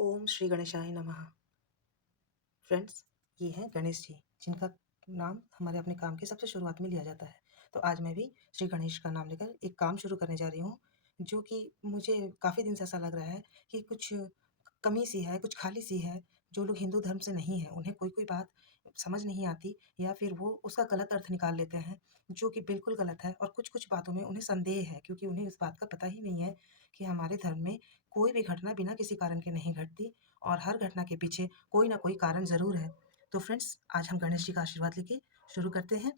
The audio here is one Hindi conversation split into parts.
ओम श्री गणेशाय नमः। फ्रेंड्स, ये हैं गणेश जी, जिनका नाम हमारे अपने काम की सबसे शुरुआत में लिया जाता है। तो आज मैं भी श्री गणेश का नाम लेकर एक काम शुरू करने जा रही हूँ, जो कि मुझे काफ़ी दिन से ऐसा लग रहा है कि कुछ कमी सी है, कुछ खाली सी है। जो लोग हिंदू धर्म से नहीं हैं, उन्हें कोई-कोई बात समझ नहीं आती, या फिर वो उसका गलत अर्थ निकाल लेते हैं, जो कि बिल्कुल गलत है। और कुछ-कुछ बातों में उन्हें संदेह है, क्योंकि उन्हें इस बात का पता ही नहीं है कि हमारे धर्म में कोई भी घटना बिना किसी कारण के नहीं घटती, और हर घटना के पीछे कोई ना कोई कारण ज़रूर है। तो फ्रेंड्स, आज हम गणेश जी का आशीर्वाद लेके शुरू करते हैं।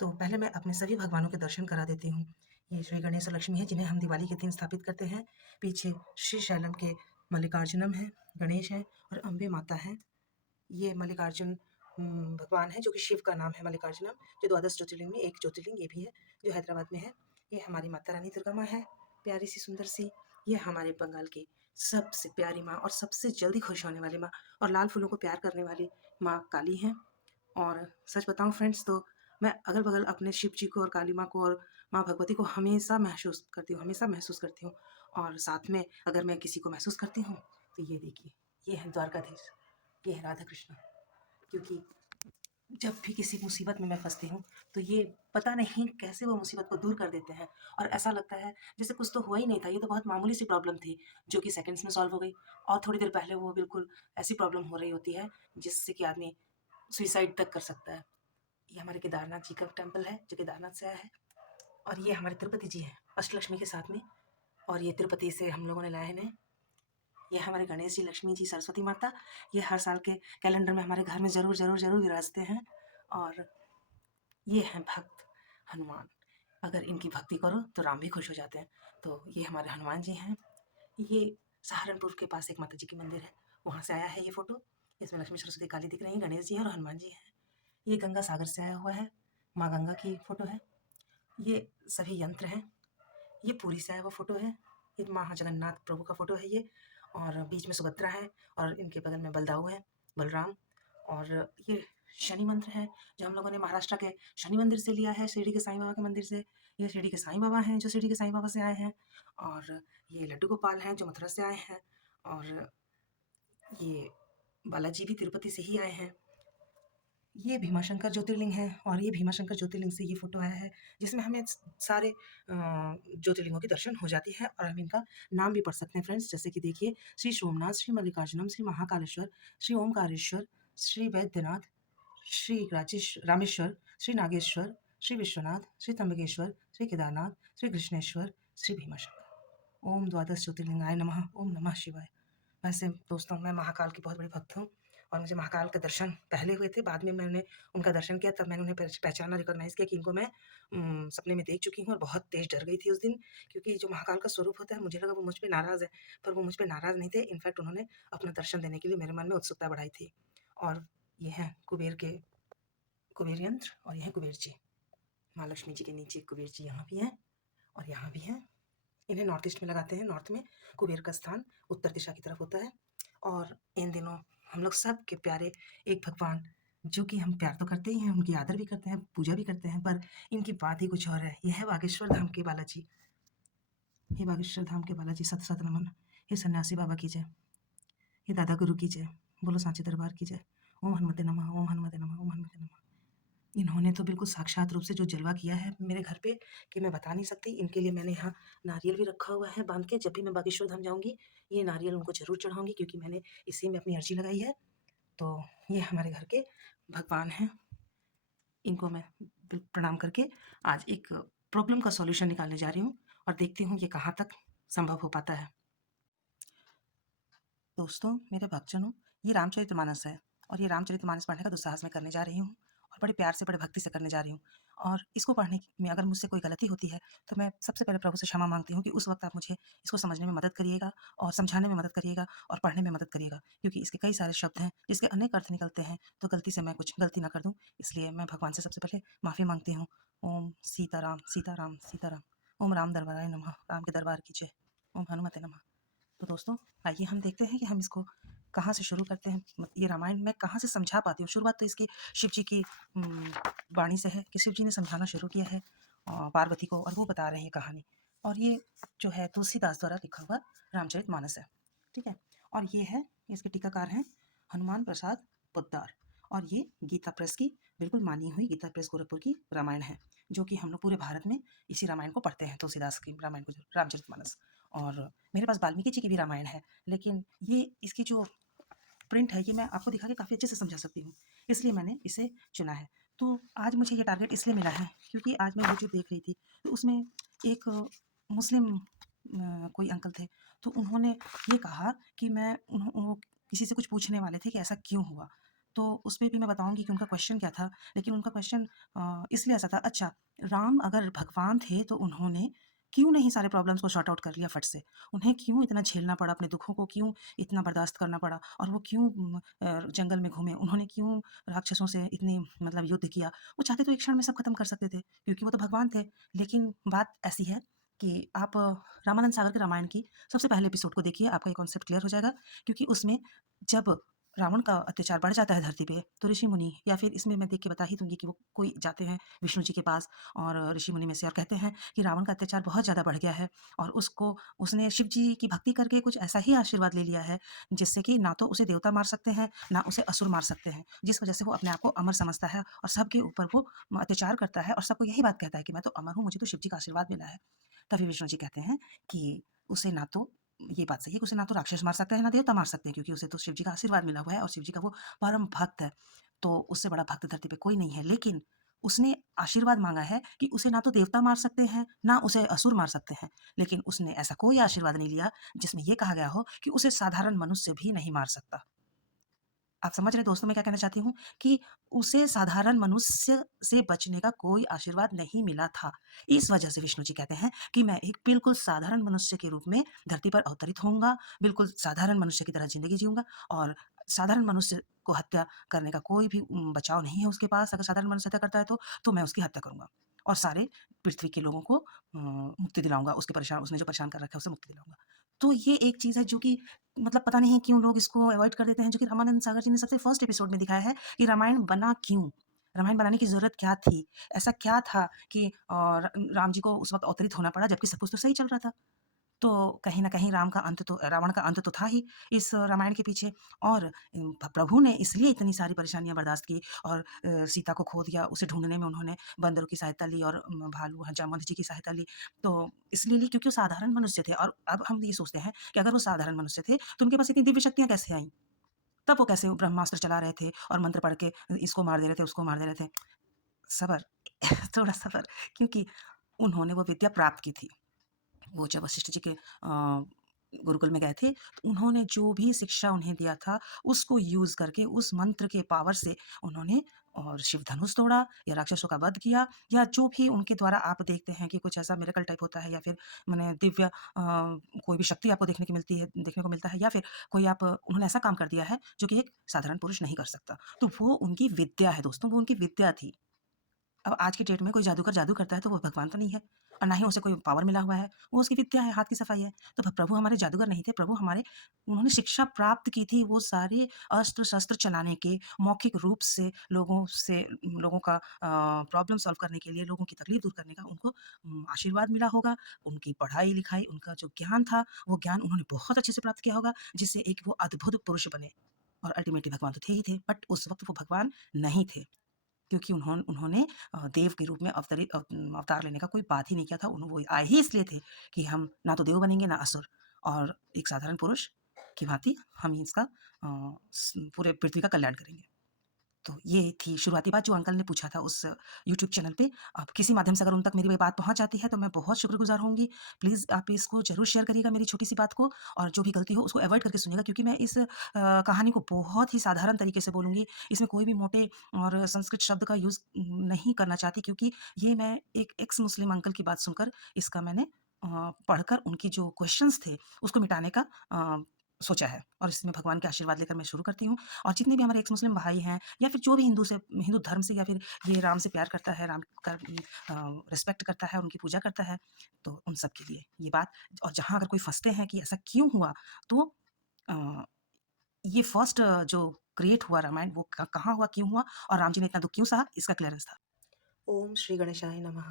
तो पहले मैं अपने सभी भगवानों के दर्शन करा देती हूँ। ये श्री गणेश और लक्ष्मी हैं, जिन्हें हम दिवाली के दिन स्थापित करते हैं। पीछे श्री शैलम के मल्लिकार्जुनम हैं, गणेश हैं और अम्बे माता हैं। ये मल्लिकार्जुन भगवान हैं, जो कि शिव का नाम है मल्लिकार्जुनम, जो द्वादश ज्योतिर्लिंग में एक ज्योतिर्लिंग ये भी है, जो हैदराबाद में है। ये हमारी माता रानी दुर्गा माँ है, प्यारी सी सुंदर सी। ये हमारे बंगाल की सबसे प्यारी माँ और सबसे जल्दी खुश होने वाली माँ और लाल फूलों को प्यार करने वाली माँ काली हैं। और सच बताऊँ फ्रेंड्स, तो मैं अगल-बगल अपने शिव जी को और काली माँ को और माँ भगवती को हमेशा महसूस करती हूँ। और साथ में अगर मैं किसी को महसूस करती हूँ, तो ये देखिए, ये है द्वारकाधीश, ये है राधा कृष्ण। क्योंकि जब भी किसी मुसीबत में मैं फँसती हूँ, तो ये पता नहीं कैसे वो मुसीबत को दूर कर देते हैं, और ऐसा लगता है जैसे कुछ तो हुआ ही नहीं था, ये तो बहुत मामूली सी प्रॉब्लम थी, जो कि सेकंड्स में सॉल्व हो गई। और थोड़ी देर पहले वो बिल्कुल ऐसी प्रॉब्लम हो रही होती है, जिससे कि आदमी सुसाइड तक कर सकता है। ये हमारे केदारनाथ जी का टेम्पल है, जो केदारनाथ से आया है। और ये हमारे तिरुपति जी हैं, अष्टलक्ष्मी के साथ में। और ये तिरुपति से हम लोगों ने लाए हैं इन्हें। ये हमारे गणेश जी, लक्ष्मी जी, सरस्वती माता। ये हर साल के कैलेंडर में हमारे घर में ज़रूर ज़रूर ज़रूर विराजते हैं। और ये हैं भक्त हनुमान। अगर इनकी भक्ति करो तो राम भी खुश हो जाते हैं। तो ये हमारे हनुमान जी हैं। ये सहारनपुर के पास एक माता जी की मंदिर है, वहाँ से आया है ये फ़ोटो। इसमें लक्ष्मी, सरस्वती, काली दिख रही हैं, गणेश जी हैं और हनुमान जी हैं। ये गंगा सागर से आया हुआ है, माँ गंगा की फ़ोटो है। ये सभी यंत्र हैं। ये पुरी से आया हुआ फ़ोटो है। ये महाजगन्नाथ प्रभु का फ़ोटो है ये। और बीच में सुभद्रा है, और इनके बगल में बलदाऊ है, बलराम। और ये शनि मंत्र है, जो हम लोगों ने महाराष्ट्र के शनि मंदिर से लिया है, शिरडी के साईं बाबा के मंदिर से। ये शिरडी के साईं बाबा हैं, जो शिरडी के साईं बाबा से आए हैं। और ये लड्डू गोपाल हैं, जो मथुरा से आए हैं। और ये बालाजी भी तिरुपति से ही आए हैं। ये भीमाशंकर ज्योतिर्लिंग है, और ये भीमाशंकर ज्योतिर्लिंग से ये फ़ोटो आया है, जिसमें हमें सारे ज्योतिर्लिंगों के दर्शन हो जाते हैं, और हम इनका नाम भी पढ़ सकते हैं फ्रेंड्स। जैसे कि देखिए, श्री सोमनाथ, श्री मल्लिकार्जुनम, श्री महाकालेश्वर, श्री ओमकारेश्वर, श्री वैद्यनाथ, श्री रामेश्वर, श्री नागेश्वर, श्री विश्वनाथ, श्री त्र्यंबकेश्वर, श्री केदारनाथ, श्री कृष्णेश्वर, श्री भीमाशंकर। ओम द्वादश ज्योतिर्लिंगाय नमः। ओम नमः शिवाय। वैसे दोस्तों, मैं महाकाल की बहुत बड़ी भक्त हूँ, और मुझे महाकाल के दर्शन पहले हुए थे, बाद में मैंने उनका दर्शन किया, तब मैंने उन्हें पहचाना, रिकॉग्नाइज़ किया कि इनको मैं सपने में देख चुकी हूँ, और बहुत तेज़ डर गई थी उस दिन। क्योंकि जो महाकाल का स्वरूप होता है, मुझे लगा वो मुझ पे नाराज़ है, पर वो मुझ पे नाराज़ नहीं थे। इनफैक्ट उन्होंने अपना दर्शन देने के लिए मेरे मन में उत्सुकता बढ़ाई थी। और ये हैं कुबेर यंत्र, और ये हैं कुबेर जी। माँ लक्ष्मी जी के नीचे कुबेर जी यहाँ भी हैं, और यहाँ भी हैं। इन्हें नॉर्थ ईस्ट में लगाते हैं। नॉर्थ में कुबेर का स्थान उत्तर दिशा की तरफ होता है। और इन दिनों हम लोग सब के प्यारे एक भगवान, जो कि हम प्यार तो करते ही हैं, उनकी आदर भी करते हैं, पूजा भी करते हैं, पर इनकी बात ही कुछ और है। यह है बागेश्वर धाम के बालाजी। हे बागेश्वर धाम के बालाजी, सत सत नमन। हे सन्यासी बाबा की जय। हे दादा गुरु की जय। बोलो सांची दरबार की जय। ओम हनुमते नमः, ओम हनुमते नमः, ओम हनुमते नमः। इन्होंने तो बिल्कुल साक्षात रूप से जो जलवा किया है मेरे घर पे, कि मैं बता नहीं सकती। इनके लिए मैंने यहाँ नारियल भी रखा हुआ है बांध के। जब भी मैं बागेश्वर धाम जाऊँगी, ये नारियल उनको ज़रूर चढ़ाऊँगी, क्योंकि मैंने इसी में अपनी अर्जी लगाई है। तो ये हमारे घर के भगवान हैं। इनको मैं प्रणाम करके आज एक प्रॉब्लम का सॉल्यूशन निकालने जा रही हूँ, और देखती हूँ ये कहाँ तक संभव हो पाता है। दोस्तों, मेरे भक्तजनों, ये रामचरितमानस है, और ये रामचरितमानस पढ़ने का दुस्साहस मैं करने जा रही हूँ, और बड़े प्यार से, बड़े भक्ति से करने जा रही हूँ। और इसको पढ़ने में अगर मुझसे कोई गलती होती है, तो मैं सबसे पहले प्रभु से क्षमा मांगती हूँ कि उस वक़्त आप मुझे इसको समझने में मदद करिएगा, और समझाने में मदद करिएगा, और पढ़ने में मदद करिएगा, क्योंकि इसके कई सारे शब्द हैं, जिसके अनेक अर्थ निकलते हैं, तो गलती से मैं कुछ गलती ना कर दूँ, इसलिए मैं भगवान से सबसे पहले माफ़ी माँगती हूँ। ओम सीताराम, सीताराम, सीताराम। ओम राम दरबाराय नमः, राम के दरबार की जय। ओम हनुमते नमः। तो दोस्तों, आइए हम देखते हैं कि हम इसको कहाँ से शुरू करते हैं। ये रामायण मैं कहाँ से समझा पाती हूँ। शुरुआत तो इसकी शिव जी की वाणी से है, कि शिव जी ने समझाना शुरू किया है पार्वती को, और वो बता रहे हैं कहानी। और ये जो है तुलसीदास द्वारा लिखा हुआ रामचरितमानस है, ठीक है। और ये है, इसके टीकाकार हैं हनुमान प्रसाद पोद्दार। और ये गीता प्रेस की बिल्कुल मानी हुई गीता प्रेस गोरखपुर की रामायण है, जो कि हम लोग पूरे भारत में इसी रामायण को पढ़ते हैं, तुलसीदास की रामायण को, जो रामचरितमानस। और मेरे पास वाल्मीकि जी की भी रामायण है, लेकिन ये इसकी जो प्रिंट है ये मैं आपको दिखा के काफ़ी अच्छे से समझा सकती हूँ, इसलिए मैंने इसे चुना है। तो आज मुझे ये टारगेट इसलिए मिला है क्योंकि आज मैं यूट्यूब देख रही थी, तो उसमें एक मुस्लिम कोई अंकल थे, तो उन्होंने ये कहा कि मैं वो किसी से कुछ पूछने वाले थे कि ऐसा क्यों हुआ? तो उसमें भी मैं बताऊँगी कि उनका क्वेश्चन क्या था, लेकिन उनका क्वेश्चन इसलिए ऐसा था, अच्छा, राम अगर भगवान थे तो उन्होंने क्यों नहीं सारे प्रॉब्लम्स को सॉर्ट आउट कर लिया फट से? उन्हें क्यों इतना झेलना पड़ा, अपने दुखों को क्यों इतना बर्दाश्त करना पड़ा, और वो क्यों जंगल में घूमे? उन्होंने क्यों राक्षसों से इतनी मतलब युद्ध किया? वो चाहते तो एक क्षण में सब खत्म कर सकते थे, क्योंकि वो तो भगवान थे। लेकिन बात ऐसी है कि आप रामानंद सागर के रामायण की सबसे पहले एपिसोड को देखिए, आपका ये कॉन्सेप्ट क्लियर हो जाएगा। क्योंकि उसमें जब रावण का अत्याचार बढ़ जाता है धरती पे, तो ऋषि मुनि, या फिर इसमें मैं देख के बता ही दूँगी कि वो कोई जाते हैं विष्णु जी के पास और ऋषि मुनि में से, और कहते हैं कि रावण का अत्याचार बहुत ज़्यादा बढ़ गया है, और उसको उसने शिव जी की भक्ति करके कुछ ऐसा ही आशीर्वाद ले लिया है, जिससे कि ना तो उसे देवता मार सकते हैं, ना उसे असुर मार सकते हैं। जिस वजह से वो अपने आप को अमर समझता है और सबके ऊपर वो अत्याचार करता है, और सबको यही बात कहता है कि मैं तो अमर हूँ, मुझे तो शिव जी का आशीर्वाद मिला है। तभी विष्णु जी कहते हैं कि उसे ना तो, ये बात सही है कि उसे ना तो राक्षस मार सकते हैं, ना देवता मार सकते हैं, क्योंकि उसे तो शिव जी का आशीर्वाद मिला हुआ है और शिव जी का वो परम भक्त है। तो उससे बड़ा भक्त धरती पे कोई नहीं है। लेकिन उसने आशीर्वाद माँगा है कि उसे ना तो देवता मार सकते हैं, ना उसे असुर मार सकते हैं। लेकिन उसने ऐसा कोई आशीर्वाद नहीं लिया जिसमें ये कहा गया हो कि उसे साधारण मनुष्य भी नहीं मार सकता। आप समझ रहे हैं दोस्तों मैं क्या कहना चाहती हूँ? कि उसे साधारण मनुष्य से बचने का कोई आशीर्वाद नहीं मिला था। इस वजह से विष्णु जी कहते हैं कि मैं एक बिल्कुल साधारण मनुष्य के रूप में धरती पर अवतरित होऊँगा, बिल्कुल साधारण मनुष्य की तरह ज़िंदगी जीऊँगा, और साधारण मनुष्य को हत्या करने का कोई भी बचाव नहीं है उसके पास। अगर साधारण मनुष्य हत्या करता है तो मैं उसकी हत्या करूँगा, और सारे पृथ्वी के लोगों को मुक्ति दिलाऊँगा, उसने जो परेशान कर रखा है उसे मुक्ति दिलाऊँगा। तो ये एक चीज़ है जो कि मतलब पता नहीं क्यों लोग इसको अवॉइड कर देते हैं, जो कि रामानंद सागर जी ने सबसे फर्स्ट एपिसोड में दिखाया है कि रामायण बना क्यों? रामायण बनाने की ज़रूरत क्या थी? ऐसा क्या था कि राम जी को उस वक़्त अवतरित होना पड़ा, जबकि सब कुछ तो सही चल रहा था? तो कहीं न कहीं रावण का अंत तो था ही इस रामायण के पीछे, और प्रभु ने इसलिए इतनी सारी परेशानियाँ बर्दाश्त की, और सीता को खो दिया, उसे ढूँढने में उन्होंने बंदरों की सहायता ली, और भालू जामवंत जी की सहायता ली। तो इसलिए ली क्योंकि वो साधारण मनुष्य थे, और अब हम ये सोचते हैं कि अगर वो साधारण मनुष्य थे, तो उनके पास इतनी दिव्य शक्तियाँ कैसे आईं? तब वो कैसे ब्रह्मास्त्र चला रहे थे और मंत्र पढ़ के इसको मार दे रहे थे, उसको मार दे रहे थे? सब्र, थोड़ा सब्र, क्योंकि उन्होंने वो विद्या प्राप्त की थी। वो जब वशिष्ठ जी के गुरुकुल में गए थे, तो उन्होंने जो भी शिक्षा उन्हें दिया था, उसको यूज़ करके, उस मंत्र के पावर से उन्होंने और शिव धनुष तोड़ा, या राक्षसों का वध किया, या जो भी उनके द्वारा आप देखते हैं कि कुछ ऐसा मिरेकल टाइप होता है, या फिर माने दिव्य कोई भी शक्ति आपको देखने को मिलता है, या फिर कोई आप उन्होंने ऐसा काम कर दिया है, जो कि एक साधारण पुरुष नहीं कर सकता। तो वो उनकी विद्या है दोस्तों, वो उनकी विद्या थी। अब आज की डेट में कोई जादूगर जादू करता है तो वो भगवान तो नहीं है, और ना ही उसे कोई पावर मिला हुआ है, वो उसकी विद्या है, हाथ की सफाई है। तो प्रभु हमारे जादूगर नहीं थे, प्रभु हमारे, उन्होंने शिक्षा प्राप्त की थी वो सारे अस्त्र-शस्त्र चलाने के, मौखिक रूप से लोगों का प्रॉब्लम सॉल्व करने के लिए, लोगों की तकलीफ दूर करने का उनको आशीर्वाद मिला होगा। उनकी पढ़ाई-लिखाई, उनका जो ज्ञान था, वो ज्ञान उन्होंने बहुत अच्छे से प्राप्त किया होगा, जिससे एक वो अद्भुत पुरुष बने, और अल्टीमेटली भगवान तो थे ही थे, बट उस वक़्त वो भगवान नहीं थे। क्योंकि उन्होंने देव के रूप में अवतार लेने का कोई बात ही नहीं किया था। वो आए ही इसलिए थे कि हम ना तो देव बनेंगे, ना असुर, और एक साधारण पुरुष की भाँति हम ही इसका पूरे पृथ्वी का कल्याण करेंगे। तो ये थी शुरुआती बात जो अंकल ने पूछा था उस यूट्यूब चैनल पे। अब किसी माध्यम से अगर उन तक मेरी ये बात पहुँच जाती है तो मैं बहुत शुक्रगुज़ार होंगी। प्लीज़ आप इसको ज़रूर शेयर करिएगा, मेरी छोटी-सी बात को, और जो भी गलती हो उसको अवॉइड करके सुनिएगा, क्योंकि मैं इस कहानी को बहुत ही साधारण तरीके से बोलूँगी। इसमें कोई भी मोटे और संस्कृत शब्द का यूज़ नहीं करना चाहती, क्योंकि ये मैं एक एक्स मुस्लिम अंकल की बात सुनकर इसका मैंने पढ़कर उनकी जो क्वेश्चन्स थे उसको मिटाने का सोचा है, और इसमें भगवान के आशीर्वाद लेकर मैं शुरू करती हूँ। और जितने भी हमारे एक्स मुस्लिम भाई हैं, या फिर जो भी हिंदू धर्म से, या फिर ये राम से प्यार करता है, राम का रिस्पेक्ट करता है, उनकी पूजा करता है, तो उन सब के लिए ये बात। और जहाँ अगर कोई फँसते हैं कि ऐसा क्यों हुआ, तो अ, ये फर्स्ट जो क्रिएट हुआ रामायण, वो कहाँ हुआ, क्यों हुआ, और राम जी ने इतना दुःख क्यों सहा, इसका क्लीयरेंस था। ओम श्री गणेशाय नमः।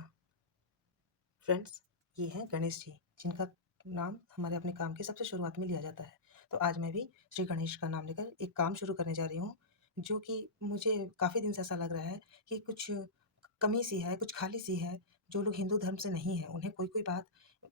फ्रेंड्स, ये हैं गणेश जी, जिनका नाम हमारे अपने काम की सबसे शुरुआत में लिया जाता है। तो आज मैं भी श्री गणेश का नाम लेकर एक काम शुरू करने जा रही हूँ, जो कि मुझे काफ़ी दिन से ऐसा लग रहा है कि कुछ कमी सी है, कुछ खाली सी है। जो लोग हिंदू धर्म से नहीं हैं, उन्हें कोई-कोई बात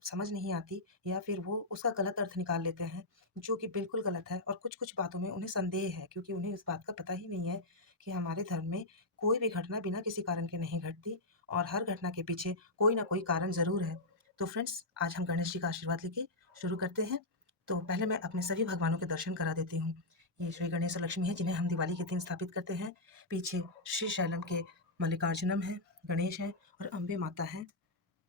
समझ नहीं आती या फिर वो उसका गलत अर्थ निकाल लेते हैं, जो कि बिल्कुल गलत है। और कुछ-कुछ बातों में उन्हें संदेह है, क्योंकि उन्हें इस बात का पता ही नहीं है कि हमारे धर्म में कोई भी घटना बिना किसी कारण के नहीं घटती और हर घटना के पीछे कोई ना कोई कारण ज़रूर है। तो फ्रेंड्स, आज हम गणेश जी का आशीर्वाद लेके शुरू करते हैं। तो पहले मैं अपने सभी भगवानों के दर्शन करा देती हूँ। ये श्री गणेश और लक्ष्मी हैं, जिन्हें हम दिवाली के दिन स्थापित करते हैं। पीछे श्री शैलम के मल्लिकार्जुनम हैं, गणेश हैं और अम्बे माता हैं।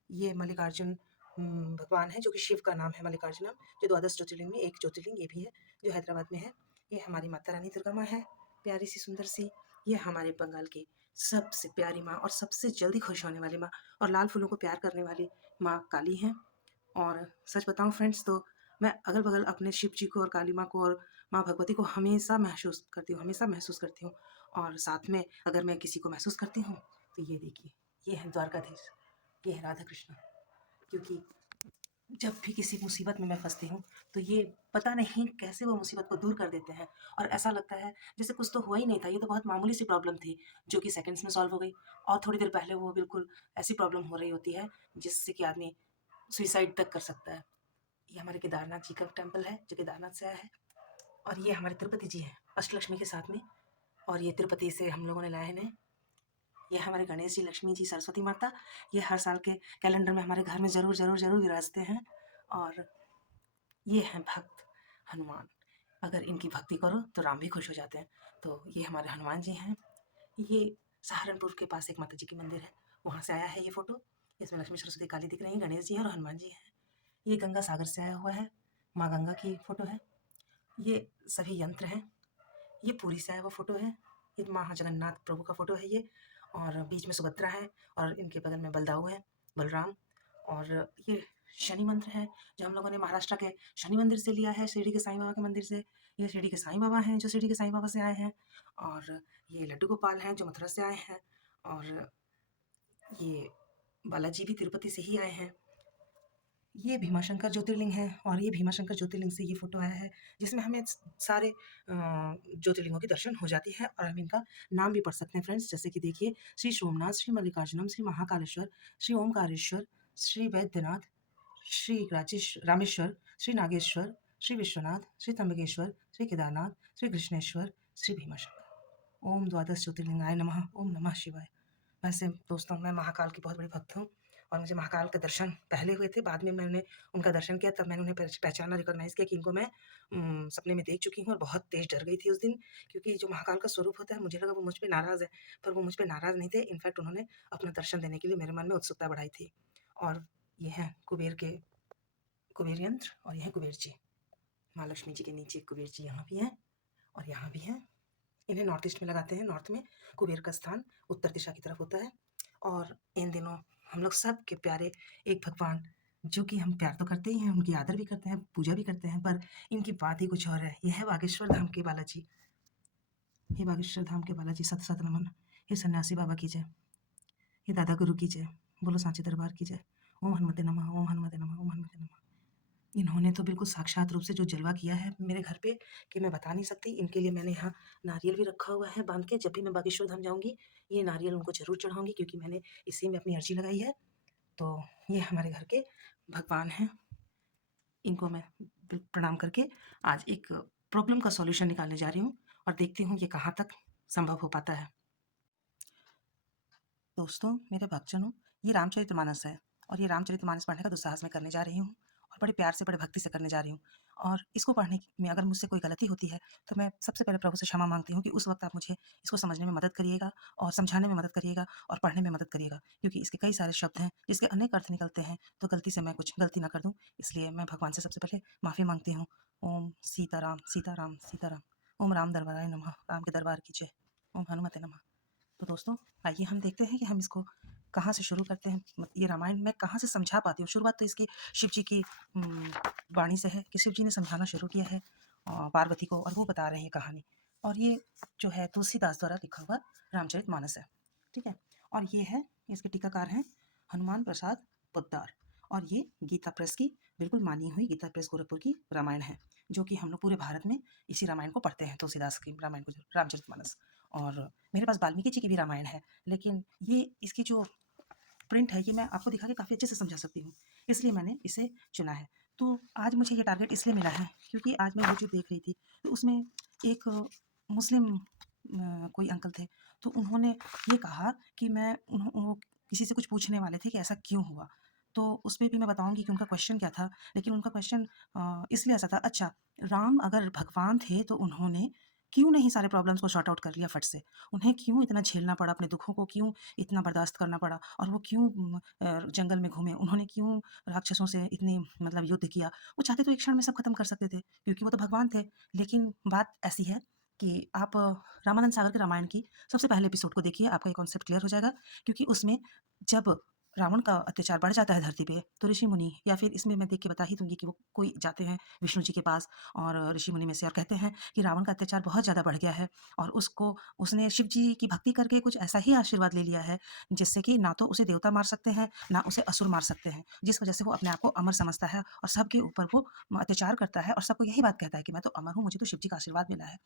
ये मल्लिकार्जुन भगवान है, जो कि शिव का नाम है मल्लिकार्जुनम, जो द्वादश ज्योतिर्लिंग में एक ज्योतिर्लिंग ये भी है, जो हैदराबाद में है। ये हमारी माता रानी दुर्गा माँ है, प्यारी सी सुंदर सी। ये हमारे बंगाल की सबसे प्यारी माँ और सबसे जल्दी खुश होने वाली माँ और लाल फूलों को प्यार करने वाली माँ काली हैं। और सच बताऊँ फ्रेंड्स, तो मैं अगल-बगल अपने शिव जी को और काली माँ को और माँ भगवती को हमेशा महसूस करती हूँ। और साथ में अगर मैं किसी को महसूस करती हूँ, तो ये देखिए, ये है द्वारकाधीश, ये है राधा कृष्ण। क्योंकि जब भी किसी मुसीबत में मैं फँसती हूँ, तो ये पता नहीं कैसे वो मुसीबत को दूर कर देते हैं और ऐसा लगता है जैसे कुछ तो हुआ ही नहीं था, ये तो बहुत मामूली सी प्रॉब्लम थी, जो कि सेकंड्स में सॉल्व हो गई। और थोड़ी देर पहले वो बिल्कुल ऐसी प्रॉब्लम हो रही होती है, जिससे कि आदमी सुसाइड तक कर सकता है। ये हमारे केदारनाथ जी का टेम्पल है, जो केदारनाथ से आया है। और ये हमारे तिरुपति जी हैं, अष्टलक्ष्मी के साथ में। और ये तिरुपति से हम लोगों ने लाए हैं इन्हें। ये हमारे गणेश जी, लक्ष्मी जी, सरस्वती माता। ये हर साल के कैलेंडर में हमारे घर में ज़रूर ज़रूर ज़रूर विराजते हैं। और ये हैं भक्त हनुमान। अगर इनकी भक्ति करो तो राम भी खुश हो जाते हैं। तो ये हमारे हनुमान जी हैं। ये सहारनपुर के पास एक माता जी की मंदिर है, वहाँ से आया है ये फ़ोटो। इसमें लक्ष्मी, सरस्वती, काली दिख रही हैं, गणेश जी हैं और हनुमान जी हैं। ये गंगा सागर से आया हुआ है, माँ गंगा की फ़ोटो है। ये सभी यंत्र हैं। ये पुरी से आया हुआ फ़ोटो है। ये महाजगन्नाथ प्रभु का फ़ोटो है ये। और बीच में सुभद्रा है और इनके बगल में बलदाऊ है, बलराम। और ये शनि मंत्र है, जो हम लोगों ने महाराष्ट्र के शनि मंदिर से लिया है, शिरडी के साईं बाबा के मंदिर से। ये शिरडी के साईं बाबा हैं, जो शिरडी के साईं बाबा से आए हैं। और ये लड्डू गोपाल हैं, जो मथुरा से आए हैं। और ये बालाजी भी तिरुपति से ही आए हैं। ये भीमाशंकर ज्योतिर्लिंग है और ये भीमाशंकर ज्योतिर्लिंग से ये फ़ोटो आया है, जिसमें हमें सारे ज्योतिर्लिंगों के दर्शन हो जाते हैं और हम इनका नाम भी पढ़ सकते हैं फ्रेंड्स। जैसे कि देखिए, श्री सोमनाथ, श्री मल्लिकार्जुनम, श्री महाकालेश्वर, श्री ओमकारेश्वर, श्री वैद्यनाथ, श्री रामेश्वर, श्री नागेश्वर, श्री विश्वनाथ, श्री त्र्यंबकेश्वर, श्री केदारनाथ, श्री कृष्णेश्वर, श्री भीमाशंकर। ओम द्वादश ज्योतिर्लिंगाय नमः। ओम नमः शिवाय। वैसे दोस्तों, मैं महाकाल की बहुत बड़ी भक्त हूँ और मुझे महाकाल के दर्शन पहले हुए थे, बाद में मैंने उनका दर्शन किया, तब मैंने उन्हें पहचाना, रिकॉग्नाइज़ किया कि इनको मैं सपने में देख चुकी हूँ और बहुत तेज़ डर गई थी उस दिन, क्योंकि जो महाकाल का स्वरूप होता है, मुझे लगा वो मुझ पे नाराज़ है, पर वो मुझ पे नाराज़ नहीं थे। इनफैक्ट उन्होंने अपना दर्शन देने के लिए मेरे मन में उत्सुकता बढ़ाई थी। और ये हैं कुबेर यंत्र और ये हैं कुबेर जी। माँ लक्ष्मी जी के नीचे कुबेर जी यहाँ भी हैं और यहाँ भी हैं। इन्हें नॉर्थ ईस्ट में लगाते हैं। नॉर्थ में कुबेर का स्थान उत्तर दिशा की तरफ होता है। और इन दिनों हम लोग सब के प्यारे एक भगवान, जो कि हम प्यार तो करते ही हैं, उनकी आदर भी करते हैं, पूजा भी करते हैं, पर इनकी बात ही कुछ और है। यह है बागेश्वर धाम के बालाजी। हे बागेश्वर धाम के बालाजी, सत सत नमन। हे सन्यासी बाबा की जय। हे दादा गुरु की जय। बोलो सांची दरबार की जय। ओम हनुमते नमः, ओम हनुमते नमः, ओम हनुमते नमः। इन्होंने तो बिल्कुल साक्षात रूप से जो जलवा किया है मेरे घर पे, कि मैं बता नहीं सकती। इनके लिए मैंने यहाँ नारियल भी रखा हुआ है बांध के। जब भी मैं बागेश्वर धाम जाऊँगी, ये नारियल उनको ज़रूर चढ़ाऊँगी, क्योंकि मैंने इसी में अपनी अर्जी लगाई है। तो ये हमारे घर के भगवान हैं। इनको मैं प्रणाम करके आज एक प्रॉब्लम का सॉल्यूशन निकालने जा रही हूँ और देखती हूँ ये कहाँ तक संभव हो पाता है। दोस्तों, मेरे भक्तजनों, ये रामचरितमानस है और ये रामचरितमानस पढ़ने का दुस्साहस मैं करने जा रही हूँ और बड़े प्यार से, बड़े भक्ति से करने जा रही हूँ। और इसको पढ़ने में अगर मुझसे कोई गलती होती है, तो मैं सबसे पहले प्रभु से क्षमा माँगती हूँ कि उस वक़्त आप मुझे इसको समझने में मदद करिएगा और समझाने में मदद करिएगा और पढ़ने में मदद करिएगा, क्योंकि इसके कई सारे शब्द हैं, जिसके अनेक अर्थ निकलते हैं, तो गलती से मैं कुछ गलती ना कर दूँ, इसलिए मैं भगवान से सबसे पहले माफ़ी माँगती हूँ। ओम सीताराम, सीताराम, सीताराम। ओम राम दरबाराय नमः, राम के दरबार की जय। ओम हनुमते नमः। तो दोस्तों, आइए हम देखते हैं कि हम इसको कहाँ से शुरू करते हैं। ये रामायण मैं कहाँ से समझा पाती हूँ। शुरुआत तो इसकी शिव जी की वाणी से है कि शिव जी ने समझाना शुरू किया है पार्वती को, और वो बता रहे हैं कहानी। और ये जो है तुलसीदास द्वारा लिखा हुआ रामचरितमानस है, ठीक है। और ये है, इसके टीकाकार हैं हनुमान प्रसाद पोद्दार, और ये गीता प्रेस की बिल्कुल मानी हुई गीता प्रेस गोरखपुर की रामायण है, जो कि हम लोग पूरे भारत में इसी रामायण को पढ़ते हैं, तुलसीदास की रामायण को, जो रामचरितमानस। और मेरे पास वाल्मीकि जी की भी रामायण है, लेकिन ये इसकी जो प्रिंट है, ये मैं आपको दिखा के काफ़ी अच्छे से समझा सकती हूँ, इसलिए मैंने इसे चुना है। तो आज मुझे ये टारगेट इसलिए मिला है क्योंकि आज मैं यूट्यूब देख रही थी, तो उसमें एक मुस्लिम कोई अंकल थे, तो उन्होंने ये कहा कि मैं वो किसी से कुछ पूछने वाले थे कि ऐसा क्यों हुआ? तो उसमें भी मैं बताऊँगी कि उनका क्वेश्चन क्या था, लेकिन उनका क्वेश्चन इसलिए ऐसा था, अच्छा, राम अगर भगवान थे तो उन्होंने क्यों नहीं सारे प्रॉब्लम्स को सॉर्ट आउट कर लिया फट से? उन्हें क्यों इतना झेलना पड़ा, अपने दुखों को क्यों इतना बर्दाश्त करना पड़ा, और वो क्यों जंगल में घूमे? उन्होंने क्यों राक्षसों से इतनी मतलब युद्ध किया? वो चाहते तो एक क्षण में सब खत्म कर सकते थे, क्योंकि वो तो भगवान थे। लेकिन बात ऐसी है कि आप रामानंद सागर के रामायण की सबसे पहले एपिसोड को देखिए, आपका ये कॉन्सेप्ट क्लियर हो जाएगा। क्योंकि उसमें जब रावण का अत्याचार बढ़ जाता है धरती पे, तो ऋषि मुनि, या फिर इसमें मैं देख के बता ही दूँगी कि वो कोई जाते हैं विष्णु जी के पास और ऋषि मुनि में से, और कहते हैं कि रावण का अत्याचार बहुत ज़्यादा बढ़ गया है, और उसको उसने शिव जी की भक्ति करके कुछ ऐसा ही आशीर्वाद ले लिया है, जिससे कि ना तो उसे देवता मार सकते हैं, ना उसे असुर मार सकते हैं। जिस वजह से वो अपने आप को अमर समझता है और सबके ऊपर वो अत्याचार करता है, और सबको यही बात कहता है कि मैं तो अमर हूँ, मुझे तो शिव जी का आशीर्वाद मिला है।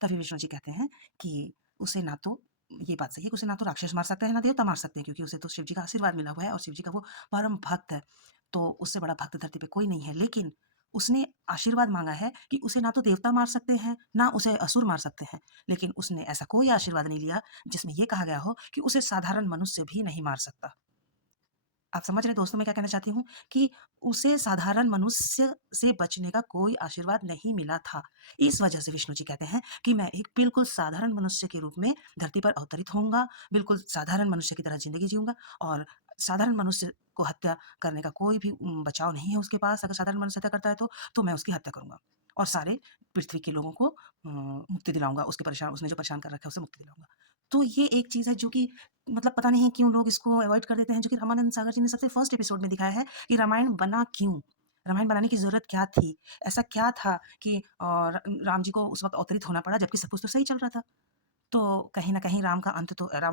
तभी विष्णु जी कहते हैं कि उसे ना तो, ये बात सही है कि उसे ना तो राक्षस मार सकते हैं, ना देवता मार सकते हैं, क्योंकि उसे तो शिव जी का आशीर्वाद मिला हुआ है और शिव जी का वो परम भक्त है। तो उससे बड़ा भक्त धरती पे कोई नहीं है। लेकिन उसने आशीर्वाद माँगा है कि उसे ना तो देवता मार सकते हैं, ना उसे असुर मार सकते हैं। लेकिन उसने ऐसा कोई आशीर्वाद नहीं लिया जिसमें ये कहा गया हो कि उसे साधारण मनुष्य भी नहीं मार सकता। आप समझ रहे हैं दोस्तों मैं क्या कहना चाहती हूँ? कि उसे साधारण मनुष्य से बचने का कोई आशीर्वाद नहीं मिला था। इस वजह से विष्णु जी कहते हैं कि मैं एक बिल्कुल साधारण मनुष्य के रूप में धरती पर अवतरित होऊँगा, बिल्कुल साधारण मनुष्य की तरह ज़िंदगी जीऊँगा, और साधारण मनुष्य को हत्या करने का कोई भी बचाव नहीं है उसके पास। अगर साधारण मनुष्य हत्या करता है तो मैं उसकी हत्या करूँगा, और सारे पृथ्वी के लोगों को मुक्ति दिलाऊँगा, उसने जो परेशान कर रखा है उसे मुक्ति दिलाऊँगा। तो ये एक चीज़ है जो कि मतलब पता नहीं क्यों लोग इसको अवॉइड कर देते हैं, जो कि रामानंद सागर जी ने सबसे फर्स्ट एपिसोड में दिखाया है कि रामायण बना क्यों? रामायण बनाने की ज़रूरत क्या थी? ऐसा क्या था कि राम जी को उस वक़्त अवतरित होना पड़ा, जबकि सब कुछ तो सही चल रहा था? तो कहीं न कहीं रावण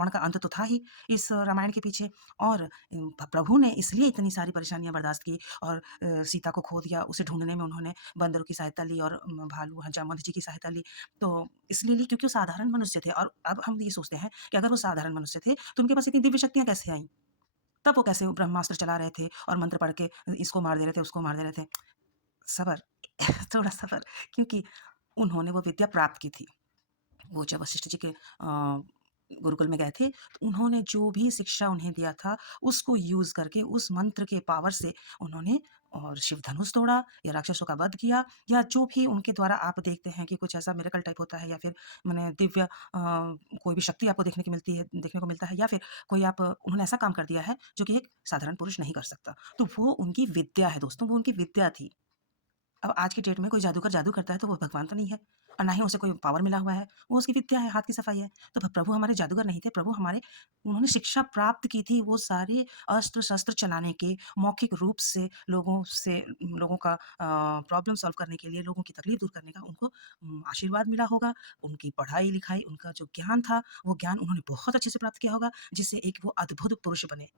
का अंत तो था ही इस रामायण के पीछे, और प्रभु ने इसलिए इतनी सारी परेशानियाँ बर्दाश्त की, और सीता को खो दिया, उसे ढूँढने में उन्होंने बंदरों की सहायता ली, और भालू जामवंत जी की सहायता ली। तो इसलिए ली क्योंकि वो साधारण मनुष्य थे, और अब हम ये सोचते हैं कि अगर वो साधारण मनुष्य थे, तो उनके पास इतनी दिव्य शक्तियाँ कैसे आईं? तब वो कैसे ब्रह्मास्त्र चला रहे थे और मंत्र पढ़ के इसको मार दे रहे थे, उसको मार दे रहे थे? सब्र, थोड़ा सब्र, क्योंकि उन्होंने वो विद्या प्राप्त की थी। वो जब वशिष्ठ जी के गुरुकुल में गए थे, तो उन्होंने जो भी शिक्षा उन्हें दिया था, उसको यूज़ करके, उस मंत्र के पावर से उन्होंने और शिव धनुष तोड़ा, या राक्षसों का वध किया, या जो भी उनके द्वारा आप देखते हैं कि कुछ ऐसा मिरेकल टाइप होता है, या फिर माने दिव्य कोई भी शक्ति आपको देखने को मिलता है, या फिर कोई आप उन्होंने ऐसा काम कर दिया है, जो कि एक साधारण पुरुष नहीं कर सकता। तो वो उनकी विद्या है दोस्तों, वो उनकी विद्या थी। अब आज की डेट में कोई जादूगर जादू करता है तो वो भगवान तो नहीं है, और ना ही उसे कोई पावर मिला हुआ है, वो उसकी विद्या है, हाथ की सफाई है। तो प्रभु हमारे जादूगर नहीं थे, प्रभु हमारे, उन्होंने शिक्षा प्राप्त की थी वो सारे अस्त्र-शस्त्र चलाने के, मौखिक रूप से लोगों का प्रॉब्लम सॉल्व करने के लिए, लोगों की तकलीफ दूर करने का उनको आशीर्वाद मिला होगा। उनकी पढ़ाई-लिखाई, उनका जो ज्ञान था, वो ज्ञान उन्होंने बहुत अच्छे से प्राप्त किया होगा, जिससे एक वो अद्भुत पुरुष बने,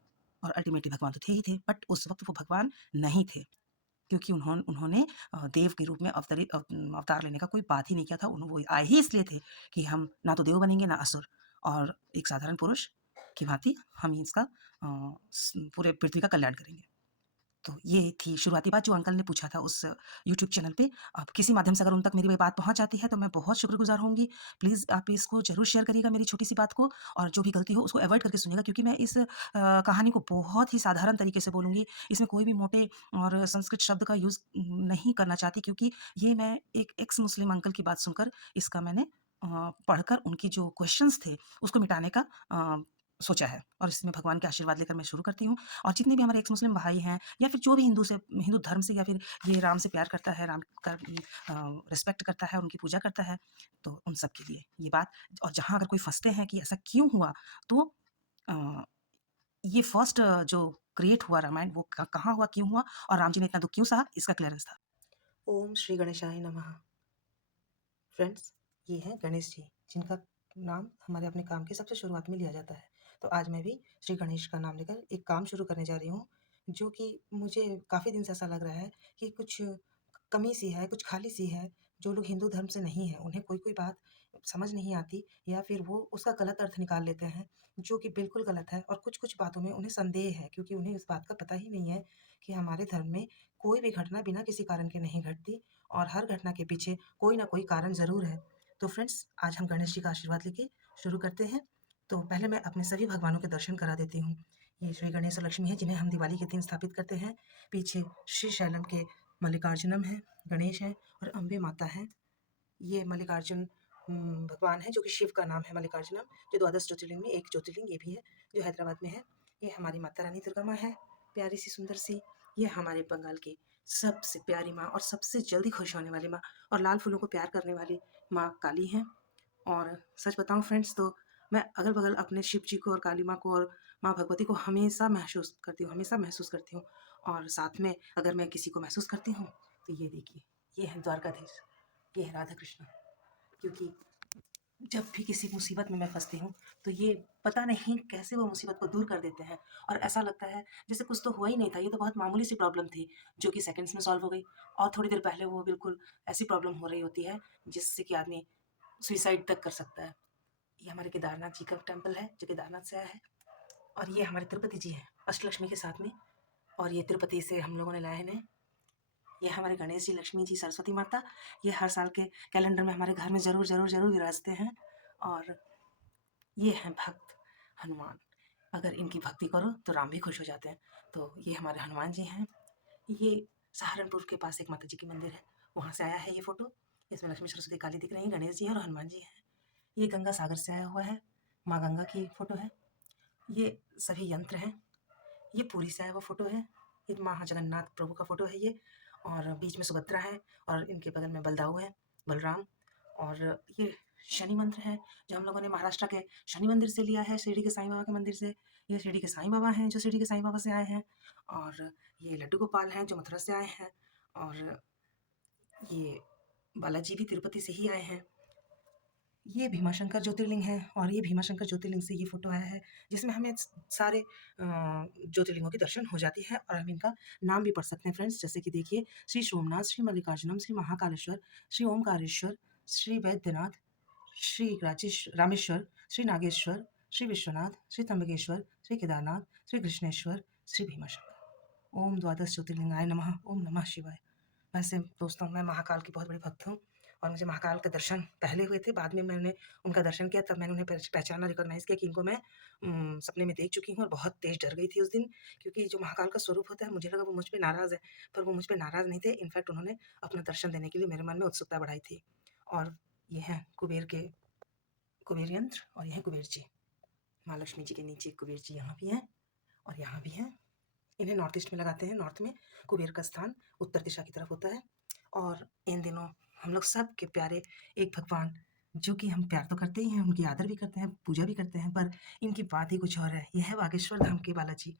और अल्टीमेटली भगवान तो थे ही थे, बट उस वक़्त वो भगवान नहीं थे। क्योंकि उन्होंने देव के रूप में अवतार लेने का कोई बात ही नहीं किया था। वो आए ही इसलिए थे कि हम ना तो देव बनेंगे, ना असुर, और एक साधारण पुरुष की भाँति हम ही इसका पूरे पृथ्वी का कल्याण करेंगे। तो ये थी शुरुआती बात जो अंकल ने पूछा था उस यूट्यूब चैनल पे। अब किसी माध्यम से अगर उन तक मेरी ये बात पहुँच जाती है तो मैं बहुत शुक्रगुज़ार होंगी। प्लीज़ आप इसको ज़रूर शेयर करिएगा, मेरी छोटी-सी बात को, और जो भी गलती हो उसको अवॉइड करके सुनिएगा, क्योंकि मैं इस कहानी को बहुत ही साधारण तरीके से बोलूँगी। इसमें कोई भी मोटे और संस्कृत शब्द का यूज़ नहीं करना चाहती, क्योंकि ये मैं एक एक्स मुस्लिम अंकल की बात सुनकर इसका मैंने पढ़कर उनकी जो क्वेश्चन्स थे उसको मिटाने का सोचा है, और इसमें भगवान के आशीर्वाद लेकर मैं शुरू करती हूँ। और जितने भी हमारे एक्स मुस्लिम भाई हैं, या फिर जो भी हिंदू धर्म से, या फिर ये राम से प्यार करता है, राम का रिस्पेक्ट करता है, उनकी पूजा करता है, तो उन सब के लिए ये बात। और जहाँ अगर कोई फँसते हैं कि ऐसा क्यों हुआ, तो अ, ये फर्स्ट जो क्रिएट हुआ रामायण, वो कहाँ हुआ, क्यों हुआ, और राम जी ने इतना दुःख क्यों सहा, इसका क्लीयरेंस था। ओम श्री गणेशाय नमः। फ्रेंड्स, ये हैं गणेश जी, जिनका नाम हमारे अपने काम की सबसे शुरुआत में लिया जाता है। तो आज मैं भी श्री गणेश का नाम लेकर एक काम शुरू करने जा रही हूँ, जो कि मुझे काफ़ी दिन से ऐसा लग रहा है कि कुछ कमी सी है, कुछ खाली सी है। जो लोग हिंदू धर्म से नहीं हैं, उन्हें कोई-कोई बात समझ नहीं आती या फिर वो उसका गलत अर्थ निकाल लेते हैं, जो कि बिल्कुल गलत है। और कुछ-कुछ बातों में उन्हें संदेह है, क्योंकि उन्हें इस बात का पता ही नहीं है कि हमारे धर्म में कोई भी घटना बिना किसी कारण के नहीं घटती और हर घटना के पीछे कोई ना कोई कारण ज़रूर है। तो फ्रेंड्स, आज हम गणेश जी का आशीर्वाद लेके शुरू करते हैं। तो पहले मैं अपने सभी भगवानों के दर्शन करा देती हूँ। ये श्री गणेश और लक्ष्मी हैं, जिन्हें हम दिवाली के दिन स्थापित करते हैं। पीछे श्री शैलम के मल्लिकार्जुनम हैं, गणेश हैं और अम्बे माता हैं। ये मल्लिकार्जुन भगवान है, जो कि शिव का नाम है मल्लिकार्जुनम, जो द्वादश ज्योतिर्लिंग में एक ज्योतिर्लिंग ये भी है, जो हैदराबाद में है। ये हमारी माता रानी दुर्गा माँ है, प्यारी सी सुंदर सी। ये हमारे बंगाल की सबसे प्यारी माँ और सबसे जल्दी खुश होने वाली माँ और लाल फूलों को प्यार करने वाली माँ काली हैं। और सच बताऊँ फ्रेंड्स, तो मैं अगल-बगल अपने शिव जी को और काली माँ को और माँ भगवती को हमेशा महसूस करती हूँ। और साथ में अगर मैं किसी को महसूस करती हूँ, तो ये देखिए, ये है द्वारकाधीश, ये है राधा कृष्ण। क्योंकि जब भी किसी मुसीबत में मैं फँसती हूँ, तो ये पता नहीं कैसे वो मुसीबत को दूर कर देते हैं और ऐसा लगता है जैसे कुछ तो हुआ ही नहीं था, ये तो बहुत मामूली सी प्रॉब्लम थी, जो कि सेकंड्स में सॉल्व हो गई। और थोड़ी देर पहले वो बिल्कुल ऐसी प्रॉब्लम हो रही होती है, जिससे कि आदमी सुसाइड तक कर सकता है। ये हमारे केदारनाथ जी का टेम्पल है, जो केदारनाथ से आया है। और ये हमारे तिरुपति जी हैं, अष्टलक्ष्मी के साथ में। और ये तिरुपति से हम लोगों ने लाए हैं इन्हें। ये हमारे गणेश जी, लक्ष्मी जी, सरस्वती माता। ये हर साल के कैलेंडर में हमारे घर में ज़रूर ज़रूर ज़रूर विराजते हैं। और ये हैं भक्त हनुमान। अगर इनकी भक्ति करो तो राम भी खुश हो जाते हैं। तो ये हमारे हनुमान जी हैं। ये सहारनपुर के पास एक माता जी की मंदिर है, वहाँ से आया है ये फ़ोटो। इसमें लक्ष्मी, सरस्वती, काली दिख रही हैं, गणेश जी हैं और हनुमान जी हैं। ये गंगा सागर से आया हुआ है, माँ गंगा की फ़ोटो है। ये सभी यंत्र हैं। ये पुरी से आया हुआ फ़ोटो है। ये महाजगन्नाथ प्रभु का फ़ोटो है ये। और बीच में सुभद्रा है और इनके बगल में बलदाऊ है, बलराम। और ये शनि मंत्र है, जो हम लोगों ने महाराष्ट्र के शनि मंदिर से लिया है, शिरडी के साईं बाबा के मंदिर से। ये शिरडी के साईं बाबा हैं, जो शिरडी के साईं बाबा से आए हैं। और ये लड्डू गोपाल हैं, जो मथुरा से आए हैं। और ये बालाजी भी तिरुपति से ही आए हैं। ये भीमाशंकर ज्योतिर्लिंग है और ये भीमाशंकर ज्योतिर्लिंग से ये फ़ोटो आया है, जिसमें हमें सारे ज्योतिर्लिंगों के दर्शन हो जाते हैं और हम इनका नाम भी पढ़ सकते हैं फ्रेंड्स। जैसे कि देखिए, श्री सोमनाथ, श्री मल्लिकार्जुनम, श्री महाकालेश्वर, श्री ओमकारेश्वर, श्री वैद्यनाथ, श्री रामेश्वर, श्री नागेश्वर, श्री विश्वनाथ, श्री त्र्यंबकेश्वर, श्री केदारनाथ, श्री कृष्णेश्वर, श्री भीमाशंकर। ओम द्वादश ज्योतिर्लिंगाय नमः। ओम नमः शिवाय। वैसे दोस्तों, मैं महाकाल की बहुत बड़ी भक्त हूँ और मुझे महाकाल के दर्शन पहले हुए थे। बाद में मैंने उनका दर्शन किया, तब मैंने उन्हें पहचाना, रिकॉग्नाइज़ किया कि इनको मैं सपने में देख चुकी हूँ और बहुत तेज़ डर गई थी उस दिन, क्योंकि जो महाकाल का स्वरूप होता है, मुझे लगा वो मुझ पे नाराज़ है, पर वो मुझ पे नाराज़ नहीं थे। इनफैक्ट उन्होंने अपना दर्शन देने के लिए मेरे मन में उत्सुकता बढ़ाई थी। और ये हैं कुबेर यंत्र और ये हैं कुबेर जी। माँ लक्ष्मी जी के नीचे कुबेर जी यहाँ भी हैं और यहाँ भी हैं। इन्हें नॉर्थ ईस्ट में लगाते हैं। नॉर्थ में कुबेर का स्थान उत्तर दिशा की तरफ होता है। और इन दिनों हम लोग सब के प्यारे एक भगवान, जो कि हम प्यार तो करते ही हैं, उनकी आदर भी करते हैं, पूजा भी करते हैं, पर इनकी बात ही कुछ और है। ये है बागेश्वर धाम के बालाजी।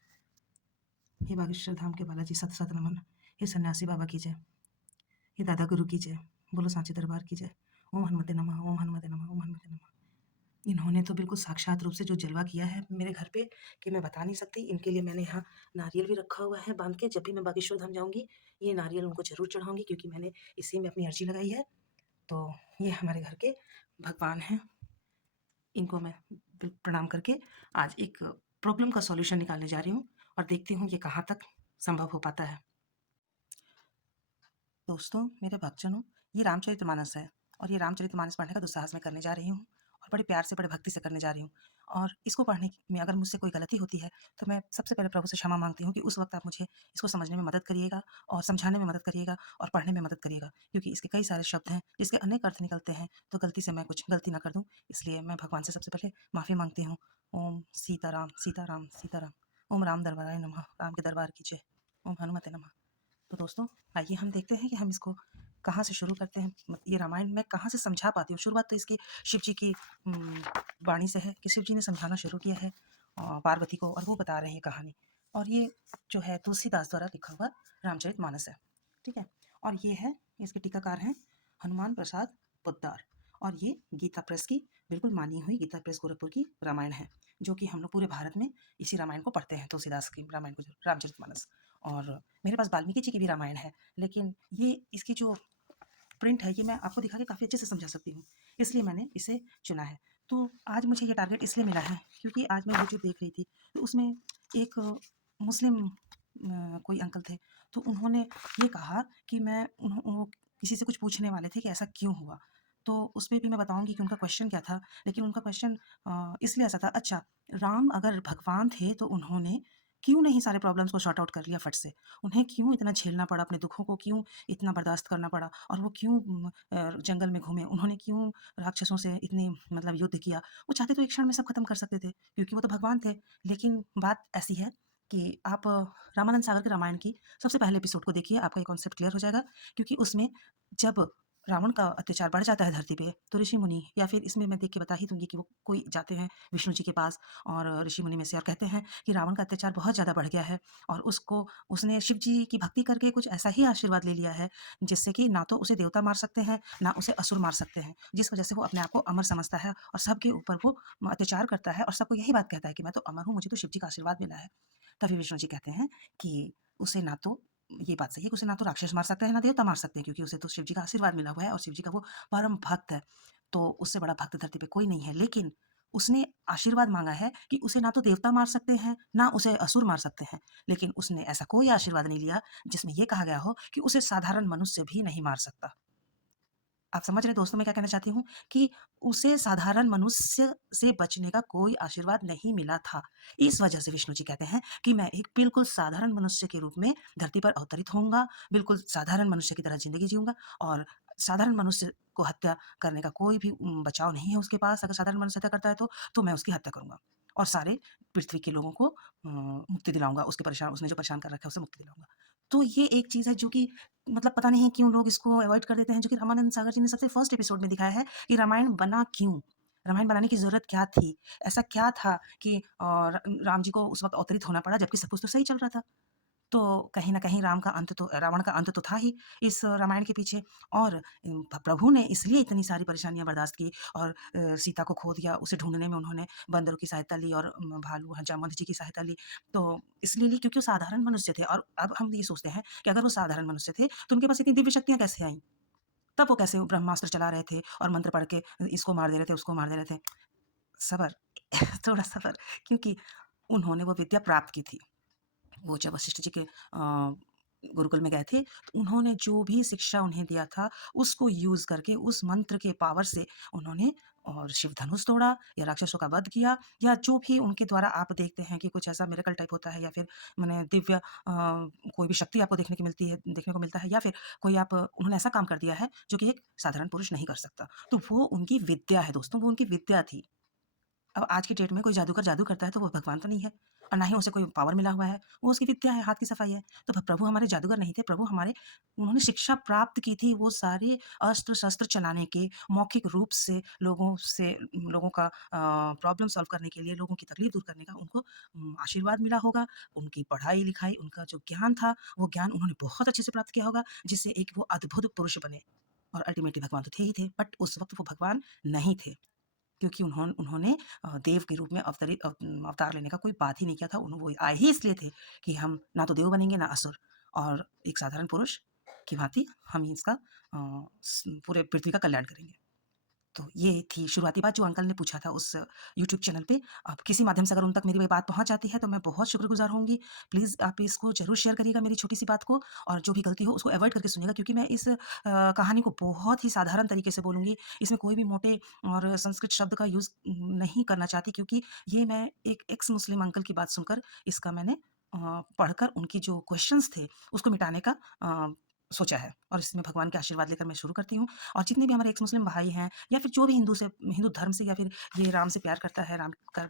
हे बागेश्वर धाम के बालाजी, सत सत नमन। हे सन्यासी बाबा की जय। हे दादा गुरु की जय। बोलो सांची दरबार की जय। ओम हनुमते नमः, ओम हनुमते नमः, ओम हनुमते नमः। इन्होंने तो बिल्कुल साक्षात रूप से जो जलवा किया है मेरे घर पे, कि मैं बता नहीं सकती। इनके लिए मैंने यहाँ नारियल भी रखा हुआ है बांध के। जब भी मैं बागेश्वर धाम जाऊँगी, ये नारियल उनको ज़रूर चढ़ाऊँगी, क्योंकि मैंने इसी में अपनी अर्जी लगाई है। तो ये हमारे घर के भगवान हैं। इनको मैं प्रणाम करके आज एक प्रॉब्लम का सॉल्यूशन निकालने जा रही हूँ और देखती हूँ ये कहाँ तक संभव हो पाता है। दोस्तों, मेरे भक्तजनों, ये रामचरितमानस है और ये रामचरितमानस पढ़ने का दुस्साहस मैं करने जा रही हूँ और बड़े प्यार से, बड़े भक्ति से करने जा रही हूँ। और इसको पढ़ने में अगर मुझसे कोई गलती होती है, तो मैं सबसे पहले प्रभु से क्षमा मांगती हूँ कि उस वक्त आप मुझे इसको समझने में मदद करिएगा और समझाने में मदद करिएगा और पढ़ने में मदद करिएगा, क्योंकि इसके कई सारे शब्द हैं जिसके अनेक अर्थ निकलते हैं, तो गलती से मैं कुछ गलती ना कर दूँ, इसलिए मैं भगवान से सबसे पहले माफ़ी मांगती हूँ। ओम सीताराम सीताराम सीताराम। ओम राम दरबाराय नमः, राम के दरबार की जय। ओम हनुमते नमः। तो दोस्तों, आइए हम देखते हैं कि हम इसको कहाँ से शुरू करते हैं। ये रामायण मैं कहाँ से समझा पाती हूँ। शुरुआत तो इसकी शिव जी की वाणी से है कि शिव जी ने समझाना शुरू किया है पार्वती को, और वो बता रहे हैं कहानी। और ये जो है तुलसीदास द्वारा लिखा हुआ रामचरितमानस है, ठीक है। और ये है, इसके टीकाकार हैं हनुमान प्रसाद पोद्दार। और ये गीता प्रेस की बिल्कुल मानी हुई गीता प्रेस गोरखपुर की रामायण है, जो कि हम लोग पूरे भारत में इसी रामायण को पढ़ते हैं, तुलसीदास की रामायण को, रामचरितमानस। और मेरे पास वाल्मीकि जी की भी रामायण है, लेकिन ये इसकी जो प्रिंट है ये मैं आपको दिखा के काफ़ी अच्छे से समझा सकती हूँ, इसलिए मैंने इसे चुना है। तो आज मुझे ये टारगेट इसलिए मिला है क्योंकि आज मैं यूट्यूब देख रही थी, तो उसमें एक मुस्लिम कोई अंकल थे, तो उन्होंने ये कहा कि वो किसी से कुछ पूछने वाले थे कि ऐसा क्यों हुआ? तो उसमें भी मैं बताऊँगी कि उनका क्वेश्चन क्या था, लेकिन उनका क्वेश्चन इसलिए ऐसा था, अच्छा, राम अगर भगवान थे तो उन्होंने क्यों नहीं सारे प्रॉब्लम्स को सॉर्ट आउट कर लिया फट से? उन्हें क्यों इतना झेलना पड़ा, अपने दुखों को क्यों इतना बर्दाश्त करना पड़ा, और वो क्यों जंगल में घूमे? उन्होंने क्यों राक्षसों से इतनी मतलब युद्ध किया? वो चाहते तो एक क्षण में सब खत्म कर सकते थे, क्योंकि वो तो भगवान थे। लेकिन बात ऐसी है कि आप रामानंद सागर के रामायण की सबसे पहले एपिसोड को देखिए, आपका ये कॉन्सेप्ट क्लियर हो जाएगा। क्योंकि उसमें जब रावण का अत्याचार बढ़ जाता है धरती पे, तो ऋषि मुनि, या फिर इसमें मैं देख के बता ही दूँगी कि वो कोई जाते हैं विष्णु जी के पास और ऋषि मुनि में से, और कहते हैं कि रावण का अत्याचार बहुत ज़्यादा बढ़ गया है, और उसने शिव जी की भक्ति करके कुछ ऐसा ही आशीर्वाद ले लिया है, जिससे कि ना तो उसे देवता मार सकते हैं, ना उसे असुर मार सकते हैं। जिस वजह से वो अपने आप को अमर समझता है और सबके ऊपर वो अत्याचार करता है, और सबको यही बात कहता है कि मैं तो अमर हूँ, मुझे तो शिव जी का आशीर्वाद मिला है। तभी विष्णु जी कहते हैं कि उसे ना तो, ये बात सही है कि उसे ना तो राक्षस मार सकते हैं, ना देवता मार सकते हैं, क्योंकि उसे तो शिव जी का आशीर्वाद मिला हुआ है और शिव जी का वो परम भक्त है। तो उससे बड़ा भक्त धरती पे कोई नहीं है। लेकिन उसने आशीर्वाद माँगा है कि उसे ना तो देवता मार सकते हैं, ना उसे असुर मार सकते हैं। लेकिन उसने ऐसा कोई आशीर्वाद नहीं लिया जिसमें ये कहा गया हो कि उसे साधारण मनुष्य भी नहीं मार सकता। आप समझ रहे हैं दोस्तों मैं क्या कहना चाहती हूँ? कि उसे साधारण मनुष्य से बचने का कोई आशीर्वाद नहीं मिला था। इस वजह से विष्णु जी कहते हैं कि मैं एक बिल्कुल साधारण मनुष्य के रूप में धरती पर अवतरित होऊँगा, बिल्कुल साधारण मनुष्य की तरह ज़िंदगी जीऊँगा, और साधारण मनुष्य को हत्या करने का कोई भी बचाव नहीं है उसके पास। अगर साधारण मनुष्य हत्या करता है तो मैं उसकी हत्या करूँगा, और सारे पृथ्वी के लोगों को मुक्ति दिलाऊँगा, उसने जो परेशान कर रखा है उसे मुक्ति दिलाऊँगा। तो ये एक चीज़ है जो कि मतलब पता नहीं क्यों लोग इसको अवॉइड कर देते हैं, जो कि रामानंद सागर जी ने सबसे फर्स्ट एपिसोड में दिखाया है कि रामायण बना क्यों? रामायण बनाने की ज़रूरत क्या थी? ऐसा क्या था कि राम जी को उस वक़्त अवतरित होना पड़ा, जबकि सब कुछ तो सही चल रहा था? तो कहीं न कहीं रावण का अंत तो था ही इस रामायण के पीछे, और प्रभु ने इसलिए इतनी सारी परेशानियाँ बर्दाश्त की, और सीता को खो दिया, उसे ढूँढने में उन्होंने बंदरों की सहायता ली, और भालू जामवंत जी की सहायता ली। तो इसलिए ली क्योंकि वो साधारण मनुष्य थे, और अब हम ये सोचते हैं कि अगर वो साधारण मनुष्य थे, तो उनके पास इतनी दिव्य शक्तियाँ कैसे आईं? तब वो कैसे ब्रह्मास्त्र चला रहे थे और मंत्र पढ़ के इसको मार दे रहे थे, उसको मार दे रहे थे? सब्र, थोड़ा सब्र, क्योंकि उन्होंने वो विद्या प्राप्त की थी। वो जब वशिष्ठ जी के गुरुकुल में गए थे, तो उन्होंने जो भी शिक्षा उन्हें दिया था, उसको यूज़ करके, उस मंत्र के पावर से उन्होंने और शिव धनुष तोड़ा, या राक्षसों का वध किया, या जो भी उनके द्वारा आप देखते हैं कि कुछ ऐसा मिरेकल टाइप होता है, या फिर माने दिव्य कोई भी शक्ति आपको देखने को मिलता है, या फिर कोई आप उन्होंने ऐसा काम कर दिया है, जो कि एक साधारण पुरुष नहीं कर सकता। तो वो उनकी विद्या है दोस्तों, वो उनकी विद्या थी। अब आज की डेट में कोई जादूगर जादू करता है तो वो भगवान तो नहीं है, और ना ही उसे कोई पावर मिला हुआ है, वो उसकी विद्या है, हाथ की सफाई है। तो प्रभु हमारे जादूगर नहीं थे, प्रभु हमारे, उन्होंने शिक्षा प्राप्त की थी वो सारे अस्त्र-शस्त्र चलाने के, मौखिक रूप से लोगों का प्रॉब्लम सॉल्व करने के लिए, लोगों की तकलीफ दूर करने का उनको आशीर्वाद मिला होगा। उनकी पढ़ाई-लिखाई, उनका जो ज्ञान था, वो ज्ञान उन्होंने बहुत अच्छे से प्राप्त किया होगा, जिससे एक वो अद्भुत पुरुष बने, और अल्टीमेटली भगवान तो थे ही थे, बट उस वक़्त वो भगवान नहीं थे। क्योंकि उन्होंने देव के रूप में अवतार लेने का कोई बात ही नहीं किया था। वो आए ही इसलिए थे कि हम ना तो देव बनेंगे, ना असुर, और एक साधारण पुरुष की भाँति हम ही इसका पूरे पृथ्वी का कल्याण करेंगे। तो ये थी शुरुआती बात जो अंकल ने पूछा था उस यूट्यूब चैनल पे। अब किसी माध्यम से अगर उन तक मेरी ये बात पहुँच जाती है तो मैं बहुत शुक्रगुज़ार होंगी। प्लीज़ आप इसको ज़रूर शेयर करिएगा मेरी छोटी-सी बात को, और जो भी गलती हो उसको अवॉइड करके सुनिएगा, क्योंकि मैं इस कहानी को बहुत ही साधारण तरीके से बोलूँगी। इसमें कोई भी मोटे और संस्कृत शब्द का यूज़ नहीं करना चाहती, क्योंकि ये मैं एक एक्स मुस्लिम अंकल की बात सुनकर इसका मैंने पढ़कर उनकी जो क्वेश्चन्स थे उसको मिटाने का सोचा है, और इसमें भगवान के आशीर्वाद लेकर मैं शुरू करती हूँ। और जितने भी हमारे एक्स मुस्लिम भाई हैं, या फिर जो भी हिंदू धर्म से, या फिर ये राम से प्यार करता है, राम का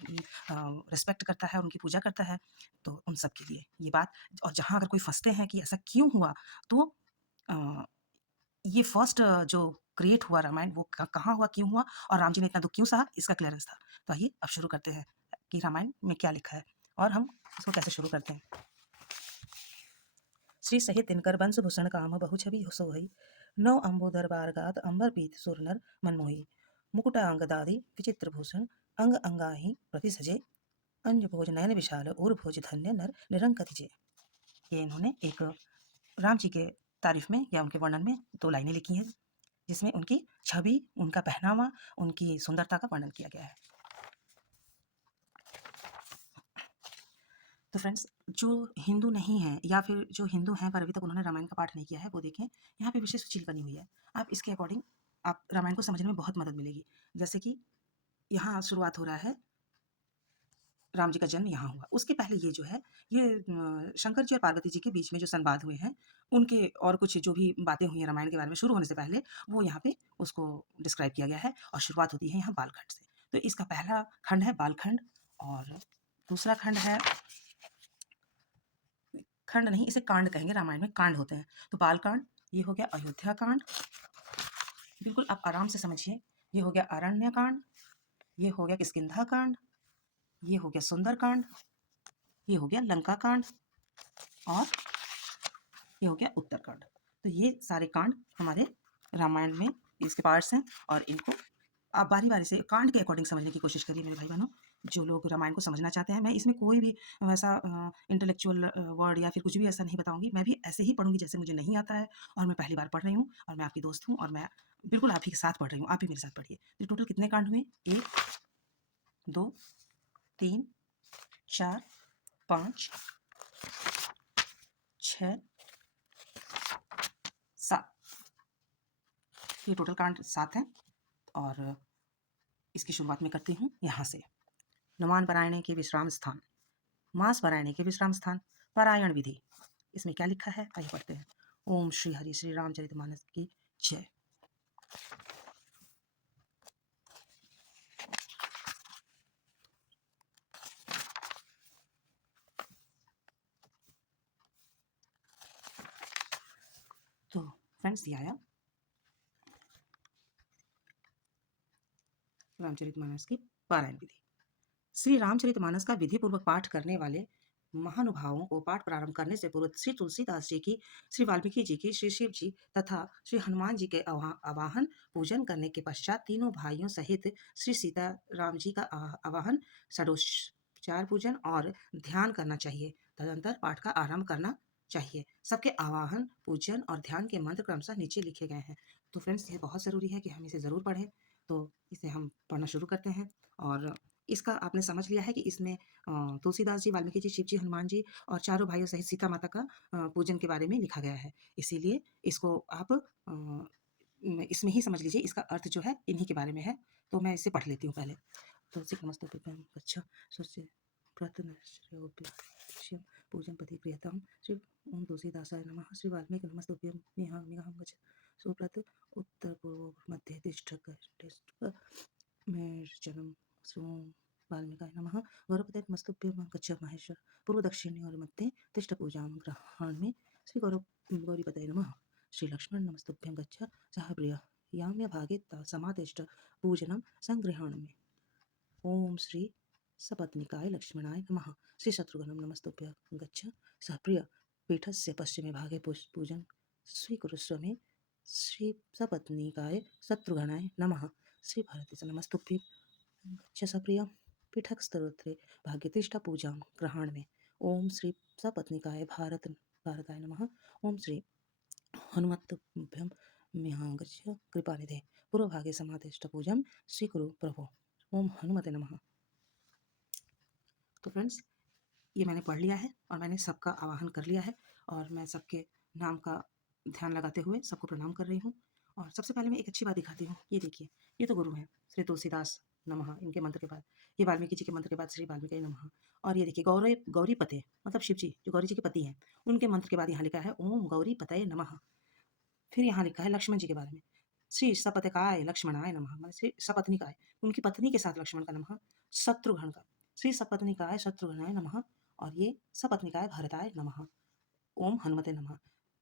रिस्पेक्ट करता है, उनकी पूजा करता है, तो उन सब के लिए ये बात। और जहाँ अगर कोई फँसते हैं कि ऐसा क्यों हुआ, तो अ, ये फर्स्ट जो क्रिएट हुआ रामायण, वो कहाँ हुआ, क्यों हुआ, और राम जी ने इतना दुःख क्यों सहा, इसका क्लीयरेंस था। तो आइए अब शुरू करते हैं कि रामायण में क्या लिखा है, और हम इसको कैसे शुरू करते हैं। श्री सहित दिनकर वंशभूषण काम बहु छवि सोहई। नौ अंबोधर बारगात अंबर पीत सुरनर मनमोही। मुकुटांग दादी विचित्र भूषण अंग अंगाही प्रति सजे। अंज भोज नयन विशाल और भोज धन्य नर निरंक जे। ये इन्होंने एक राम जी के तारीफ में या उनके वर्णन में 2 लाइनें लिखी हैं, जिसमें उनकी छवि, उनका पहनावा, उनकी सुंदरता का वर्णन किया गया है। तो फ्रेंड्स, जो हिंदू नहीं हैं या फिर जो हिंदू हैं पर अभी तक उन्होंने रामायण का पाठ नहीं किया है, वो देखें, यहाँ पे विशेष चीज बनी हुई है। आप इसके अकॉर्डिंग आप रामायण को समझने में बहुत मदद मिलेगी। जैसे कि यहाँ शुरुआत हो रहा है, राम जी का जन्म यहाँ हुआ। उसके पहले ये जो है, ये शंकर जी और पार्वती जी के बीच में जो संवाद हुए हैं, उनके और कुछ जो भी बातें हुई हैं रामायण के बारे में शुरू होने से पहले, वो यहाँ पे उसको डिस्क्राइब किया गया है और शुरुआत होती है यहाँ बालखंड से। तो इसका पहला खंड है बालखंड और दूसरा खंड है, खंड नहीं, इसे कांड कहेंगे, रामायण में कांड होते हैं। तो बालकांड, ये हो गया अयोध्या कांड, बिल्कुल आप आराम से समझिए। ये हो गया अरण्य कांड, ये हो गया किष्किंधा कांड, ये हो गया सुंदर कांड, ये हो गया लंका कांड और ये हो गया उत्तरकांड। तो ये सारे कांड हमारे रामायण में इसके पार्ट्स हैं और इनको आप बारी बारी से कांड के अकॉर्डिंग समझने की कोशिश करिए मेरे भाई बहनों। जो लोग रामायण को समझना चाहते हैं, मैं इसमें कोई भी वैसा इंटेलेक्चुअल वर्ड या फिर कुछ भी ऐसा नहीं बताऊंगी। मैं भी ऐसे ही पढ़ूंगी जैसे मुझे नहीं आता है, और मैं पहली बार पढ़ रही हूँ और मैं आपकी दोस्त हूँ और मैं बिल्कुल आप ही के साथ पढ़ रही हूँ, आप भी मेरे साथ पढ़िए। तो टोटल कितने कांड हुए? 1 2 3 4 5 6 7, ये टोटल कांड 7 हैं। और इसकी शुरुआत में करती हूँ यहाँ से। नमान पारायण के विश्राम स्थान, मास पारायण के विश्राम स्थान, पारायण विधि। इसमें क्या लिखा है, आइए पढ़ते हैं। ओम श्री हरि श्री रामचरितमानस की जय। तो फ्रेंड्स, ये आया रामचरितमानस की पारायण विधि। श्री रामचरितमानस का विधि पूर्वक पाठ करने वाले महानुभावों को पाठ प्रारंभ करने से पूर्व श्री तुलसीदास जी की, श्री वाल्मीकि जी की, श्री शिव जी तथा श्री हनुमान जी के आवाहन पूजन करने के पश्चात तीनों भाइयों सहित श्री सीता राम जी का आवाहन, षडोपचार पूजन और ध्यान करना चाहिए। तदंतर पाठ का आरंभ करना चाहिए। सबके आवाहन, पूजन और ध्यान के मंत्र क्रमशः नीचे लिखे गए हैं। तो फ्रेंड्स, ये बहुत ज़रूरी है कि हम इसे ज़रूर पढ़ें। तो इसे हम पढ़ना शुरू करते हैं। और इसका आपने समझ लिया है कि इसमें तुलसीदास जी, वाल्मीकि जी, शिव जी, हनुमान जी और चारों भाइयों सहित सीता माता का पूजन के बारे में लिखा गया है। इसीलिए इसको आप इसमें ही समझ लीजिए, इसका अर्थ जो है इन्हीं के बारे में है। तो मैं इसे पढ़ लेती हूँ पहले। तुलसी नमस्तुभ्यं गच्छ सूर्य प्रातःश्रयोभ्यं पूजन पति प्रियतम श्री ओम तुलसीदासाय नमः। श्री वाल्मीकि नमस्तुभ्यं मिहं गच्छ सुप्रत उत्तर पूर्व मध्य तिष्ठ मेर्जनम सोम वाल्मीकाय नमः। गौरवपते नमस्तुभ्यं गच्छ महेश्वर पूर्व दक्षिणी और मध्य तिष्ठ पूजां ग्रहण में श्री गौरीपतये नमः। श्री लक्ष्मण नमस्तुभ्यं गच्छ सह प्रिय याम्य भागे समादिष्ट पूजनम संग्रहण में। ओम श्री सपत्निकाय लक्ष्मणाय नमः। श्री शत्रुघ्नं नमस्तुभ्यं गच्छ सप्रिय पीठस्य पश्चिमे भागे पूजन स्वीकुरुष्व मे। श्री सपत्निकाय शत्रुघ्नाय नमः। श्री भरत नमस्तुभ्यं गच्छ सप्रिय पीठस्तोत्रे भाग्य तिष्ठ पूजां ग्रहण में। ओम श्री सपत्निकाय भारताय नमः। ओम श्री हनुमत्तुभ्यं मिहां गच्छ कृपानिधे पूर्व भागे समाधिष्ठ पूजन स्वीकुरु प्रभो। ओम हनुमते नमः। तो फ्रेंड्स, ये मैंने पढ़ लिया है और मैंने सबका आवाहन कर लिया है और मैं सबके नाम का ध्यान लगाते हुए सबको प्रणाम कर रही हूँ। और सबसे पहले मैं एक अच्छी बात दिखाती हूँ। ये देखिए, ये तो गुरु हैं श्री तुलसीदास नमः, इनके मंत्र के बाद ये वाल्मीकि जी के मंत्र के बाद श्री वाल्मीकि नमः। और ये देखिए गौरी पते, मतलब शिव जी जो गौरी जी के पति हैं, उनके मंत्र के बाद यहाँ लिखा है ओम गौरी पतये नमः। फिर यहाँ लिखा है लक्ष्मण जी के बारे में, श्री सपत्निकाय लक्ष्मणाय नमः, मतलब श्री सपत्निकाय उनकी पत्नी के साथ लक्ष्मण का नमः। शत्रुघ्न का श्री सपत्निकाय शत्रुघ्नाय नमः। और ये सपत्निकाय भरताय नमः। ओम हनुमते नमः।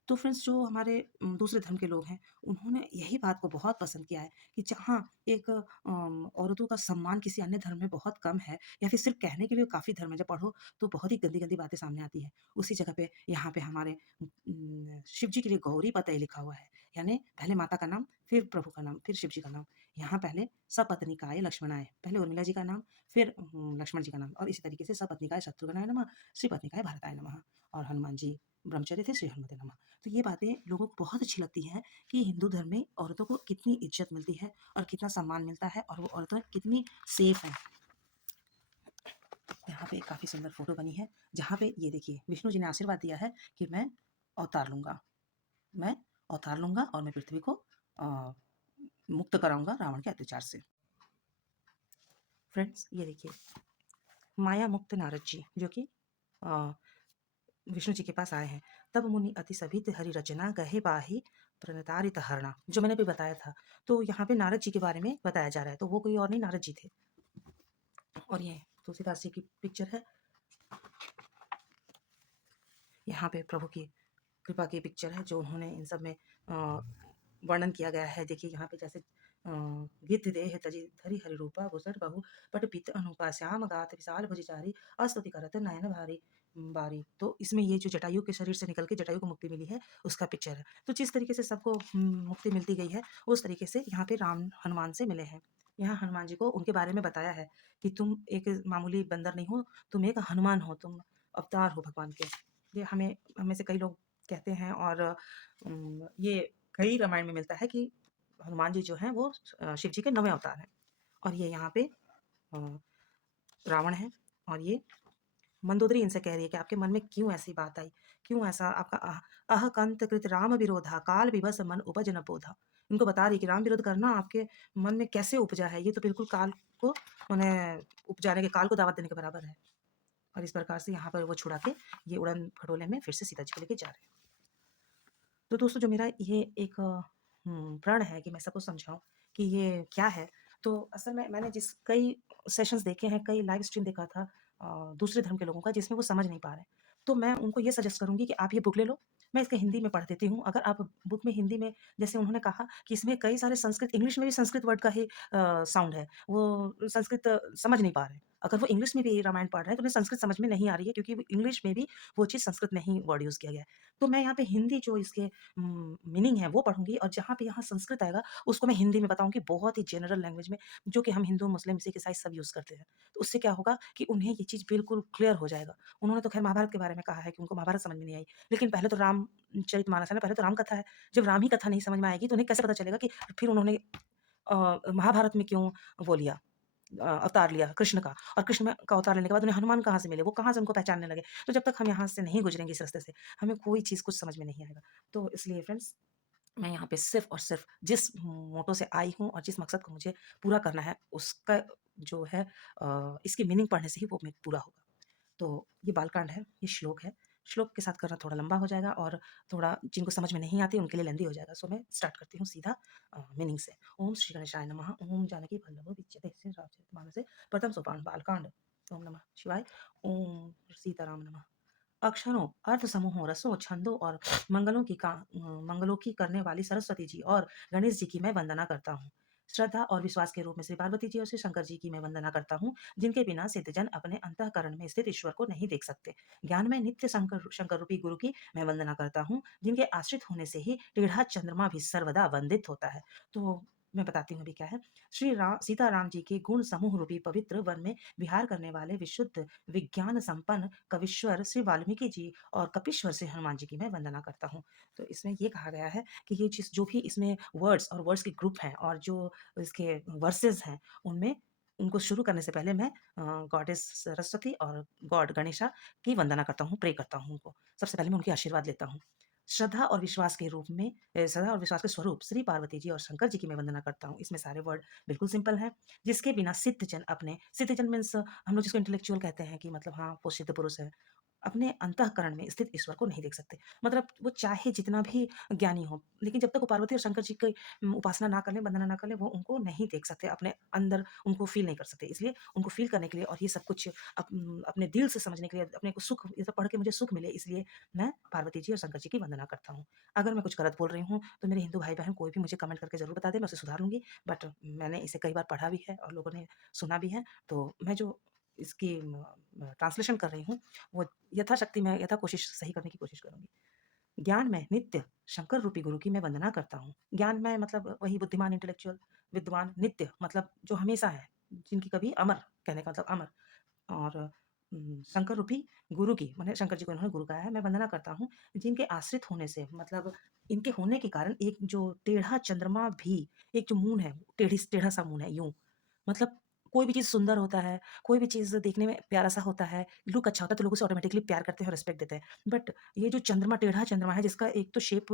तो फ्रेंड्स जो हमारे दूसरे धर्म के लोग हैं, उन्होंने यही बात को बहुत पसंद किया है कि जहाँ एक औरतों का सम्मान किसी अन्य धर्म में बहुत कम है या फिर सिर्फ़ कहने के लिए काफ़ी धर्म है, जब पढ़ो तो बहुत ही गंदी-गंदी बातें सामने आती हैं। उसी जगह पे यहाँ पे हमारे शिव जी के लिए गौरी पतई लिखा हुआ है, यानी पहले माता का नाम, फिर प्रभु का नाम, फिर शिव जी का नाम। यहाँ पहले सपत्नीकाय लक्ष्मणाय, पहले उर्मिला जी का नाम, फिर लक्ष्मण जी का नाम और इसी तरीके से सपत्नीकाय शत्रुघ्नाय नमः, श्रीपत्नीकाय भरताय नमः और हनुमान जी ब्रह्मचर्य थे श्री हनुमते नमः। तो ये बातें लोगों को बहुत अच्छी लगती हैं कि हिंदू धर्म में औरतों को कितनी इज्जत मिलती है और कितना सम्मान मिलता है और वो औरतें कितनी सेफ हैं। यहाँ पे काफ़ी सुंदर फोटो बनी है जहाँ पे ये देखिए विष्णु जी ने आशीर्वाद दिया है कि मैं अवतार लूँगा, मैं अवतार लूँगा और मैं पृथ्वी को मुक्त कराऊँगा रावण के अत्याचार से। फ्रेंड्स ये देखिए माया मुक्त नारद जी जो कि विष्णु जी के पास आए हैं। तब मुनि अति सभित हरि रचना गहे बाहि प्रणतारित हरणा, जो मैंने अभी बताया था। तो यहाँ पे नारद जी के बारे में बताया जा रहा है, तो वो कोई और नहीं नारद जी थे। और ये तुलसीदास जी की पिक्चर है, यहाँ पे प्रभु की कृपा की पिक्चर है जो उन्होंने इन सब में वर्णन किया गया है। देखिए यहाँ पे जैसे गिद्ध देह तजि धरि हरि रूपा भूषण बहु पट पित अनुपा श्याम गात विशाल भुजचारी अस्तुति करत नयन भारी बारी। तो इसमें ये जो जटायु के शरीर से निकल के जटायु को मुक्ति मिली है उसका पिक्चर है। तो जिस तरीके से सबको मुक्ति मिलती गई है उस तरीके से यहाँ पे राम हनुमान से मिले हैं। यहाँ हनुमान जी को उनके बारे में बताया है कि तुम एक मामूली बंदर नहीं हो, तुम एक हनुमान हो, तुम अवतार हो भगवान के। ये हमें हमें से कई लोग कहते हैं और ये कई रामायण में मिलता है कि हनुमान जी जो हैं वो शिव जी के 9वें अवतार हैं। और ये यहाँ पे रावण है और ये मंदोदरी इनसे कह रही है कि आपके मन में क्यों ऐसी बात आई? क्यों ऐसा आपका कंत कृत राम विरोधा काल विवश मन उपज न बोधा। इनको बता रही है कि राम विरोध करना आपके मन में कैसे उपजा है? ये तो बिल्कुल काल को माने उपजाने के काल को दावत देने के बराबर है। और इस प्रकार से यहाँ पर वो छुड़ा के ये उड़न खटोले में फिर से सीता जी को लेके जा रहे हैं। तो दोस्तों जो मेरा ये एक प्रण है कि मैं सबको समझाऊँ कि ये क्या है, तो असल में मैंने जिस कई सेशंस देखे हैं, कई लाइव स्ट्रीम देखा था दूसरे धर्म के लोगों का जिसमें वो समझ नहीं पा रहे हैं। तो मैं उनको ये सजेस्ट करूँगी कि आप ये बुक ले लो, मैं इसको हिंदी में पढ़ देती हूँ। अगर आप बुक में हिंदी में जैसे उन्होंने कहा कि इसमें कई सारे संस्कृत इंग्लिश में भी संस्कृत वर्ड का ही साउंड है, वो संस्कृत समझ नहीं पा रहे हैं। अगर वो इंग्लिश में भी रामायण पढ़ रहे हैं तो उन्हें संस्कृत समझ में नहीं आ रही है क्योंकि वो इंग्लिश में भी वो चीज़ संस्कृत में ही वर्ड यूज़ किया गया है। तो मैं यहाँ पे हिंदी जो इसके मीनिंग है वो पढ़ूँगी और जहाँ पे यहाँ संस्कृत आएगा उसको मैं हिंदी में बताऊँगी बहुत ही जनरल लैंग्वेज में, जो कि हम हिंदू, मुस्लिम, सिख, ईसाई सब यूज़ करते हैं। तो उससे क्या होगा कि उन्हें ये चीज़ बिल्कुल क्लियर हो जाएगा। उन्होंने तो ख़ैर महाभारत के बारे में कहा है कि उनको महाभारत समझ में नहीं आई, लेकिन पहले तो रामचरितमानस है ना, पहले तो राम कथा है। जब राम ही कथा नहीं समझ में आएगी तो उन्हें कैसे पता चलेगा कि फिर उन्होंने महाभारत में क्यों वो लिया अवतार लिया कृष्ण का, और कृष्ण में का अवतार लेने के बाद उन्हें हनुमान कहाँ से मिले, वो कहाँ से उनको पहचानने लगे। तो जब तक हम यहाँ से नहीं गुज़रेंगे इस रास्ते से, हमें कोई चीज़ कुछ समझ में नहीं आएगा। तो इसलिए फ्रेंड्स मैं यहाँ पे सिर्फ़ और सिर्फ़ जिस मोटो से आई हूँ और जिस मकसद को मुझे पूरा करना है उसका जो है इसकी मीनिंग पढ़ने से ही वो पूरा होगा। तो ये बालकांड है, ये श्लोक है। श्लोक के साथ करना थोड़ा लंबा हो जाएगा और थोड़ा जिनको समझ में नहीं आती उनके लिए लेंदी हो जाएगा। सो मैं स्टार्ट करती हूँ सीधा मीनिंग से। ओम श्री गणेशाय नमः, ओम जानकी वल्लभ विद्यते श्री रामचरितमानसे प्रथम सोपान बालकांड। ओम नमः शिवाय, ओम सीताराम नमः। अक्षरों, अर्थ समूहों, रसों, छंदों और मंगलों की करने वाली सरस्वती जी और गणेश जी की मैं वंदना करता हूँ। श्रद्धा और विश्वास के रूप में श्री पार्वती जी और श्री शंकर जी की मैं वंदना करता हूँ, जिनके बिना सिद्धजन अपने अंतःकरण में स्थित ईश्वर को नहीं देख सकते। ज्ञान में नित्य शंकर शंकर रूपी गुरु की मैं वंदना करता हूँ, जिनके आश्रित होने से ही टेढ़ा चंद्रमा भी सर्वदा वंदित होता है। तो मैं बताती हूँ अभी क्या है। श्री राम सीता राम जी के गुण समूह रूपी पवित्र वन में विहार करने वाले विशुद्ध विज्ञान संपन्न कविश्वर श्री वाल्मीकि जी और कपीश्वर श्री हनुमान जी की मैं वंदना करता हूँ। तो इसमें ये कहा गया है कि ये चीज़ जो भी इसमें वर्ड्स और वर्ड्स के ग्रुप हैं और जो इसके वर्सेस हैं, उनमें उनको शुरू करने से पहले मैं गॉडेस सरस्वती और गॉड गणेशा की वंदना करता हूँ, प्रे करता हूँ उनको। सबसे पहले मैं उनके आशीर्वाद लेता हूँ। श्रद्धा और विश्वास के रूप में श्रद्धा और विश्वास के स्वरूप श्री पार्वती जी और शंकर जी की मैं वंदना करता हूँ। इसमें सारे वर्ड बिल्कुल सिंपल हैं, जिसके बिना सिद्धजन मीन्स हम लोग जिसको इंटेलेक्चुअल कहते हैं कि मतलब हाँ, वो सिद्ध पुरुष है। अपने अंतःकरण में स्थित ईश्वर को नहीं देख सकते। मतलब वो चाहे जितना भी ज्ञानी हो, लेकिन जब तक वो पार्वती और शंकर जी की उपासना ना कर लें, वंदना ना कर लें, वो उनको नहीं देख सकते, अपने अंदर उनको फ़ील नहीं कर सकते। इसलिए उनको फ़ील करने के लिए और ये सब कुछ अपने दिल से समझने के लिए, अपने को सुख, ये सब पढ़ के मुझे सुख मिले, इसलिए मैं पार्वती जी और शंकर जी की वंदना करता हूँ। अगर मैं कुछ गलत बोल रही हूँ, तो मेरे हिंदू भाई-बहन कोई भी मुझे कमेंट करके ज़रूर बता दें, मैं उसे सुधार लूँगी। बट मैंने इसे कई बार पढ़ा भी है और लोगों ने सुना भी है, तो मैं जो इसकी ट्रांसलेशन कर रही हूँ, वो यथाशक्ति मैं यथा कोशिश सही करने की कोशिश करूँगी। ज्ञान में नित्य शंकर रूपी गुरु की मैं वंदना करता हूँ। ज्ञान में मतलब वही बुद्धिमान, इंटेलेक्चुअल, विद्वान, नित्य मतलब जो हमेशा है, जिनकी कभी अमर, कहने का मतलब अमर, और शंकर रूपी गुरु की, माने शंकर जी को इन्होंने गुरु कहा है, मैं वंदना करता हूँ, जिनके आश्रित होने से, मतलब इनके होने के कारण एक जो टेढ़ा चंद्रमा भी, एक जो मून है, टेढ़ा-सा मून है यूँ, मतलब कोई भी चीज़ सुंदर होता है, कोई भी चीज़ देखने में प्यारा-सा होता है, लुक अच्छा होता है, तो लोग उसे ऑटोमैटिकली प्यार करते हैं और रिस्पेक्ट देते हैं। बट ये जो चंद्रमा, टेढ़ा चंद्रमा है, जिसका एक तो शेप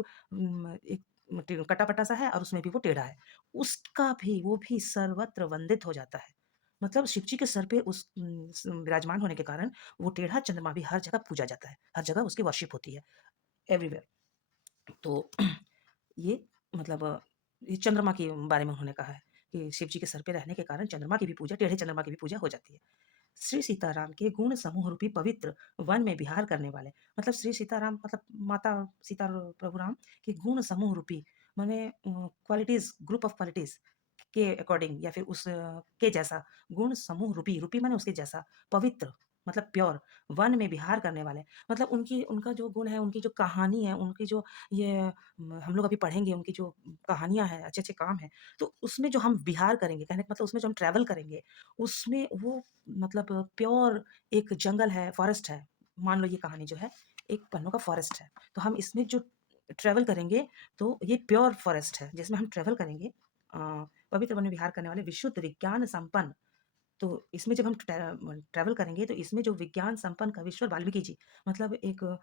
एक कटा-पटा सा है और उसमें भी वो टेढ़ा है, उसका भी, वो भी सर्वत्र वंदित हो जाता है। मतलब शिव जी के सर पे उस विराजमान होने के कारण वो टेढ़ा चंद्रमा भी हर जगह पूजा जाता है, हर जगह उसकी वर्शिप होती है, एवरीवेयर। तो ये मतलब ये चंद्रमा के बारे में उन्होंने कहा है कि शिव जी के सर पे रहने के कारण चंद्रमा की भी पूजा, टेढ़े चंद्रमा की भी पूजा हो जाती है। श्री सीताराम के गुण समूह रूपी पवित्र वन में विहार करने वाले, मतलब श्री सीताराम मतलब माता सीता और प्रभु राम के गुण समूह रूपी, माने क्वालिटीज़, ग्रुप ऑफ क्वालिटीज़ के अकॉर्डिंग, या फिर उस के जैसा गुण समूह रूपी, रूपी माने उसके जैसा, पवित्र मतलब प्योर, वन में विहार करने वाले, मतलब उनकी, उनका जो गुण है, उनकी जो कहानी है, उनकी जो ये हम लोग अभी पढ़ेंगे, उनकी जो कहानियाँ हैं, अच्छे-अच्छे काम हैं, तो उसमें जो हम विहार करेंगे, कहने का मतलब उसमें जो हम ट्रैवल करेंगे, उसमें वो मतलब प्योर एक जंगल है, फॉरेस्ट है। मान लो ये कहानी जो है, एक पन्नों का फॉरेस्ट है, तो हम इसमें जो ट्रैवल करेंगे, तो ये प्योर फॉरेस्ट है, जिसमें हम ट्रैवल करेंगे, अ, पवित्र वन में विहार करने वाले विशुद्ध विज्ञान संपन्न। तो इसमें जब हम ट्रैवल करेंगे, तो इसमें जो विज्ञान संपन्न कवीश्वर वाल्मीकि जी, मतलब एक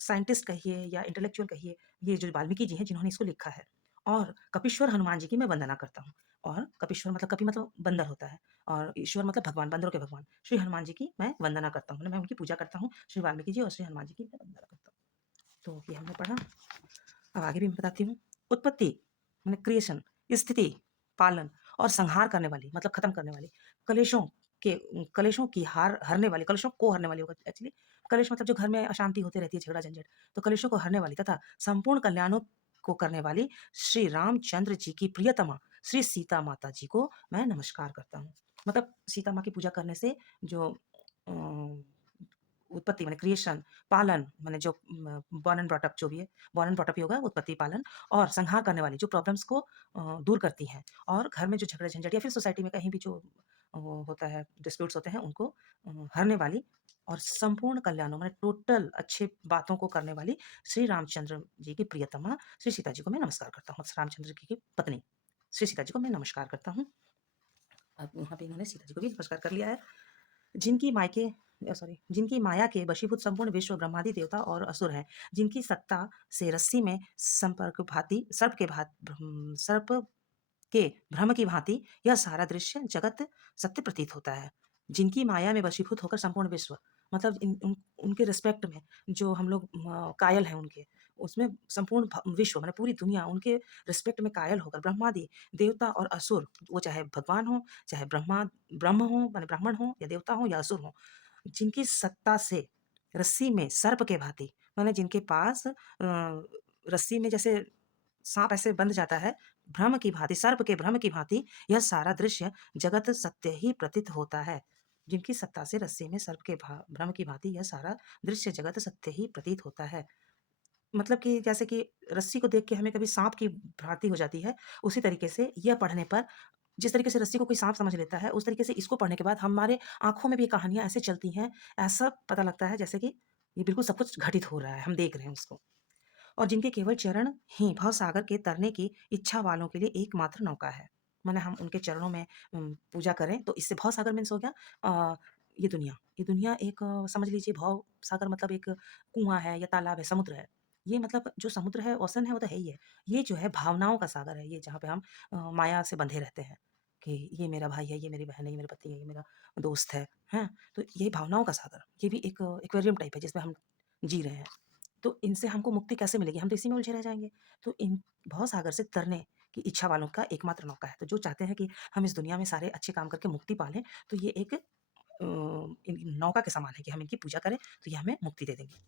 साइंटिस्ट कहिए या इंटेलेक्चुअल कहिए, ये जो वाल्मीकि जी हैं, जिन्होंने इसको लिखा है। और कपीश्वर हनुमान जी की मैं वंदना करता हूँ। और कपीश्वर मतलब, कपी मतलब बंदर होता है, और ईश्वर मतलब भगवान, बंदरों के भगवान। श्री हनुमान जी की मैं वंदना करता हूँ, मैं उनकी पूजा करता हूँ। श्री वाल्मीकि जी और श्री हनुमान जी की मैं वंदना करता हूँ। तो ये हमने पढ़ा। अब आगे भी मैं बताती हूँ। उत्पत्ति माने क्रिएशन, स्थिति, पालन और संहार करने वाली, मतलब खत्म करने वाली, कलेशों कलेशों की हरने वाली, कलेशों को हरने वाली होगा एक्चुअली। कलेश मतलब जो घर में अशांति होती रहती है, झगड़ा झंझट, तो कलेशों को हरने वाली तथा संपूर्ण कल्याणों को करने वाली श्री रामचंद्र जी की प्रियतमा श्री सीता माता जी को मैं नमस्कार करता हूँ। मतलब सीता माँ की पूजा करने से जो अ, उत्पत्ति माने क्रिएशन, पालन माने जो बॉर्न एंड ब्रॉट अप जो भी है, बॉर्न एंड ब्रॉट अप ही होगा, उत्पत्ति, पालन, और संहार करने वाली जो प्रॉब्लम्स को दूर करती हैं, और घर में जो झगड़ा झंझट या फिर सोसाइटी में कहीं भी जो वो होता है, डिस्प्यूट्स होते हैं, उनको हरने वाली, और संपूर्ण कल्याणों माने टोटल अच्छे बातों को करने वाली श्री रामचंद्र जी की प्रियतमा श्री सीता जी को मैं नमस्कार करता हूँ। रामचंद्र जी की पत्नी श्री सीता जी को मैं नमस्कार करता हूँ। अब वहाँ पे इन्होंने सीता जी को भी नमस्कार कर लिया है। जिनकी मायके जिनकी माया के वशीभूत संपूर्ण विश्व ब्रह्मादि देवता और असुर हैं, जिनकी सत्ता से रस्सी में संपर्क भांति सर्प के भ्रम की भांति यह सारा दृश्य जगत सत्य प्रतीत होता है। जिनकी माया में वशीभूत होकर संपूर्ण विश्व, मतलब उनके रिस्पेक्ट में जो हम लोग कायल हैं उनके, उसमें संपूर्ण विश्व माने पूरी दुनिया उनके रिस्पेक्ट में कायल होकर ब्रह्मादि देवता और असुर, वो चाहे भगवान हो, चाहे ब्रह्म हो माने ब्राह्मण हो, या देवता हो, या असुर हो, जिनकी सत्ता से रस्सी में सर्प के भांति, माने जिनके पास रस्सी में जैसे साँप ऐसे बंध जाता है, भ्रम की भाँति, सर्प के भ्रम की भाँति यह सारा दृश्य जगत सत्य ही प्रतीत होता है। जिनकी सत्ता से रस्सी में सर्प के भ्रम की भाँति यह सारा दृश्य जगत सत्य ही प्रतीत होता है। मतलब कि जैसे कि रस्सी को देख के हमें कभी साँप की भ्रांति हो जाती है, उसी तरीके से यह पढ़ने पर, जिस तरीके से रस्सी को कोई साँप समझ लेता है, उस तरीके से इसको पढ़ने के बाद हमारे आँखों में भी ये कहानियाँ ऐसे चलती हैं, ऐसा पता लगता है जैसे कि ये बिल्कुल सब कुछ घटित हो रहा है, हम देख रहे हैं उसको। और जिनके केवल चरण ही भवसागर के तरने की इच्छा वालों के लिए एकमात्र नौका है। माने हम उनके चरणों में पूजा करें, तो इससे भवसागर मीन्स हो गया ये दुनिया एक समझ लीजिए, भव सागर मतलब एक कुआँ है या तालाब है, समुद्र है। ये मतलब जो समुद्र है, ओशन है, वो तो है ही है। ये जो है भावनाओं का सागर है, ये जहाँ पे हम माया से बंधे रहते हैं, कि ये मेरा भाई है, ये मेरी बहन है, ये मेरा पति है, ये मेरा दोस्त है, हैं? तो ये भावनाओं का सागर, ये भी एक एक्वेरियम टाइप है जिसमें हम जी रहे हैं। तो इनसे हमको मुक्ति कैसे मिलेगी? हम तो इसी में उलझे रह जाएँगे। तो इन भवसागर से तरने की इच्छा वालों का एकमात्र नौका है। तो जो चाहते हैं कि हम इस दुनिया में सारे अच्छे काम करके मुक्ति पा लें, तो ये एक इन नौका के समान है कि हम इनकी पूजा करें, तो ये हमें मुक्ति दे देंगे।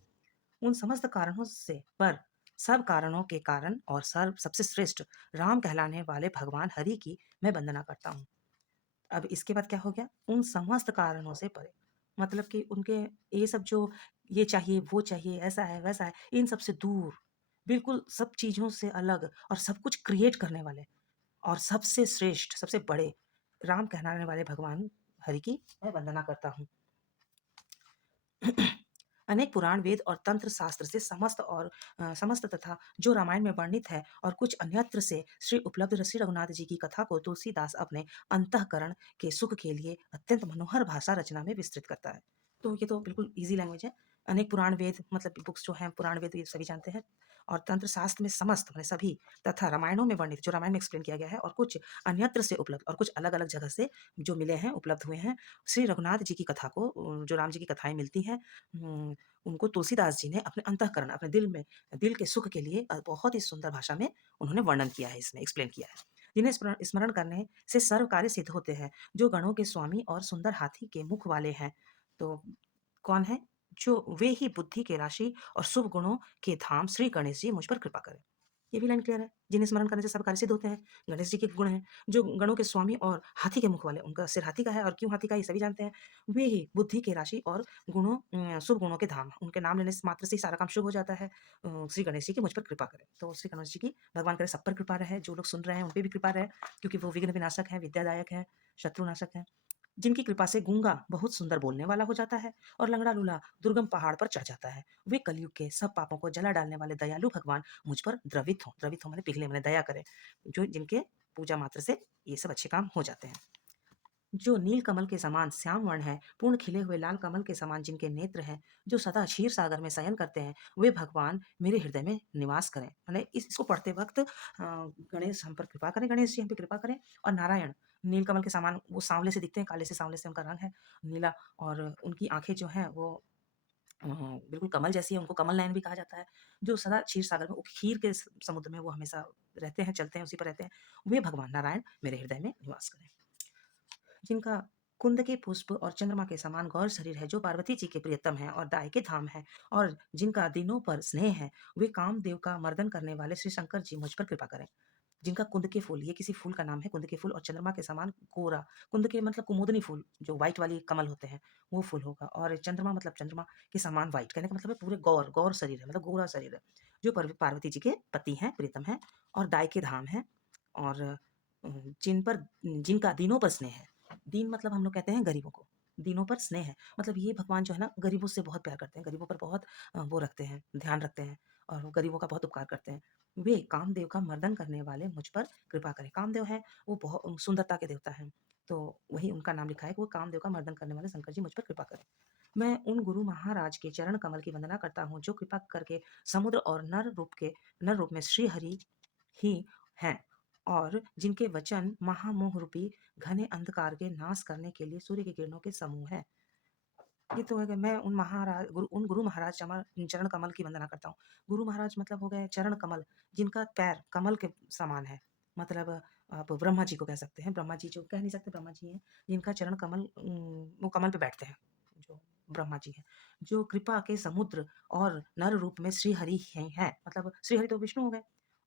उन समस्त कारणों से पर सब कारणों के कारण और सर्व सबसे श्रेष्ठ राम कहलाने वाले भगवान हरि की मैं वंदना करता हूँ। अब इसके बाद क्या हो गया? उन समस्त कारणों से परे, मतलब कि उनके ये सब जो ये चाहिए, वो चाहिए, ऐसा है, वैसा है, इन सब से दूर, बिल्कुल सब चीज़ों से अलग और सब कुछ क्रिएट करने वाले और सबसे श्रेष्ठ, सबसे बड़े राम कहलाने वाले भगवान हरि की मैं वंदना करता हूँ। अनेक पुराण, वेद और तंत्र शास्त्र से समस्त तथा जो रामायण में वर्णित है और कुछ अन्यत्र से श्री उपलब्ध श्री रघुनाथ जी की कथा को तुलसीदास अपने अंतःकरण के सुख के लिए अत्यंत मनोहर भाषा रचना में विस्तृत करता है। तो ये तो बिल्कुल ईज़ी लैंग्वेज है। अनेक पुराण, वेद मतलब बुक्स जो हैं पुराण, वेद ये सभी जानते हैं और तंत्र शास्त्र में समस्त माने सभी तथा रामायणों में वर्णित जो रामायण में एक्सप्लेन किया गया है और कुछ अन्यत्र से उपलब्ध और कुछ अलग-अलग जगह से जो मिले हैं, उपलब्ध हुए हैं, श्री रघुनाथ जी की कथा को जो राम जी की कथाएँ मिलती हैं उम, उनको तुलसीदास जी ने अपने अंतःकरण, अपने दिल में दिल के सुख के लिए बहुत ही सुंदर भाषा में उन्होंने वर्णन किया है, इसमें एक्सप्लेन किया है। जिन्हें स्मरण स्मरण करने से सर्व कार्य सिद्ध होते हैं, जो गणों के स्वामी और सुंदर हाथी के मुख वाले हैं। तो कौन है? जो वे ही बुद्धि के राशि और शुभ गुणों के धाम श्री गणेश जी मुझ पर कृपा करें। ये भी लाइन क्लियर है। जिन्हें स्मरण करने से सब कार्य सिद्ध होते हैं। गणेश जी के गुण हैं, जो गणों के स्वामी और हाथी के मुख वाले, उनका सिर हाथी का है और क्यों हाथी का है ये सभी जानते हैं। वे ही बुद्धि की राशि और शुभ गुणों के धाम, उनके नाम लेने से मात्र से ही सारा काम शुभ हो जाता है। श्री गणेश जी की मुझ पर कृपा करें। तो श्री गणेश जी की भगवान करे सब पर कृपा रहे, जो लोग सुन रहे हैं उन पे भी कृपा रहे, क्योंकि वो विघ्न विनाशक हैं, विद्यादायक हैं, शत्रुनाशक हैं। जिनकी कृपा से गूंगा बहुत सुंदर बोलने वाला हो जाता है और लंगड़ा लूला दुर्गम पहाड़ पर चढ़ जाता है। वे कलयुग के सब पापों को जला डालने वाले दयालु भगवान मुझ पर द्रवित हो माने पिघले माने दया करें, जो जिनके पूजा मात्र से ये सब अच्छे काम हो जाते हैं। जो नील कमल के समान श्याम वर्ण है, पूर्ण खिले हुए लाल कमल के समान जिनके नेत्र हैं, जो सदा क्षीर सागर में शयन करते हैं, वे भगवान मेरे हृदय में निवास करें। माने इसको पढ़ते वक्त गणेश हम पर कृपा करें, गणेश जी हम पे कृपा करें। और नारायण नील कमल के समान वो सांवले से दिखते हैं, काले से सांवले से उनका रंग है नीला, और उनकी आंखें जो हैं वो बिल्कुल कमल जैसी है, उनको कमल नयन भी कहा जाता है। जो सदा क्षीर सागर में, वो खीर के समुद्र में वो हमेशा रहते हैं, चलते हैं, उसी पर रहते हैं। वे भगवान नारायण मेरे हृदय में निवास करें। जिनका कुंद के पुष्प और चंद्रमा के समान गौर शरीर है, जो पार्वती जी के प्रियतम है और दाई के धाम है, और जिनका दिनों पर स्नेह है, वे कामदेव का मर्दन करने वाले श्री शंकर जी मुझ पर कृपा करें। जिनका कुंद के फूल, ये किसी फूल का नाम है, कुंद के फूल और चंद्रमा के समान गोरा, कुंद के मतलब कुमुदनी फूल जो व्हाइट वाली कमल होते हैं, वो फूल होगा, और चंद्रमा मतलब चंद्रमा के समान व्हाइट, कहने का मतलब है पूरे गौर गौर शरीर है, मतलब गोरा शरीर है, जो पार्वती जी के पति हैं, प्रीतम हैं और दाई के धाम है, और जिनका दीनों पर स्नेह है। दीन मतलब हम लोग कहते हैं गरीबों को, दीनों पर स्नेह है, मतलब ये भगवान जो है ना गरीबों से बहुत प्यार करते हैं, गरीबों पर बहुत वो रखते हैं, ध्यान रखते हैं और गरीबों का बहुत उपकार करते हैं। वे कामदेव का मर्दन करने वाले मुझ पर कृपा करें। कामदेव हैं, वो बहुत सुंदरता के देवता हैं, तो वही उनका नाम लिखा है कि वो कामदेव का मर्दन करने वाले शंकर जी मुझ पर कृपा करें। मैं उन गुरु महाराज के चरण कमल की वंदना करता हूँ, जो कृपा करके समुद्र और नर रूप में श्री हरि ही हैं, और जिनके वचन महामोह रूपी घने अंधकार के नाश करने के लिए सूर्य की किरणों के समूह है। ये तो है कि मैं उन गुरु महाराज चरण कमल की वंदना करता हूँ। गुरु महाराज मतलब हो गए चरण कमल, जिनका पैर कमल के समान है। मतलब आप ब्रह्मा जी को कह सकते हैं, ब्रह्मा जी जो कह नहीं सकते ब्रह्मा जी हैं, जिनका चरण कमल वो कमल पे बैठते हैं, जो ब्रह्मा जी हैं। जो कृपा के समुद्र और नर रूप में श्री हरि हैं, मतलब श्री हरि तो विष्णु हो गए,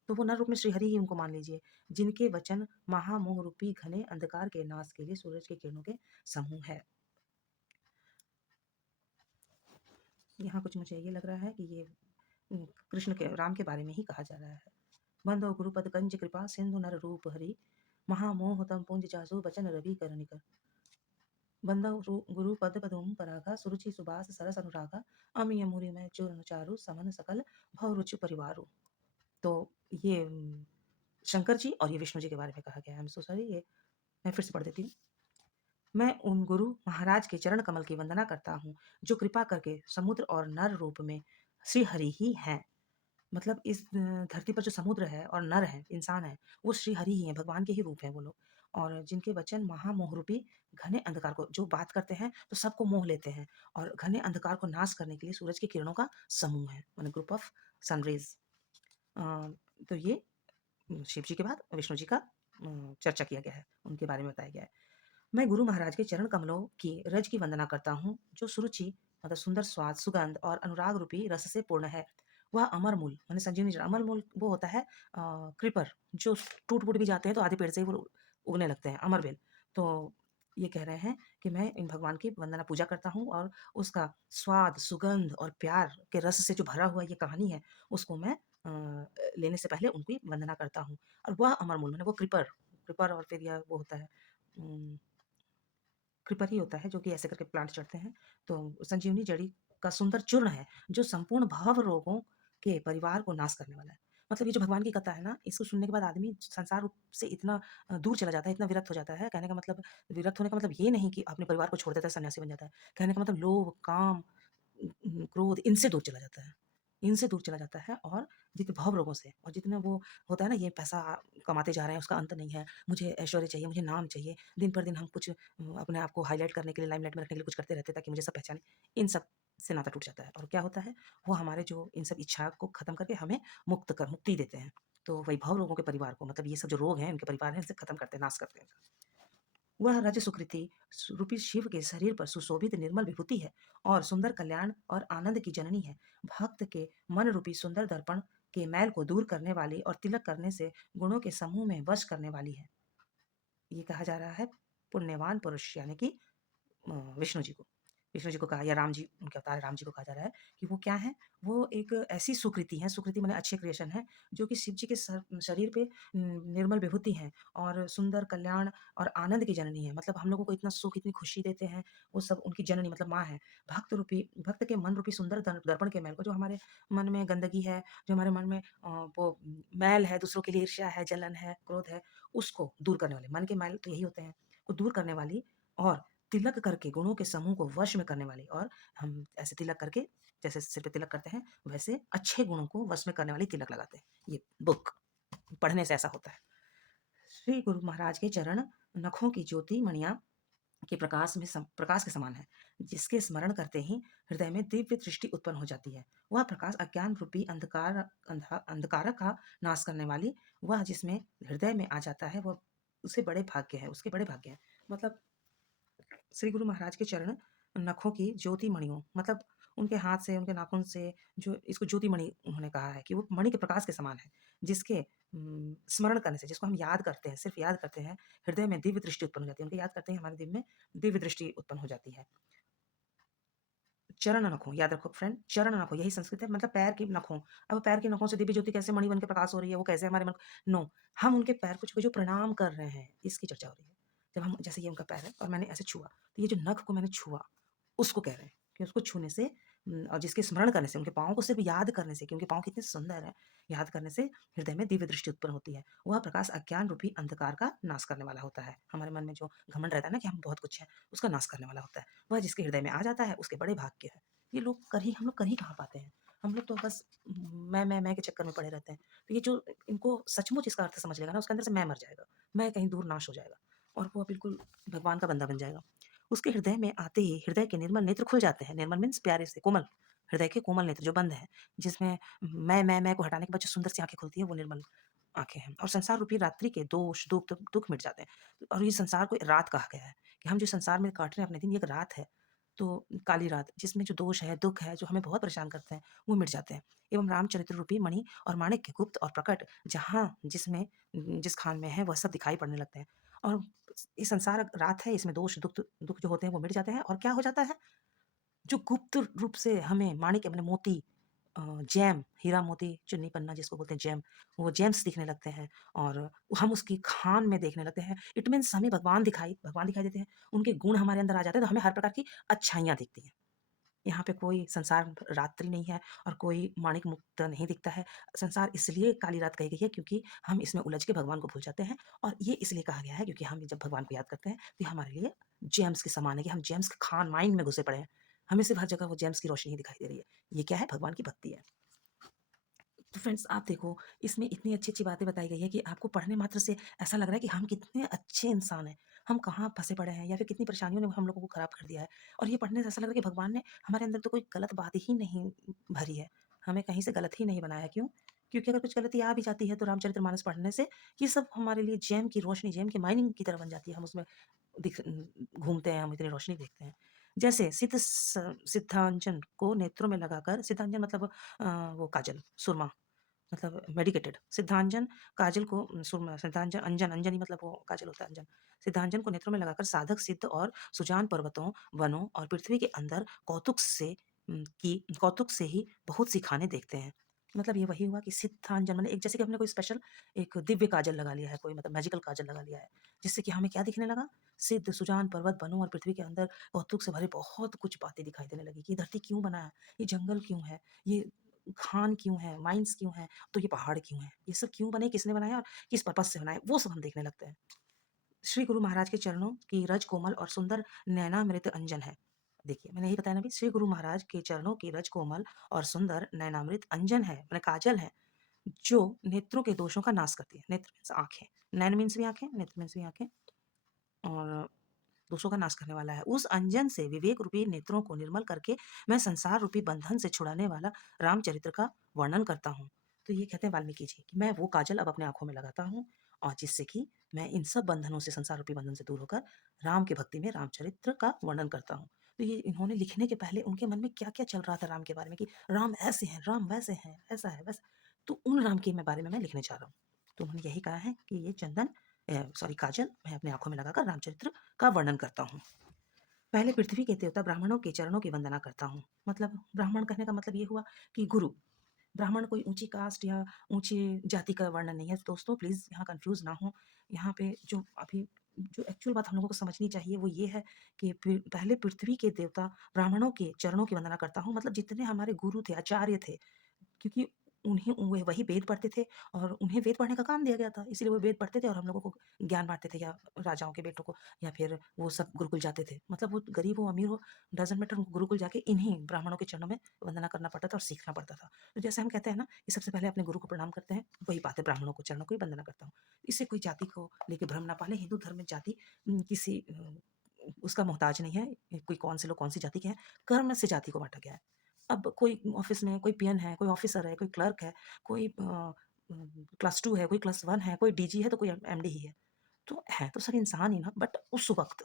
तो वो नर रूप में श्री हरि ही उनको मान लीजिए। जिनके वचन महामोह रूपी घने अंधकार के नाश के लिए सूरज की किरणों के समूह है। यहाँ कुछ मुझे ये लग रहा है कि ये कृष्ण के राम के बारे में ही कहा जा रहा है। बंधो गुरुपद कंज कृपा सिंधु नर रूप हरि, महामोह तम पुंज जासु बचन रवि कर निकर। बंधो गुरु पद पदुम परागा सुरुचि सुबास सरस अनुरागा, अमिय मुरि में चूर्ण चारु समन सकल भव रुचि परिवारु। तो ये शंकर जी और ये विष्णु जी के बारे में कहा गया है। आई एम सो सॉरी, ये मैं फिर से पढ़ देती हूँ। मैं उन गुरु महाराज के चरण कमल की वंदना करता हूँ, जो कृपा करके समुद्र और नर रूप में श्री हरि ही हैं। मतलब इस धरती पर जो समुद्र है और नर है, इंसान है, वो श्री हरि ही हैं, भगवान के ही रूप हैं वो लोग। और जिनके वचन महामोहरूपी घने अंधकार को जो बात करते हैं तो सबको मोह लेते हैं, और घने अंधकार को नाश करने के लिए सूरज की किरणों का समूह है, माने ग्रुप ऑफ सनरेज। तो ये शिव जी के बाद विष्णु जी का चर्चा किया गया है, उनके बारे में बताया गया है। मैं गुरु महाराज के चरण कमलों की रज की वंदना करता हूँ, जो सुरुचि मतलब सुंदर स्वाद, सुगंध और अनुराग रूपी रस से पूर्ण है। वह अमर मूल माने संजीवनी जड़, अमर मूल वो होता है क्रीपर, जो टूट फूट भी जाते हैं तो आधे पेड़ से ही वो उगने लगते हैं, अमर बेल। तो ये कह रहे हैं कि मैं इन भगवान की वंदना पूजा करता हूँ, और उसका स्वाद, सुगंध और प्यार के रस से जो भरा हुआ ये कहानी है, उसको मैं लेने से पहले उनकी वंदना करता हूँ। और वह अमर मूल माने वो क्रीपर, क्रीपर और फिर यह वो होता है क्रीपर ही होता है जो कि ऐसे करके प्लांट चढ़ते हैं। तो संजीवनी जड़ी का सुंदर चूर्ण है, जो संपूर्ण भव रोगों के परिवार को नाश करने वाला है। मतलब ये जो भगवान की कथा है ना, इसको सुनने के बाद आदमी संसार से इतना दूर चला जाता है, इतना विरक्त हो जाता है। कहने का मतलब विरक्त होने का मतलब ये नहीं कि अपने परिवार को छोड़ देता है, सन्यासी बन जाता है। कहने का मतलब लोभ, काम, क्रोध इनसे दूर चला जाता है। इनसे दूर चला जाता है, और जितने भव रोगों से, और जितने वो होता है ना, ये पैसा कमाते जा रहे हैं, उसका अंत नहीं है, मुझे ऐश्वर्य चाहिए, मुझे नाम चाहिए, दिन पर दिन हम कुछ अपने आप को हाइलाइट करने के लिए, लाइमलाइट में रखने के लिए कुछ करते रहते हैं ताकि मुझे सब पहचाने। इन सब से नाता टूट जाता है, और क्या होता है, वो हमारे जो इन सब इच्छा को खत्म करके हमें मुक्ति देते हैं। तो वही भव रोगों के परिवार को, मतलब ये सब जो रोग हैं इनके परिवार हैं, इनसे खत्म करते हैं, नाश करते हैं। वह रज सुकृति रूपी शिव के शरीर पर सुशोभित निर्मल विभूति है, और सुंदर कल्याण और आनंद की जननी है। भक्त के मन रूपी सुंदर दर्पण के मैल को दूर करने वाली, और तिलक करने से गुणों के समूह में वश करने वाली है। ये कहा जा रहा है पुण्यवान पुरुष यानी कि विष्णु जी को। विष्णु जी को कहा, या राम जी, उनके अवतार राम जी को कहा जा रहा है कि वो क्या हैं? वो एक ऐसी सुकृति हैं, सुकृति माने अच्छे क्रिएशन हैं, जो कि शिव जी के शरीर पे निर्मल विभूति हैं, और सुंदर कल्याण और आनंद की जननी है। मतलब हम लोगों को इतना सुख, इतनी खुशी देते हैं, वो सब उनकी जननी मतलब माँ है। भक्त के मन रूपी सुंदर दर्पण के मैल को, जो हमारे मन में गंदगी है, जो हमारे मन में वो मैल है, दूसरों के लिए ईर्ष्या है, जलन है, क्रोध है, उसको दूर करने वाले, मन के मैल तो यही होते हैं, को दूर करने वाली, और तिलक करके गुणों के समूह को वश में करने वाली। और हम ऐसे तिलक करके, जैसे सिर पे तिलक करते हैं, वैसे अच्छे गुणों को वश में करने वाली तिलक लगाते हैं। ये बुक पढ़ने से ऐसा होता है। श्री गुरु महाराज के चरण नखों की ज्योति मणियां के प्रकाश के समान है, जिसके स्मरण करते ही हृदय में दिव्य दृष्टि उत्पन्न हो जाती है। वह प्रकाश अज्ञान रूपी अंधकार का नाश करने वाली, वह जिसमें हृदय में आ जाता है, वह उसे बड़े भाग्य है, उसके बड़े भाग्य है। मतलब श्री गुरु महाराज के चरण नखों की ज्योति मणियों, मतलब उनके हाथ से, उनके नाखून से, जो इसको ज्योति मणि उन्होंने कहा है कि वो मणि के प्रकाश के समान है, जिसके स्मरण करने से, जिसको हम याद करते हैं, सिर्फ याद करते हैं, हृदय में दिव्य दृष्टि उत्पन्न हो जाती है। उनके याद करते हैं, हमारे दिल में दिव्य दृष्टि उत्पन्न हो जाती है। चरण नखों, याद रखो फ्रेंड, चरण नखों यही संस्कृत है, मतलब पैर की नखों। अब पैर की नखों से दिव्य ज्योति कैसे मणि बन के प्रकाश हो रही है, वो कैसे हमारे मन, नो, हम उनके पैर को छू के जो प्रणाम कर रहे हैं, इसकी चर्चा हो रही है। जब हम, जैसे ये उनका पैर है और मैंने ऐसे छुआ, तो ये जो नख को मैंने छुआ, उसको कह रहे हैं कि उसको छूने से और जिसके स्मरण करने से, उनके पाँव को सिर्फ याद करने से कि उनके पाँव कितने सुंदर हैं, याद करने से हृदय में दिव्य दृष्टि उत्पन्न होती है। वह प्रकाश अज्ञान रूपी अंधकार का नाश करने वाला होता है। हमारे मन में जो घमंड रहता है ना कि हम बहुत कुछ हैं, उसका नाश करने वाला होता है। वह जिसके हृदय में आ जाता है, उसके बड़े भाग्य है। ये लोग हम लोग कर ही कहाँ पाते हैं। हम लोग तो बस मैं के चक्कर में पड़े रहते हैं। तो ये जो इनको सचमुच इसका अर्थ समझ लेगा ना, उसके अंदर से मैं मर जाएगा, मैं कहीं दूर नाश हो जाएगा, और वो बिल्कुल भगवान का बंदा बन जाएगा। उसके हृदय में आते ही हृदय के निर्मल नेत्र खुल जाते हैं। निर्मल मीन्स प्यारे से, कोमल, हृदय के कोमल नेत्र जो बंद हैं, जिसमें मैं को हटाने के बाद जो सुंदर सी आँखें खुलती हैं, वो निर्मल आँखें हैं, और संसार रूपी रात्रि के दोष, दुःख मिट जाते हैं। और ये संसार को रात कहा गया है कि हम जो संसार में काट रहे हैं अपने दिन, ये एक रात है। तो काली रात, जिसमें जो दोष है, दुःख है, जो हमें बहुत परेशान करते हैं, वो मिट जाते हैं। एवं रामचरित्र रूपी मणि और माणिक्य गुप्त और प्रकट जहाँ जिस खान में है, वह सब दिखाई पड़ने लगते हैं। और ये संसार रात है, इसमें दोष, दुःख जो होते हैं वो मिट जाते हैं, और क्या हो जाता है, जो गुप्त रूप से हमें माणिक्य माने मोती, जैम, हीरा मोती, चुन्नी पन्ना जिसको बोलते हैं जैम, वो जेम्स दिखने लगते हैं, और हम उसकी खान में देखने लगते हैं। इट मीन्स हमें भगवान दिखाई देते हैं। उनके गुण हमारे अंदर आ जाते हैं, तो हमें हर प्रकार की अच्छाइयाँ दिखती हैं। यहाँ पे कोई संसार रात्रि नहीं है, और कोई माणिक मुक्त नहीं दिखता है। संसार इसलिए काली रात कही गई है क्योंकि हम इसमें उलझ के भगवान को भूल जाते हैं, और ये इसलिए कहा गया है क्योंकि हम जब भगवान को याद करते हैं, तो ये हमारे लिए जेम्स के समान है कि हम जेम्स के खान माइंड में घुसे पड़े हैं। हमें सिर्फ हर जगह वो जेम्स की रोशनी ही दिखाई दे रही है। ये क्या है? भगवान की भक्ति है। तो फ्रेंड्स आप देखो, इसमें इतनी अच्छी-अच्छी बातें बताई गई हैं कि आपको पढ़ने मात्र से ऐसा लग रहा है कि हम कितने अच्छे इंसान हैं। हम कहाँ फँसे पड़े हैं या फिर कितनी परेशानियों ने हम लोगों को खराब कर दिया है। और ये पढ़ने से ऐसा लग रहा है कि भगवान ने हमारे अंदर तो कोई गलत बात ही नहीं भरी है। हमें कहीं से गलत ही नहीं बनाया। क्यों? क्योंकि अगर कुछ गलती आ भी जाती है तो रामचरितमानस पढ़ने से ये सब हमारे लिए जैम की रोशनी, जैम की माइनिंग की तरह बन जाती है। हम उसमें घूमते हैं, हम इतनी रोशनी देखते हैं। जैसे सिद्धांजन को नेत्रों में लगाकर, सिद्धांजन मतलब वो काजल, सुरमा, मतलब मेडिकेटेड। सिद्धांजन काजल को सुरमा, सिद्धांजन अंजन, अंजनी मतलब वो काजल होता है अंजन। सिद्धांजन को नेत्रों में लगाकर साधक सिद्ध और सुजान पर्वतों, वनों और पृथ्वी के अंदर कौतुक से ही बहुत सी खाने देखते हैं। मतलब ये वही हुआ कि सिद्धांजन माने एक, जैसे कि हमने कोई स्पेशल एक दिव्य काजल लगा लिया है, कोई मतलब मैजिकल काजल लगा लिया है, जिससे कि हमें क्या दिखने लगा? सिद्ध, सुजान पर्वत, वनों और पृथ्वी के अंदर कौतुक से भरे बहुत कुछ बातें दिखाई देने लगी कि ये धरती क्यों बना है? ये जंगल क्यों है? ये खान क्यों है? माइन्स क्यों हैं? तो ये पहाड़ क्यों हैं? ये सब क्यों बने? किसने बनाया और किस पर्पज़ से बनाया? वो सब हम देखने लगते हैं। श्री गुरु महाराज के चरणों की रज कोमल और सुंदर नैनामृत अंजन है। देखिए, मैंने यही बताया ना अभी, श्री गुरु महाराज के चरणों की रज कोमल और सुंदर नैनामृत अंजन है, माने काजल है, जो नेत्रों के दोषों का नाश करती है। नेत्र मीन्स आँखें, नैन मीन्स भी आँखें, नेत्र मीन्स भी आँखें, और दोषों का नाश करने वाला है। उस अंजन से विवेक रूपी नेत्रों को निर्मल करके मैं संसार रूपी बंधन से छुड़ाने वाला रामचरित्र का वर्णन करता हूँ। तो ये कहते हैं वाल्मीकि जी कि मैं वो काजल अब अपने आँखों में लगाता हूँ, और जिससे कि मैं इन सब बंधनों से, संसार रूपी बंधन से दूर होकर राम की भक्ति में रामचरित्र का वर्णन करता हूँ। तो ये इन्होंने लिखने के पहले उनके मन में क्या-क्या चल रहा था राम के बारे में कि राम ऐसे हैं, राम वैसे हैं, ऐसा है, वैसा। तो उन राम के मैं बारे में मैं लिखने जा रहा हूँ। तो उन्होंने यही कहा है कि ये चंदन सॉरी काजल मैं अपनी आँखों में लगाकर रामचरित्र का वर्णन करता हूँ। पहले पृथ्वी के देवता ब्राह्मणों के चरणों की वंदना करता हूँ। मतलब ब्राह्मण कहने का मतलब ये हुआ कि गुरु। ब्राह्मण कोई ऊँची कास्ट या ऊँची जाति का वर्णन नहीं है। दोस्तों प्लीज़ यहाँ कन्फ्यूज़ ना हों। यहाँ पे जो एक्चुअल बात हम लोगों को समझनी चाहिए वो ये है कि पहले पृथ्वी के देवता ब्राह्मणों के चरणों की वंदना करता हूँ। मतलब जितने हमारे गुरु थे, आचार्य थे, क्योंकि उन्हें वही वेद पढ़ते थे और उन्हें वेद पढ़ने का काम दिया गया था। इसीलिए वो वेद पढ़ते थे और हम लोगों को ज्ञान बाँटते थे, या राजाओं के बेटों को, या फिर वो सब गुरुकुल जाते थे। मतलब वो गरीब हो, अमीर हो, डज़न्ट मैटर, उनको गुरुकुल जाके इन्हीं ब्राह्मणों के चरणों में वंदना करना पड़ता था और सीखना पड़ता था। तो जैसे हम कहते हैं ना कि सबसे पहले अपने गुरु को प्रणाम करते हैं, वही बात है ब्राह्मणों को चरणों को ही वंदना करता हूँ। इससे कोई जाति को लेके भ्रम ना पालें। हिंदू धर्म में जाति किसी उसका मोहताज नहीं है, कोई कौन से लोग कौन-सी जाति के हैं, कर्म से जाति को बाँटा गया है। अब कोई ऑफ़िस में कोई पीएन है, कोई ऑफ़िसर है, कोई क्लर्क है, कोई क्लास 2 है, कोई क्लास 1 है, कोई डीजी है, तो कोई एमडी ही है। तो हैं तो सब इंसान ही ना, बट उस वक़्त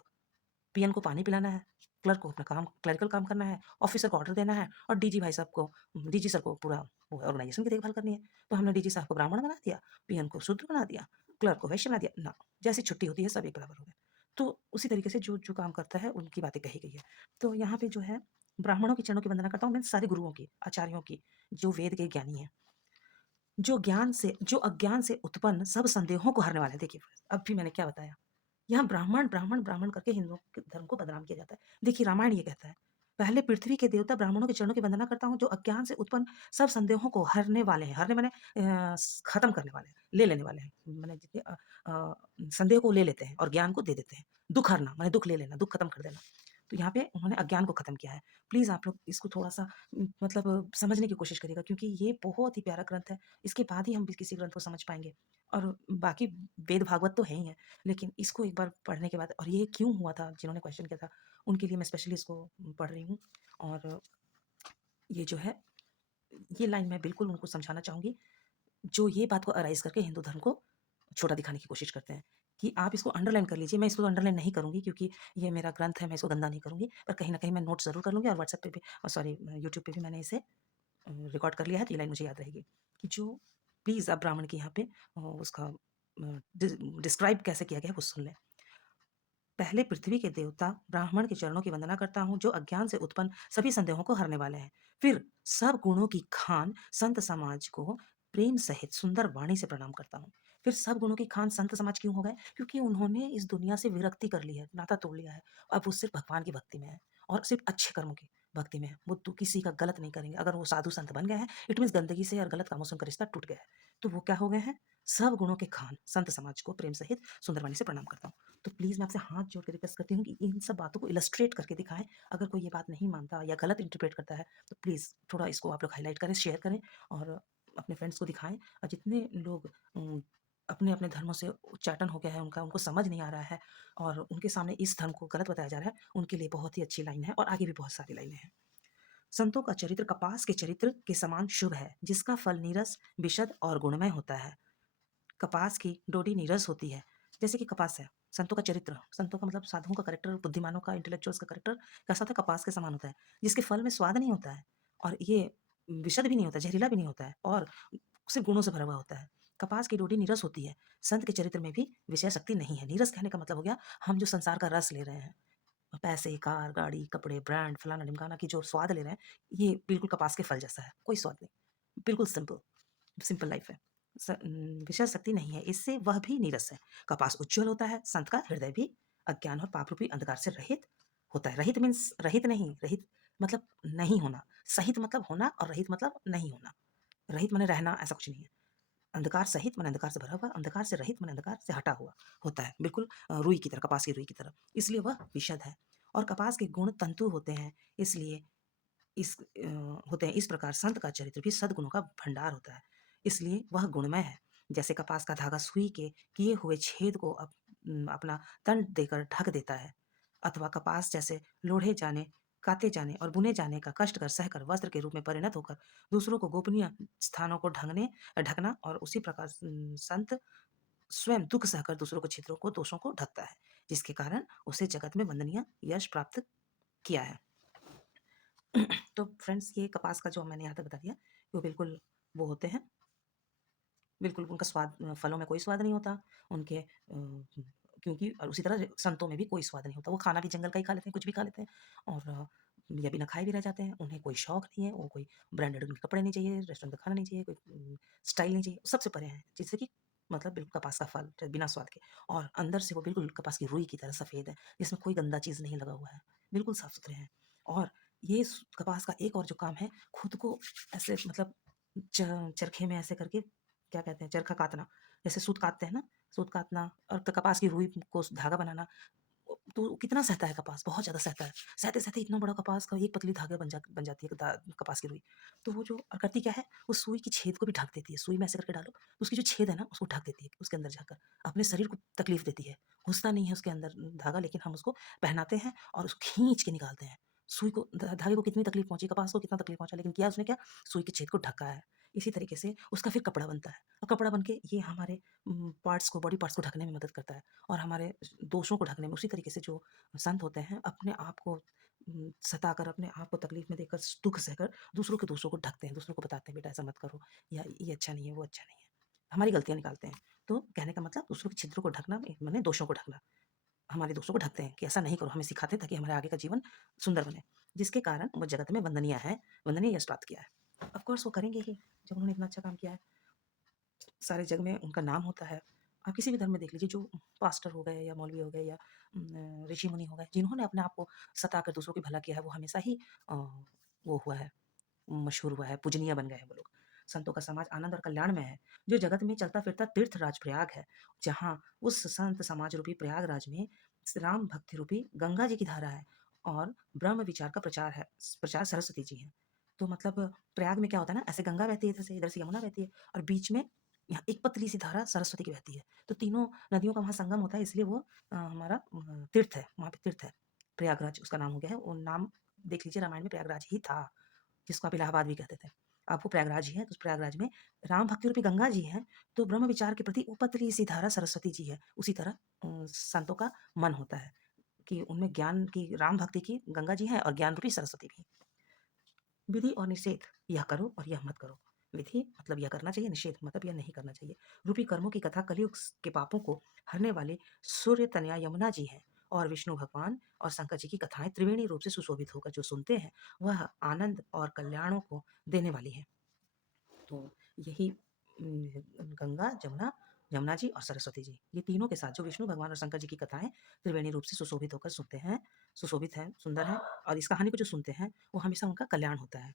पीएन को पानी पिलाना है, क्लर्क को अपना काम क्लरिकल काम करना है, ऑफ़िसर को ऑर्डर देना है, और डीजी भाई साहब को, डीजी सर को पूरा वो ऑर्गनाइज़ेशन की देखभाल करनी है। तो हमने डीजी साहब को ब्राह्मण बना दिया, पीएन को शूद्र बना दिया, क्लर्क को वैश्य बना दिया, ना, जैसी छुट्टी होती है सब एक बराबर हो गए। तो उसी तरीके से जो काम करता है उनकी बातें कही गई है। तो यहाँ पे जो है ब्राह्मणों के चरणों की वंदना करता हूँ, मीन्स सारे गुरुओं की, आचार्यों की, जो वेद के ज्ञानी हैं। जो अज्ञान से उत्पन्न सब संदेहों को हरने वाला है। देखिए, अब भी मैंने क्या बताया? यहाँ ब्राह्मण, ब्राह्मण, ब्राह्मण करके हिंदुओं के धर्म को बदनाम किया जाता है। देखिए रामायण ये कहता है, पहले पृथ्वी के देवता ब्राह्मणों के चरणों की वंदना करता हूँ, जो अज्ञान से उत्पन्न सब संदेहों को हरने वाले हैं। हरने माने खत्म करने वाले हैं, ले लेने वाले हैं। माने जितने संदेह को ले लेते हैं और ज्ञान को दे देते हैं। दुःख हरना माने दुःख ले लेना, दुःख खत्म कर देना। तो यहाँ पे उन्होंने अज्ञान को खत्म किया है। प्लीज़ आप लोग इसको थोड़ा-सा मतलब समझने की कोशिश करिएगा, क्योंकि ये बहुत ही प्यारा ग्रंथ है। इसके बाद ही हम भी किसी ग्रंथ को समझ पाएँगे, और बाकी वेद भागवत तो है ही है। लेकिन इसको एक बार पढ़ने के बाद, और ये क्यों हुआ था, जिन्होंने क्वेश्चन किया था, उनके लिए मैं स्पेशली इसको पढ़ रही हूँ। और ये जो है, ये लाइन मैं बिल्कुल उनको समझाना चाहूँगी, जो ये बात को अराइज़ करके हिंदू धर्म को छोटा दिखाने की कोशिश करते हैं, कि आप इसको अंडरलाइन कर लीजिए। मैं इसको अंडरलाइन नहीं करूँगी क्योंकि ये मेरा ग्रंथ है, मैं इसको गंदा नहीं करूँगी, पर कहीं न कहीं मैं नोट ज़रूर कर लूँगी, और व्हाट्सएप पे भी सॉरी यूट्यूब पे भी मैंने इसे रिकॉर्ड कर लिया है, तो ये लाइन मुझे याद रहेगी कि जो प्लीज़ आप ब्राह्मण के यहाँ पे उसका डिस्क्राइब कैसे किया गया है वो सुन लें। पहले पृथ्वी के देवता ब्राह्मण के चरणों की वंदना करता हूँ, जो अज्ञान से उत्पन्न सभी संदेहों को हरने वाले हैं। फिर सब गुणों की खान संत समाज को प्रेम सहित सुंदर वाणी से प्रणाम करता हूँ। फिर सब गुणों की खान संत समाज क्यों हो गए? क्योंकि उन्होंने इस दुनिया से विरक्ति कर ली है, नाता तोड़ लिया है। अब वो सिर्फ भगवान की भक्ति में है, और सिर्फ अच्छे कर्मों की भक्ति में है। वो तो किसी का गलत नहीं करेंगे। अगर वो साधु संत बन गए हैं, इट मीन्स गंदगी से और गलत कामों से उनका रिश्ता टूट गया है। तो वो क्या हो गए हैं? सब गुणों के खान संत समाज को प्रेम सहित सुंदर वाणी से प्रणाम करता हूँ। तो प्लीज़ मैं आपसे हाथ जोड़ के रिक्वेस्ट करती हूँ कि इन सब बातों को इलस्ट्रेट करके दिखाएँ। अगर कोई ये बात नहीं मानता या गलत इंटरप्रेट करता है, तो प्लीज़ थोड़ा इसको आप लोग हाइलाइट करें, शेयर करें, और अपने फ्रेंड्स को दिखाएँ और जितने लोग अपने-अपने धर्मों से उच्चाटन हो गया है उनका, उनको समझ नहीं आ रहा है और उनके सामने इस धर्म को गलत बताया जा रहा है, उनके लिए बहुत ही अच्छी लाइन है और आगे भी बहुत सारी लाइनें हैं। संतों का चरित्र कपास के चरित्र के समान शुभ है, जिसका फल नीरस, विशद और गुणमय होता है। कपास की डोडी नीरस होती है, जैसे कि कपास है। संतों का चरित्र, संतों का मतलब साधुओं का कैरेक्टर, बुद्धिमानों का, इंटेलेक्चुअल्स का कैरेक्टर कैसा होता है? कपास के समान होता है, जिसके फल में स्वाद नहीं होता है और ये विषद भी नहीं होता है, जहरीला भी नहीं होता है और सिर्फ गुणों से भरा हुआ होता है। कपास की डोडी नीरस होती है। संत के चरित्र में भी विषय शक्ति नहीं है। नीरस कहने का मतलब हो गया, हम जो संसार का रस ले रहे हैं, पैसे, कार, गाड़ी, कपड़े, ब्रांड, फलाना-ढिमकाना की जो स्वाद ले रहे हैं, ये बिल्कुल कपास के फल जैसा है, कोई स्वाद नहीं, बिल्कुल सिंपल। सिंपल लाइफ है। विषय शक्ति नहीं है, इससे वह भी नीरस है। कपास उज्ज्वल होता है, संत का हृदय भी अज्ञान और पाप रूपी अंधकार से रहित होता है। रहित मीन्स रहित नहीं, रहित मतलब नहीं होना, सहित मतलब होना और रहित मतलब नहीं होना। रहित माने रहना, ऐसा कुछ नहीं है। अंधकार सहित माने अंधकार से भरा हुआ, अंधकार से रहित माने अंधकार से हटा हुआ होता है, बिल्कुल रुई की तरह, कपास की रुई की तरह। इसलिए वह विशद है और कपास के गुण तंतु होते हैं, इसलिए होते हैं। इस प्रकार संत का चरित्र भी सद्गुणों का भंडार होता है, इसलिए वह गुणमय है। जैसे कपास का धागा सुई के किए हुए छेद को अपना तन देकर ढक देता है, अथवा कपास जैसे लोढ़े जाने, काते जाने और बुने जाने का कष्ट कर सहकर वस्त्र के रूप में परिणत होकर दूसरों को गोपनीय स्थानों को ढकना और उसी प्रकार संत स्वयं दुख सहकर दूसरों के छिद्रों को, दोषों को ढकता है, जिसके कारण उसे जगत में वंदनीय यश प्राप्त किया है। तो फ्रेंड्स, ये कपास का जो मैंने यहाँ तक बता दिया, वो बिल्कुल वो होते हैं, बिल्कुल उनका स्वाद, फलों में कोई स्वाद नहीं होता, उनके क्योंकि और उसी तरह संतों में भी कोई स्वाद नहीं होता। वो खाना भी जंगल का ही खा लेते हैं, कुछ भी खा लेते हैं और या बिना खाए भी रह जाते हैं। उन्हें कोई शौक नहीं है, वो कोई ब्रांडेड उनके कपड़े नहीं चाहिए, रेस्टोरेंट का खाना नहीं चाहिए, कोई स्टाइल नहीं चाहिए, सबसे परे हैं। जिससे कि मतलब बिल्कुल कपास का फल बिना स्वाद के और अंदर से वो बिल्कुल कपास की रुई की तरह सफ़ेद है, जिसमें कोई गंदा चीज़ नहीं लगा हुआ है, बिल्कुल साफ-सुथरे हैं। और ये कपास का एक और जो काम है, खुद को ऐसे मतलब चरखे में ऐसे करके, क्या कहते हैं, चरखा कातना, जैसे सूत कातते हैं ना, सूत कातना और कपास की रुई को धागा बनाना। तो कितना सहता है कपास, बहुत ज़्यादा सहता है। सहते-सहते इतना बड़ा कपास का एक पतली धागा बन जाती है कपास की रुई। तो वो जो करती क्या है, वो सुई की छेद को भी ढक देती है। सुई में ऐसे करके डालो, तो उसकी जो छेद है ना, उसको ढक देती है, उसके अंदर जाकर। अपने शरीर को तकलीफ देती है। घुसता नहीं है उसके अंदर धागा, लेकिन हम उसको पहनाते हैं और उसको खींच के निकालते हैं। सुई को, धागे को कितनी तकलीफ पहुँची, कपास को कितना तकलीफ पहुँचा, लेकिन किया उसने क्या, सुई के छेद को ढका है। इसी तरीके से उसका फिर कपड़ा बनता है और कपड़ा बन के ये हमारे पार्ट्स को, बॉडी पार्ट्स को ढकने में मदद करता है और हमारे दोषों को ढकने में। उसी तरीके से जो संत होते हैं, अपने आप को सताकर, अपने आप को तकलीफ में देकर, दुःख सहकर दूसरों के दोषों को ढकते हैं, दूसरों को बताते हैं, बेटा ऐसा मत करो, या ये अच्छा नहीं है, वो अच्छा नहीं है। हमारी गलतियाँ निकालते हैं। तो कहने का मतलब दूसरों के छिद्रों को ढकना माने दोषों को ढकना। हमारे दोस्तों को ढकते हैं कि ऐसा नहीं करो, हमें सिखाते हैं ताकि हमारे आगे का जीवन सुंदर बने, जिसके कारण वो जगत में वंदनीय है, वंदनीय यश प्राप्त किया है। ऑफ कोर्स वो करेंगे ही, जब उन्होंने इतना अच्छा काम किया है, सारे जग में उनका नाम होता है। आप किसी भी धर्म में देख लीजिए, जो पास्टर हो गए या मौलवी हो गए या ऋषि मुनि हो गए, जिन्होंने अपने आप को सताकर दूसरों की भला किया है, वो हमेशा ही वो हुआ है, मशहूर हुआ है, पूजनीय बन गए हैं वो लोग। संतों का समाज आनंद और कल्याण में है, जो जगत में चलता फिरता तीर्थराज प्रयाग है, जहाँ उस संत समाज रूपी प्रयागराज में राम भक्ति रूपी गंगा जी की धारा है और ब्रह्म विचार का प्रचार है, प्रचार सरस्वती जी हैं। तो मतलब प्रयाग में क्या होता है ना, ऐसे गंगा बहती है, इधर से यमुना बहती है और बीच में यहाँ एक पतली सी धारा सरस्वती की बहती है। तो तीनों नदियों का वहाँ संगम होता है, इसलिए वो हमारा तीर्थ है, वहाँ पे तीर्थ है। प्रयागराज उसका नाम हो गया है, वो नाम देख लीजिए, रामायण में प्रयागराज ही था, जिसको आप इलाहाबाद भी कहते थे। अब वो प्रयागराज ही है, तो उस प्रयागराज में राम भक्ति रूपी गंगा जी हैं, तो ब्रह्म विचार के प्रति वो पतली सी धारा सरस्वती जी है। उसी तरह संतों का मन होता है कि उनमें ज्ञान की, राम भक्ति की गंगा जी हैं और ज्ञान रूपी सरस्वती भी। विधि और निषेध, यह करो और यह मत करो। विधि मतलब यह करना चाहिए, निषेध मतलब यह नहीं करना चाहिए। रूपी कर्मों की कथा कलयुग के पापों को हरने वाले सूर्य तनया यमुना जी हैं और विष्णु भगवान और शंकर जी की कथाएं त्रिवेणी रूप से सुशोभित होकर जो सुनते हैं, वह आनंद और कल्याणों को देने वाली है। तो यही गंगा, जमुना, यमुना जी और सरस्वती जी, ये तीनों के साथ जो विष्णु भगवान और शंकर जी की कथाएं त्रिवेणी रूप से सुशोभित होकर सुनते हैं, सुशोभित हैं, सुंदर हैं, और इस कहानी को जो सुनते हैं, वो हमेशा उनका कल्याण होता है।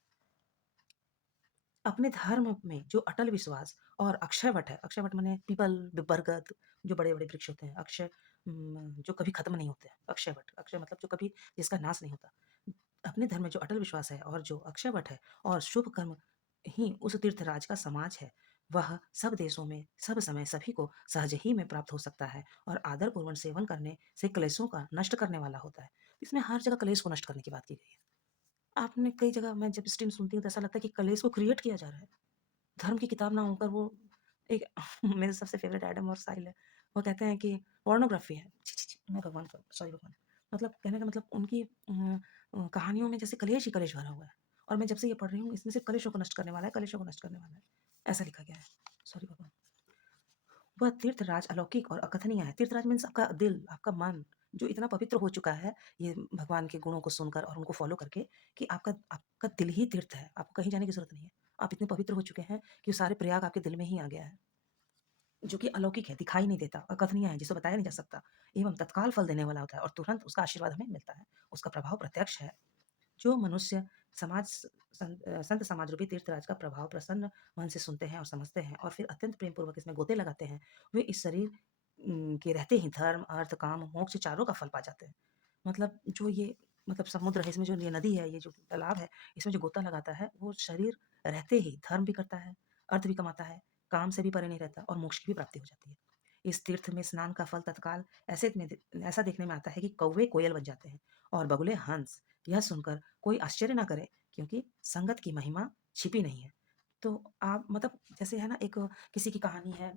अपने धर्म में जो अटल विश्वास और अक्षयवट है, अक्षयवट माने पीपल, बरगद, जो बड़े-बड़े वृक्ष होते हैं, अक्षय जो कभी खत्म नहीं होते हैं, अक्षयवट, अक्षय मतलब जो कभी, जिसका नाश नहीं होता। अपने धर्म में जो अटल विश्वास है और जो अक्षयवट है और शुभ कर्म ही उस तीर्थराज का समाज है। वह सब देशों में, सब समय सभी को सहज ही में प्राप्त हो सकता है और आदरपूर्वक सेवन करने से क्लेशों का नष्ट करने वाला होता है। इसमें हर जगह क्लेश को नष्ट करने की बात की गई है। आपने कई जगह मैं जब स्ट्रीम सुनती हूँ तो ऐसा लगता है कि क्लेश को क्रिएट किया जा रहा है। धर्म की किताब ना होकर वो एक मेरे सबसे फ़ेवरेट एडम और साहिल है। वो कहते हैं कि पोर्नोग्राफ़ी है। छी, छी, छी! मैं भगवान का सॉरी भगवान। मतलब कहने का मतलब उनकी कहानियों में जैसे कलेश ही कलेश भरा हुआ है और मैं जब से ये पढ़ रही हूँ इसमें सिर्फ़ कलेशों को नष्ट करने वाला है, कलेशों को नष्ट करने वाला है। ऐसा लिखा गया है। सॉरी भगवान। वह तीर्थराज अलौकिक और अकथनीय है। तीर्थराज मीन्स आपका दिल, आपका मन जो इतना पवित्र हो चुका है, ये भगवान के गुणों को सुनकर और उनको फ़ॉलो करके कि आपका आपका दिल ही तीर्थ है। आपको कहीं जाने की ज़रूरत नहीं है। आप इतने पवित्र हो चुके हैं कि सारे प्रयाग आपके दिल में ही आ गया है। जो कि अलौकिक है, दिखाई नहीं देता, अकथनीय है, जिसे बताया नहीं जा सकता एवं तत्काल फल देने वाला होता है और तुरंत उसका आशीर्वाद हमें मिलता है। उसका प्रभाव प्रत्यक्ष है। जो मनुष्य समाज संत समाज रूपी तीर्थराज का प्रभाव प्रसन्न मन से सुनते हैं और समझते हैं और फिर अत्यंत प्रेम पूर्वक इसमें गोते लगाते हैं, वे इस शरीर के रहते ही धर्म, अर्थ, काम, मोक्ष चारों का फल पा जाते हैं। मतलब जो ये मतलब समुद्र है, इसमें जो ये नदी है, ये जो तालाब है, इसमें जो गोता लगाता है, वो शरीर रहते ही धर्म भी करता है, अर्थ भी कमाता है, काम से भी परे नहीं रहता और मोक्ष की भी प्राप्ति हो जाती है। इस तीर्थ में स्नान का फल तत्काल ऐसा देखने में आता है कि कौवे कोयल बन जाते हैं और बगुले हंस। यह सुनकर कोई आश्चर्य ना करे क्योंकि संगत की महिमा छिपी नहीं है। तो आप मतलब जैसे है ना एक किसी की कहानी है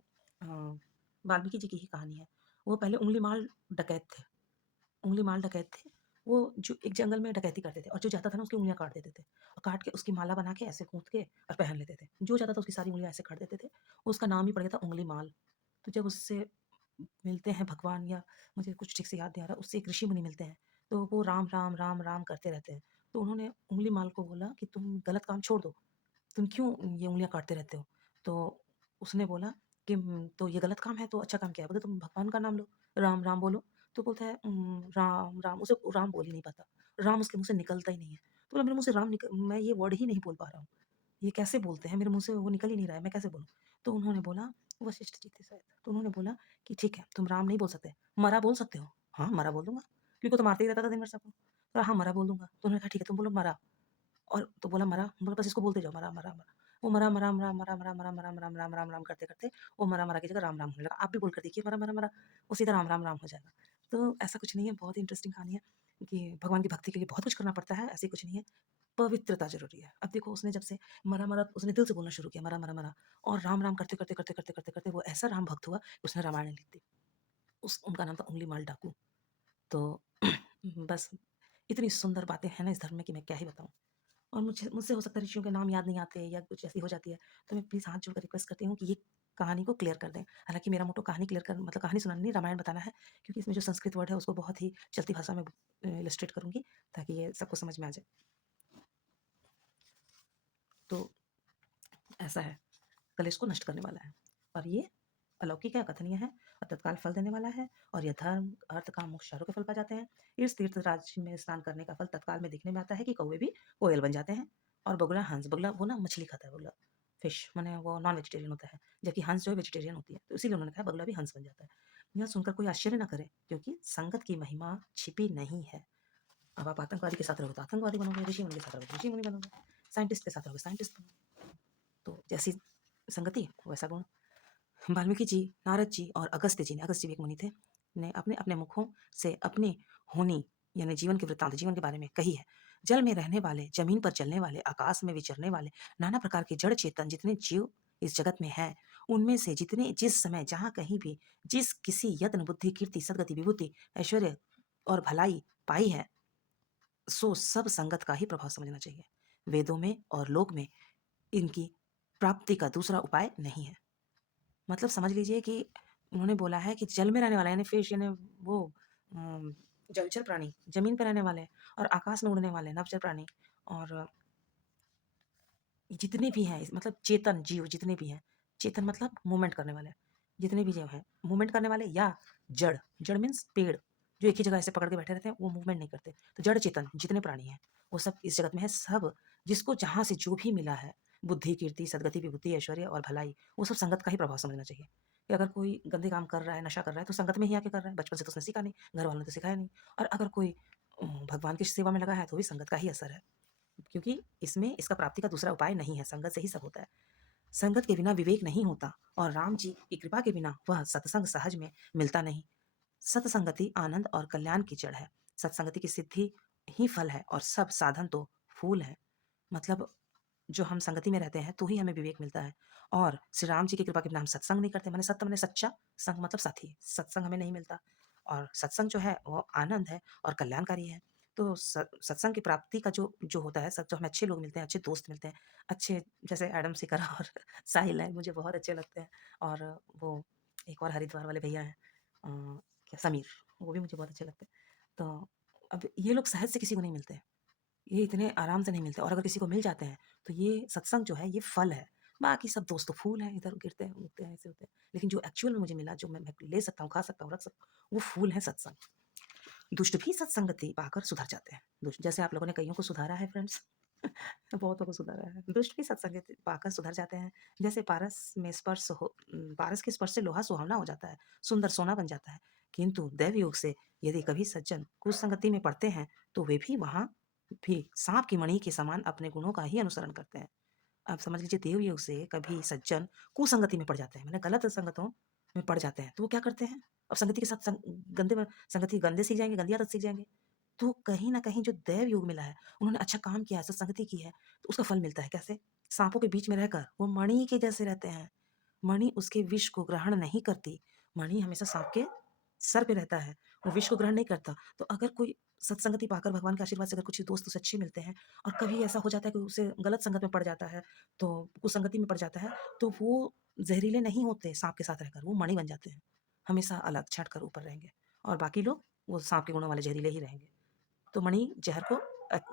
वाल्मीकि जी की ही कहानी है। वो पहले उँगलीमाल डकैत थे। उँगलीमाल डकैत थे। वो जो एक जंगल में डकैती करते थे और जो जाता था ना उसकी उँगलियाँ काट देते थे और काट के उसकी माला बना के ऐसे गूँथ के और पहन लेते थे। जो जाता था उसकी सारी उँगलियाँ ऐसे काट देते थे। उसका नाम ही पड़ गया था उँगलीमाल। तो जब उससे मिलते हैं भगवान या मुझे कुछ ठीक से याद नहीं आ रहा, उससे एक ऋषि मुनि मिलते हैं, तो वो राम, राम, राम, राम करते रहते हैं। तो उन्होंने उँगलीमाल को बोला कि तुम गलत काम छोड़ दो, तुम क्यों ये उँगलियाँ काटते रहते हो? तो उसने बोला कि तो ये गलत काम है तो अच्छा काम क्या है? बोले तुम भगवान का नाम लो, राम, राम बोलो। तो बोलता है राम, राम उसे राम बोल ही नहीं पाता। राम उसके मुँह से निकलता ही नहीं है। तो बोला मेरे मुँह से राम निकल मैं ये वर्ड ही नहीं बोल पा रहा हूँ। ये कैसे बोलते हैं? मेरे मुँह से वो निकल ही नहीं रहा है, मैं कैसे बोलूँ? तो उन्होंने बोला वशिष्ठ जी थे शायद, तो उन्होंने बोला कि ठीक है, तुम राम नहीं बोल सकते, मरा बोल सकते हो? हाँ, मरा बोल दूँगा, क्योंकि वो तो मारते ही रहता था दिन भर सबको। तो हाँ, मरा बोल दूँगा। तो उन्होंने कहा ठीक है, तुम बोलो मरा और तो बोला मरा, बोला बस इसको बोलते जाओ मरा, मरा, मरा। वो मरा, मरा, मरा, मरा, मरा, मरा, मरा, मरा, राम, राम, राम करते-करते वो मरा, मरा की जगह राम, राम होने लगा। आप भी बोल कर देखिए मरा, मरा, मरा, वो सीधा राम, राम, राम हो जाएगा। तो ऐसा कुछ नहीं है, बहुत ही इंटरेस्टिंग कहानी है कि भगवान की भक्ति के लिए बहुत कुछ करना पड़ता है, ऐसे कुछ नहीं है। पवित्रता ज़रूरी है। अब देखो उसने जब से मरा-मरा उसने दिल से बोलना शुरू किया मरा-मरा-मरा और राम-राम करते-करते वो ऐसा राम भक्त हुआ, उसने रामायण लिख दी। उस उनका नाम था उँगलीमाल डाकू। तो बस इतनी सुंदर बातें हैं ना इस धर्म में कि मैं क्या ही बताऊँ। और मुझे मुझसे हो सकता है ऋषियों के नाम याद नहीं आते या कुछ ऐसी हो जाती है, तो मैं प्लीज़ हाथ जोड़कर रिक्वेस्ट करती हूँ कि ये कहानी को क्लियर कर दें। हालाँकि मेरा मोटो कहानी क्लियर कर मतलब कहानी सुनानी नहीं, रामायण बताना है क्योंकि इसमें जो संस्कृत वर्ड है उसको बहुत ही चलती भाषा में इलस्ट्रेट करूँगी ताकि ये सबको समझ में आ जाए। तो ऐसा है। कलेश को नष्ट करने वाला है और ये अलौकिक है, अकथनीय है और तत्काल फल देने वाला है और यह धर्म, अर्थ, काम, मोक्ष चारों के फल पा जाते हैं। इस तीर्थ राज्य में स्नान करने का फल तत्काल में दिखने में आता है कि कौवे भी कोयल बन जाते हैं और बगुला हंस बगुला वो ना मछली खाता है बगुला, फिश माने वो नॉन वेजिटेरियन होता है, जबकि हंस जो है वेजिटेरियन होती है। तो इसीलिए उन्होंने कहा बगुला भी हंस बन जाता है। यह सुनकर कोई आश्चर्य ना करे क्योंकि संगत की महिमा छिपी नहीं है। अब आप आतंकवादी के साथ रहोगे तो आतंकवादी बनोगे, ऋषि मुनि के साथ रहोगे तो ऋषि मुनि बनोगे, साइंटिस्ट के साथ रहोगे साइंटिस्ट बनोगे। तो जैसी संगति वैसा गुण। वाल्मीकि जी, नारद जी और अगस्त्य जी भी एक मुनि थे, ने अपने-अपने मुखों से अपनी होनी यानी जीवन के वृत्तांत, जीवन के बारे में कही है। जल में रहने वाले, जमीन पर चलने वाले, आकाश में विचरने वाले, नाना प्रकार के जड़ चेतन जितने जीव इस जगत में हैं, उनमें से जितने जिस समय जहाँ कहीं भी जिस किसी यत्न, बुद्धि, कीर्ति, सद्गति, विभूति, ऐश्वर्य और भलाई पाई है, सो सब संगत का ही प्रभाव समझना चाहिए। वेदों में और लोक में इनकी प्राप्ति का दूसरा उपाय नहीं है। मतलब समझ लीजिए कि उन्होंने बोला है कि जल में रहने वाला यानी फिश यानी वो अम, जलचर प्राणी, ज़मीन पे रहने वाले और आकाश में उड़ने वाले नभचर प्राणी और जितने भी हैं मतलब चेतन जीव जितने भी हैं, चेतन मतलब मूवमेंट करने वाले, जितने भी जीव हैं, मूवमेंट करने वाले या जड़, जड़ मीन्स पेड़, जो एक ही जगह ऐसे पकड़ के बैठे रहते हैं, वो मूवमेंट नहीं करते। तो जड़ चेतन जितने प्राणी हैं, वो सब इस जगत में है, सब जिसको जहाँ से जो भी मिला है, बुद्धि, कीर्ति, सद्गति, विभूति, ऐश्वर्य और भलाई, वो सब संगत का ही प्रभाव समझना चाहिए। कि अगर कोई गंदे काम कर रहा है, नशा कर रहा है, तो संगत में ही आके कर रहा है, बचपन से तो उसने सीखा नहीं, घर वालों ने तो सिखाया नहीं और अगर कोई भगवान की सेवा में लगा है, तो भी संगत का ही असर है। क्योंकि इसमें इसका प्राप्ति का दूसरा उपाय नहीं है, संगत से ही सब होता है। संगत के बिना विवेक नहीं होता और राम जी की कृपा के बिना वह सत्संग सहज में मिलता नहीं। सत्संगति आनंद और कल्याण की जड़ है। सत्संगति की सिद्धि ही फल है और सब साधन तो फूल है। मतलब जो हम संगति में रहते हैं तो ही हमें विवेक मिलता है। और श्री राम जी की कृपा के बिना हम सत्संग नहीं करते, मैंने सत्य मैंने सच्चा, संग मतलब साथी, सत्संग हमें नहीं मिलता। और सत्संग जो है वो आनंद है और कल्याणकारी है। तो सत्संग की प्राप्ति का जो जो होता है, सब जो हमें अच्छे लोग मिलते हैं, अच्छे दोस्त मिलते हैं, अच्छे जैसे एडम सिकर और साहिल है, मुझे बहुत अच्छे लगते हैं। और वो एक और हरिद्वार वाले भैया हैं, क्या समीर, वो भी मुझे बहुत अच्छे लगते हैं। तो अब ये लोग सहज से किसी को नहीं मिलते, ये इतने आराम से नहीं मिलते, और अगर किसी को मिल जाते हैं तो ये सत्संग जो है ये फल है। बाकी सब दोस्त तो फूल हैं, इधर गिरते हैं, उगते हैं, ऐसे होते हैं। लेकिन जो एक्चुअल में मुझे मिला, जो मैं ले सकता हूँ, खा सकता हूँ, रख सकता हूँ, वो फूल है सत्संग। दुष्ट भी सत्संगति पाकर सुधर जाते हैं। दुष्ट जैसे आप लोगों ने कईयों को सुधारा है फ्रेंड्स, बहुतों को सुधारा है। दुष्ट भी सत्संगति पाकर सुधर जाते हैं। जैसे पारस के स्पर्श से लोहा सुहावना हो जाता है, सुंदर सोना बन जाता है। किंतु दैव योग से यदि कभी सज्जन कुसंगति में पड़ते हैं तो वे भी वहां भी सांप की मणि के समान अपने गुणों का ही अनुसरण करते हैं। आप समझ लीजिए, देव योग से कभी सज्जन कुसंगति में पड़ जाते हैं, मैंने गलत संगतों में पड़ जाते हैं, तो वो क्या करते हैं? अब संगति के साथ संगति गंदे सीख जाएंगे, गंदी आदत सीख जाएंगे। तो कहीं ना कहीं जो दैव योग मिला है, उन्होंने अच्छा काम किया है, सत्संगति की है, तो उसका फल मिलता है। कैसे? सांपों के बीच में रहकर वो मणि के जैसे रहते हैं। मणि उसके विष को ग्रहण नहीं करती। मणि हमेशा सांप के सर पे रहता है, वो विष को ग्रहण नहीं करता। तो अगर कोई सत्संगति पाकर भगवान के आशीर्वाद से अगर कुछ दोस्त उसे अच्छे मिलते हैं, और कभी ऐसा हो जाता है कि उसे गलत संगत में पड़ जाता है, तो कुसंगति में पड़ जाता है, तो वो जहरीले नहीं होते सांप के साथ रहकर, वो मणि बन जाते हैं। हमेशा अलग छट कर ऊपर रहेंगे, और बाकी लोग वो सांप के गुणों वाले जहरीले ही रहेंगे। तो मणि जहर को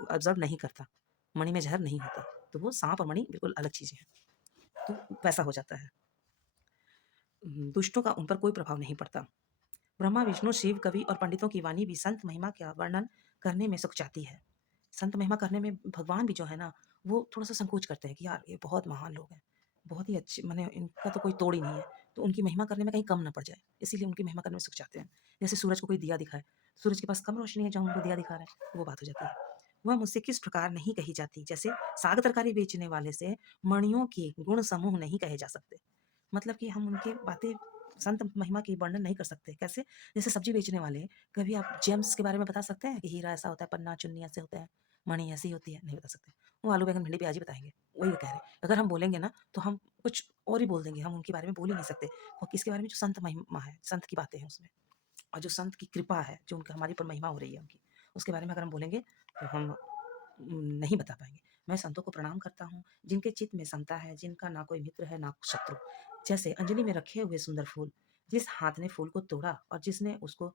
ऑब्जर्व नहीं करता, मणि में जहर नहीं होता, तो वो सांप और मणि बिल्कुल अलग चीजें हैं। तो वैसा हो जाता है। दुष्टों का उन पर कोई प्रभाव नहीं पड़ता। ब्रह्मा विष्णु शिव कवि और पंडितों की वाणी भी संत महिमा का वर्णन करने में सुख है। संत महिमा करने में भगवान भी जो है ना, वो थोड़ा सा संकोच करते हैं कि यार ये बहुत महान लोग हैं, बहुत ही अच्छे, मैंने इनका तो कोई तोड़ ही नहीं है, तो उनकी महिमा करने में कहीं कम ना पड़ जाए, इसीलिए उनकी महिमा करने में सुख चाहते हैं। जैसे सूरज को कोई दिया दिखाए, सूरज के पास कम रोशनी है, जहाँ उनको दिया दिखा रहा है, तो वो बात हो जाती है। वह मुझसे किस प्रकार नहीं कही जाती, जैसे साग तरकारी बेचने वाले से मणियों के गुण समूह नहीं कहे जा सकते। मतलब कि हम उनकी बातें, संत महिमा की वर्णन नहीं कर सकते। कैसे? जैसे सब्जी बेचने वाले, कभी आप जेम्स के बारे में बता सकते हैं कि हीरा ऐसा होता है, पन्ना चुन्नी ऐसे होते हैं, मणि ऐसी होती है? नहीं बता सकते। वो आलू बैंगन भिंडी प्याज ही बताएंगे। वही वो कह रहे हैं, अगर हम बोलेंगे ना तो हम कुछ और ही बोल देंगे, हम उनके बारे में बोल ही नहीं सकते। और किसके बारे में? जो संत महिमा है, संत की बातें हैं उसमें, और जो संत की कृपा है, जो उनका हमारी पर महिमा हो रही है उनकी, उसके बारे में अगर हम बोलेंगे तो हम नहीं बता पाएँगे। मैं संतों को प्रणाम करता हूँ, जिनके चित्त में समता है, जिनका ना कोई मित्र है, ना शत्रु। जैसे अंजलि में रखे हुए सुंदर फूल, जिस हाथ ने फूल को तोड़ा और जिसने उसको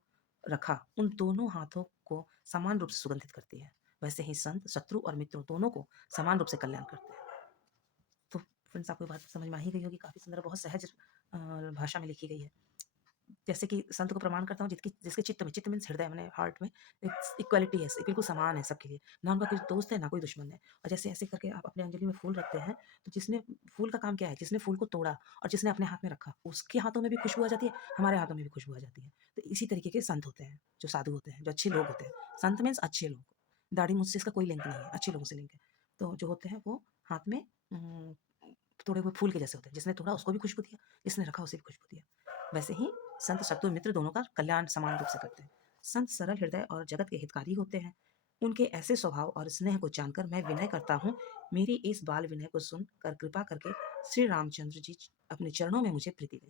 रखा, उन दोनों हाथों को समान रूप से सुगंधित करती है। वैसे ही संत, शत्रु और मित्रों दोनों को समान रूप से कल्याण करते हैं। तो फ्रेंड्स, आपको ये बात समझ में आ ही गई होगी, काफ़ी सुंदर, बहुत सहज भाषा में लिखी गई है। जैसे कि संत को प्रमाण करता हूँ जिसकी जिसके चित्त मीन्स हृदय में, हार्ट में इक्वालिटी है, बिल्कुल समान है सबके लिए, ना उनका कोई दोस्त है ना कोई दुश्मन है। और जैसे ऐसे करके आप अपने अंजलि में फूल रखते हैं, तो जिसने फूल का काम क्या है, जिसने फूल को तोड़ा और जिसने अपने हाथ में रखा, उसके हाथों में भी खुशबू आ जाती है, हमारे हाथों में भी खुशबू आ जाती है। तो इसी तरीके के संत होते हैं, जो साधु होते हैं, जो अच्छे लोग होते हैं। संत मीन्स अच्छे लोग। दाढ़ी मुझसे इसका कोई लिंक नहीं है, अच्छे लोगों से लिंक है। तो जो होते हैं वो हाथ में तोड़े हुए फूल के जैसे होते हैं, जिसने तोड़ा उसको भी खुशबू दिया, जिसने रखा उसे भी खुशबू दिया। वैसे ही संत शत्रु मित्र दोनों का कल्याण समान रूप से करते हैं। संत सरल हृदय और जगत के हितकारी होते हैं। उनके ऐसे स्वभाव और स्नेह को जानकर मैं विनय करता हूँ, मेरी इस बाल विनय को सुनकर कृपा करके श्री रामचंद्र जी अपने चरणों में मुझे प्रीति दें।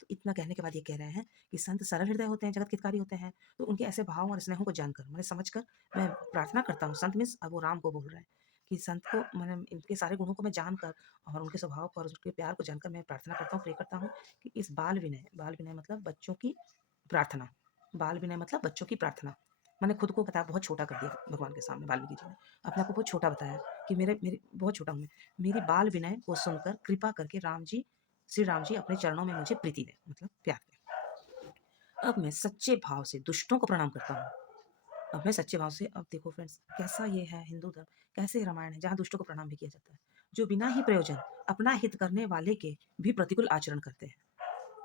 तो इतना कहने के बाद ये कह रहे हैं कि संत सरल हृदय होते हैं, जगत के हितकारी होते हैं। तो उनके ऐसे भाव और स्नेहों को जानकर, मैंने समझकर, मैं प्रार्थना करता हूँ, संत मीन्स अब वो राम को बोल रहे हैं, कि संत को मैंने इनके सारे गुणों को मैं जानकर और उनके स्वभाव को और उसके प्यार को जानकर मैं प्रार्थना करता हूँ, प्रे करता हूँ कि इस बाल विनय मतलब बच्चों की प्रार्थना, बाल विनय मतलब बच्चों की प्रार्थना। मैंने खुद को बताया, बहुत छोटा कर दिया भगवान के सामने, वाल्मीकि जी ने अपने आप को बहुत छोटा बताया कि मेरे मेरे बहुत छोटा हूँ मैं। मेरी बाल विनय को सुनकर कृपा करके श्री राम जी अपने चरणों में मुझे प्रीति दें, मतलब प्यार दें। अब मैं सच्चे भाव से दुष्टों को प्रणाम करता हूँ। अब मैं सच्चे भाव से, अब देखो फ्रेंड्स, कैसा ये है हिंदू धर्म, कैसे रामायण है जहाँ दुष्टों को प्रणाम भी किया जाता है, जो बिना ही प्रयोजन अपना हित करने वाले के भी प्रतिकूल आचरण करते हैं,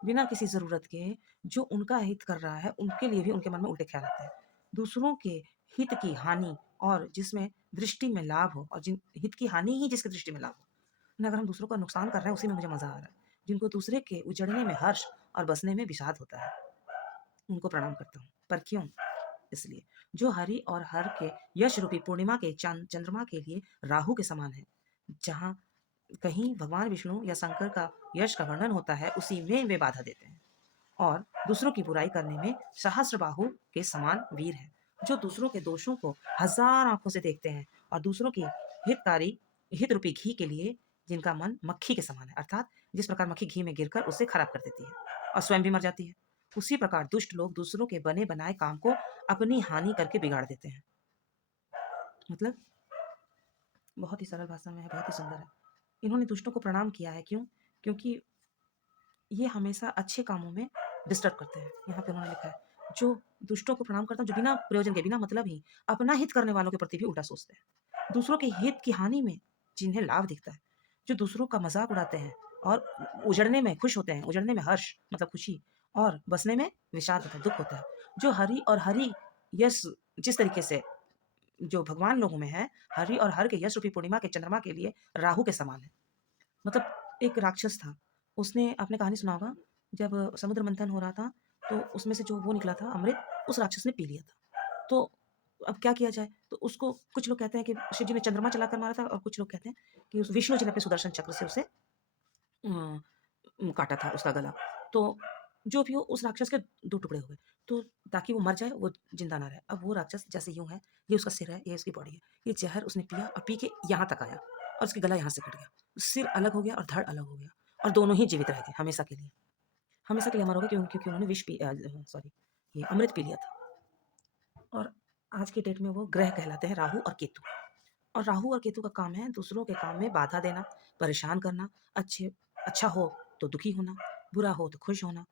बिना किसी जरूरत के, जो उनका हित कर रहा है उनके लिए भी उनके मन में उल्टे ख्याल आते हैं। दूसरों के हित की हानि और जिसमें दृष्टि में लाभ हो, और जिन हित की हानि ही जिसकी दृष्टि में लाभ हो। ना अगर हम दूसरों का नुकसान कर रहे हैं, उसी में मुझे मज़ा आ रहा है। जिनको दूसरे के उजड़ने में हर्ष और बसने में विषाद होता है, उनको प्रणाम करता हूँ। पर क्यों? इसलिए, जो हरि और हर के यश रूपी पूर्णिमा के चंद्रमा के लिए राहु के समान है। जहाँ कहीं भगवान विष्णु या शंकर का यश का वर्णन होता है, उसी में वे बाधा देते हैं। और दूसरों की बुराई करने में सहस्त्रबाहु के समान वीर है, जो दूसरों के दोषों को हजार आंखों से देखते हैं और दूसरों की हितकारी हित रूपी घी के लिए जिनका मन मक्खी के समान है, अर्थात जिस प्रकार मक्खी घी में गिरकर उसे खराब कर देती है और स्वयं भी मर जाती है, उसी प्रकार दुष्ट लोग दूसरों के बने बनाए काम को अपनी हानि करके बिगाड़ देते हैं। मतलब बहुत ही सरल भाषा में है, बहुत ही सुंदर है। इन्होंने दुष्टों को प्रणाम किया है, क्यों? क्योंकि ये हमेशा अच्छे कामों में डिस्टर्ब करते हैं। यहाँ पे उन्होंने लिखा है, जो दुष्टों को प्रणाम करता हूँ, जो बिना प्रयोजन के, बिना मतलब ही अपना हित करने वालों के प्रति भी उल्टा सोचते हैं। दूसरों के हित की हानि में जिन्हें लाभ दिखता है, जो दूसरों का मज़ाक उड़ाते हैं और उजड़ने में खुश होते हैं, उजड़ने में हर्ष मतलब खुशी और बसने में विषाद होता है, दुःख होता है। जो हरि और हरि यश जिस तरीके से जो भगवान लोगों में है, हरि और हर के यश रूपी पूर्णिमा के चंद्रमा के लिए राहु के समान है। मतलब एक राक्षस था, उसने आपने कहानी सुना होगा, जब समुद्र मंथन हो रहा था, तो उसमें से जो वो निकला था अमृत, उस राक्षस ने पी लिया था। तो अब क्या किया जाए? तो उसको कुछ लोग कहते हैं कि शिव जी ने चंद्रमा चलाकर मारा था और कुछ लोग कहते हैं कि उस विष्णु जी ने अपने सुदर्शन चक्र से उसे काटा था उसका गला। तो जो भी हो, उस राक्षस के 2 टुकड़े हो गए। तो ताकि वो मर जाए, वो ज़िंदा ना रहे। अब वो राक्षस जैसे यूँ है, ये उसका सिर है, ये उसकी बॉडी है। ये ज़हर उसने पिया और पी के यहाँ तक आया और उसका गला यहाँ से कट गया। सिर अलग हो गया और धड़ अलग हो गया और दोनों ही जीवित रह गए हमेशा के लिए। हमेशा के लिए अमर हो गए, क्योंकि उन्होंने सॉरी, ये अमृत पी लिया था। और आज की डेट में वो ग्रह कहलाते हैं, राहु और केतु। और राहु और केतु का काम है दूसरों के काम में बाधा देना, परेशान करना, अच्छा हो तो दुखी होना, बुरा हो तो खुश होना।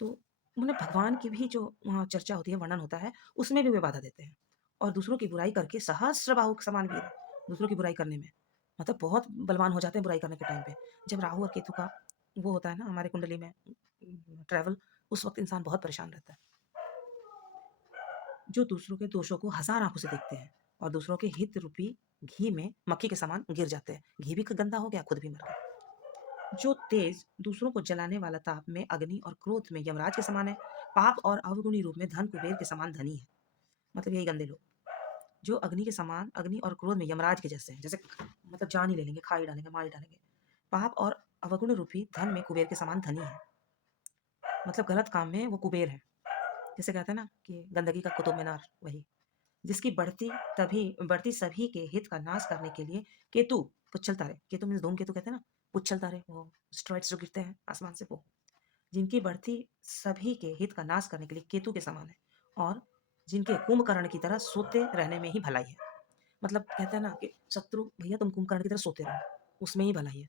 तो मतलब भगवान की भी जो वहाँ चर्चा होती है, वर्णन होता है, उसमें भी वे बाधा देते हैं। और दूसरों की बुराई करके सहस्त्रबाहु के समान वीर है, दूसरों की बुराई करने में। मतलब बहुत बलवान हो जाते हैं बुराई करने के टाइम पे। जब राहु और केतु का वो होता है ना हमारे कुंडली में ट्रैवल, उस वक़्त इंसान बहुत परेशान रहता है। जो दूसरों के दोषों को हज़ार आँखों से देखते हैं और दूसरों के हित रूपी घी में मक्खी के समान गिर जाते हैं। घी भी गंदा हो गया, खुद भी मर गए। जो तेज दूसरों को जलाने वाला ताप में अग्नि और क्रोध में यमराज के समान है, पाप और अवगुणी रूप में धन कुबेर के समान धनी है। मतलब यही गंदे लोग, जो अग्नि के समान, अग्नि और क्रोध में यमराज के जैसे हैं, जैसे मतलब जान ही ले लेंगे, खा ही डालेंगे, मार ही डालेंगे। पाप और अवगुण रूपी धन में कुबेर के समान धनी है। मतलब गलत काम में वो कुबेर है। जैसे कहते हैं ना कि गंदगी का कुतुब मीनार, वही। जिसकी बढ़ती सभी के हित का नाश करने के लिए केतु, पुच्छल तारे, केतु मीन्स धूमकेतु कहते हैं ना, पुच्छल तारे, वो एस्टेरॉइड्स जो गिरते हैं आसमान से, वो। जिनकी बढ़ती सभी के हित का नाश करने के लिए केतु के समान है और जिनके कुंभकर्ण की तरह सोते रहने में ही भलाई है। मतलब कहते हैं ना कि शत्रु भैया तुम कुंभकर्ण की तरह सोते रहो, उसमें ही भलाई है।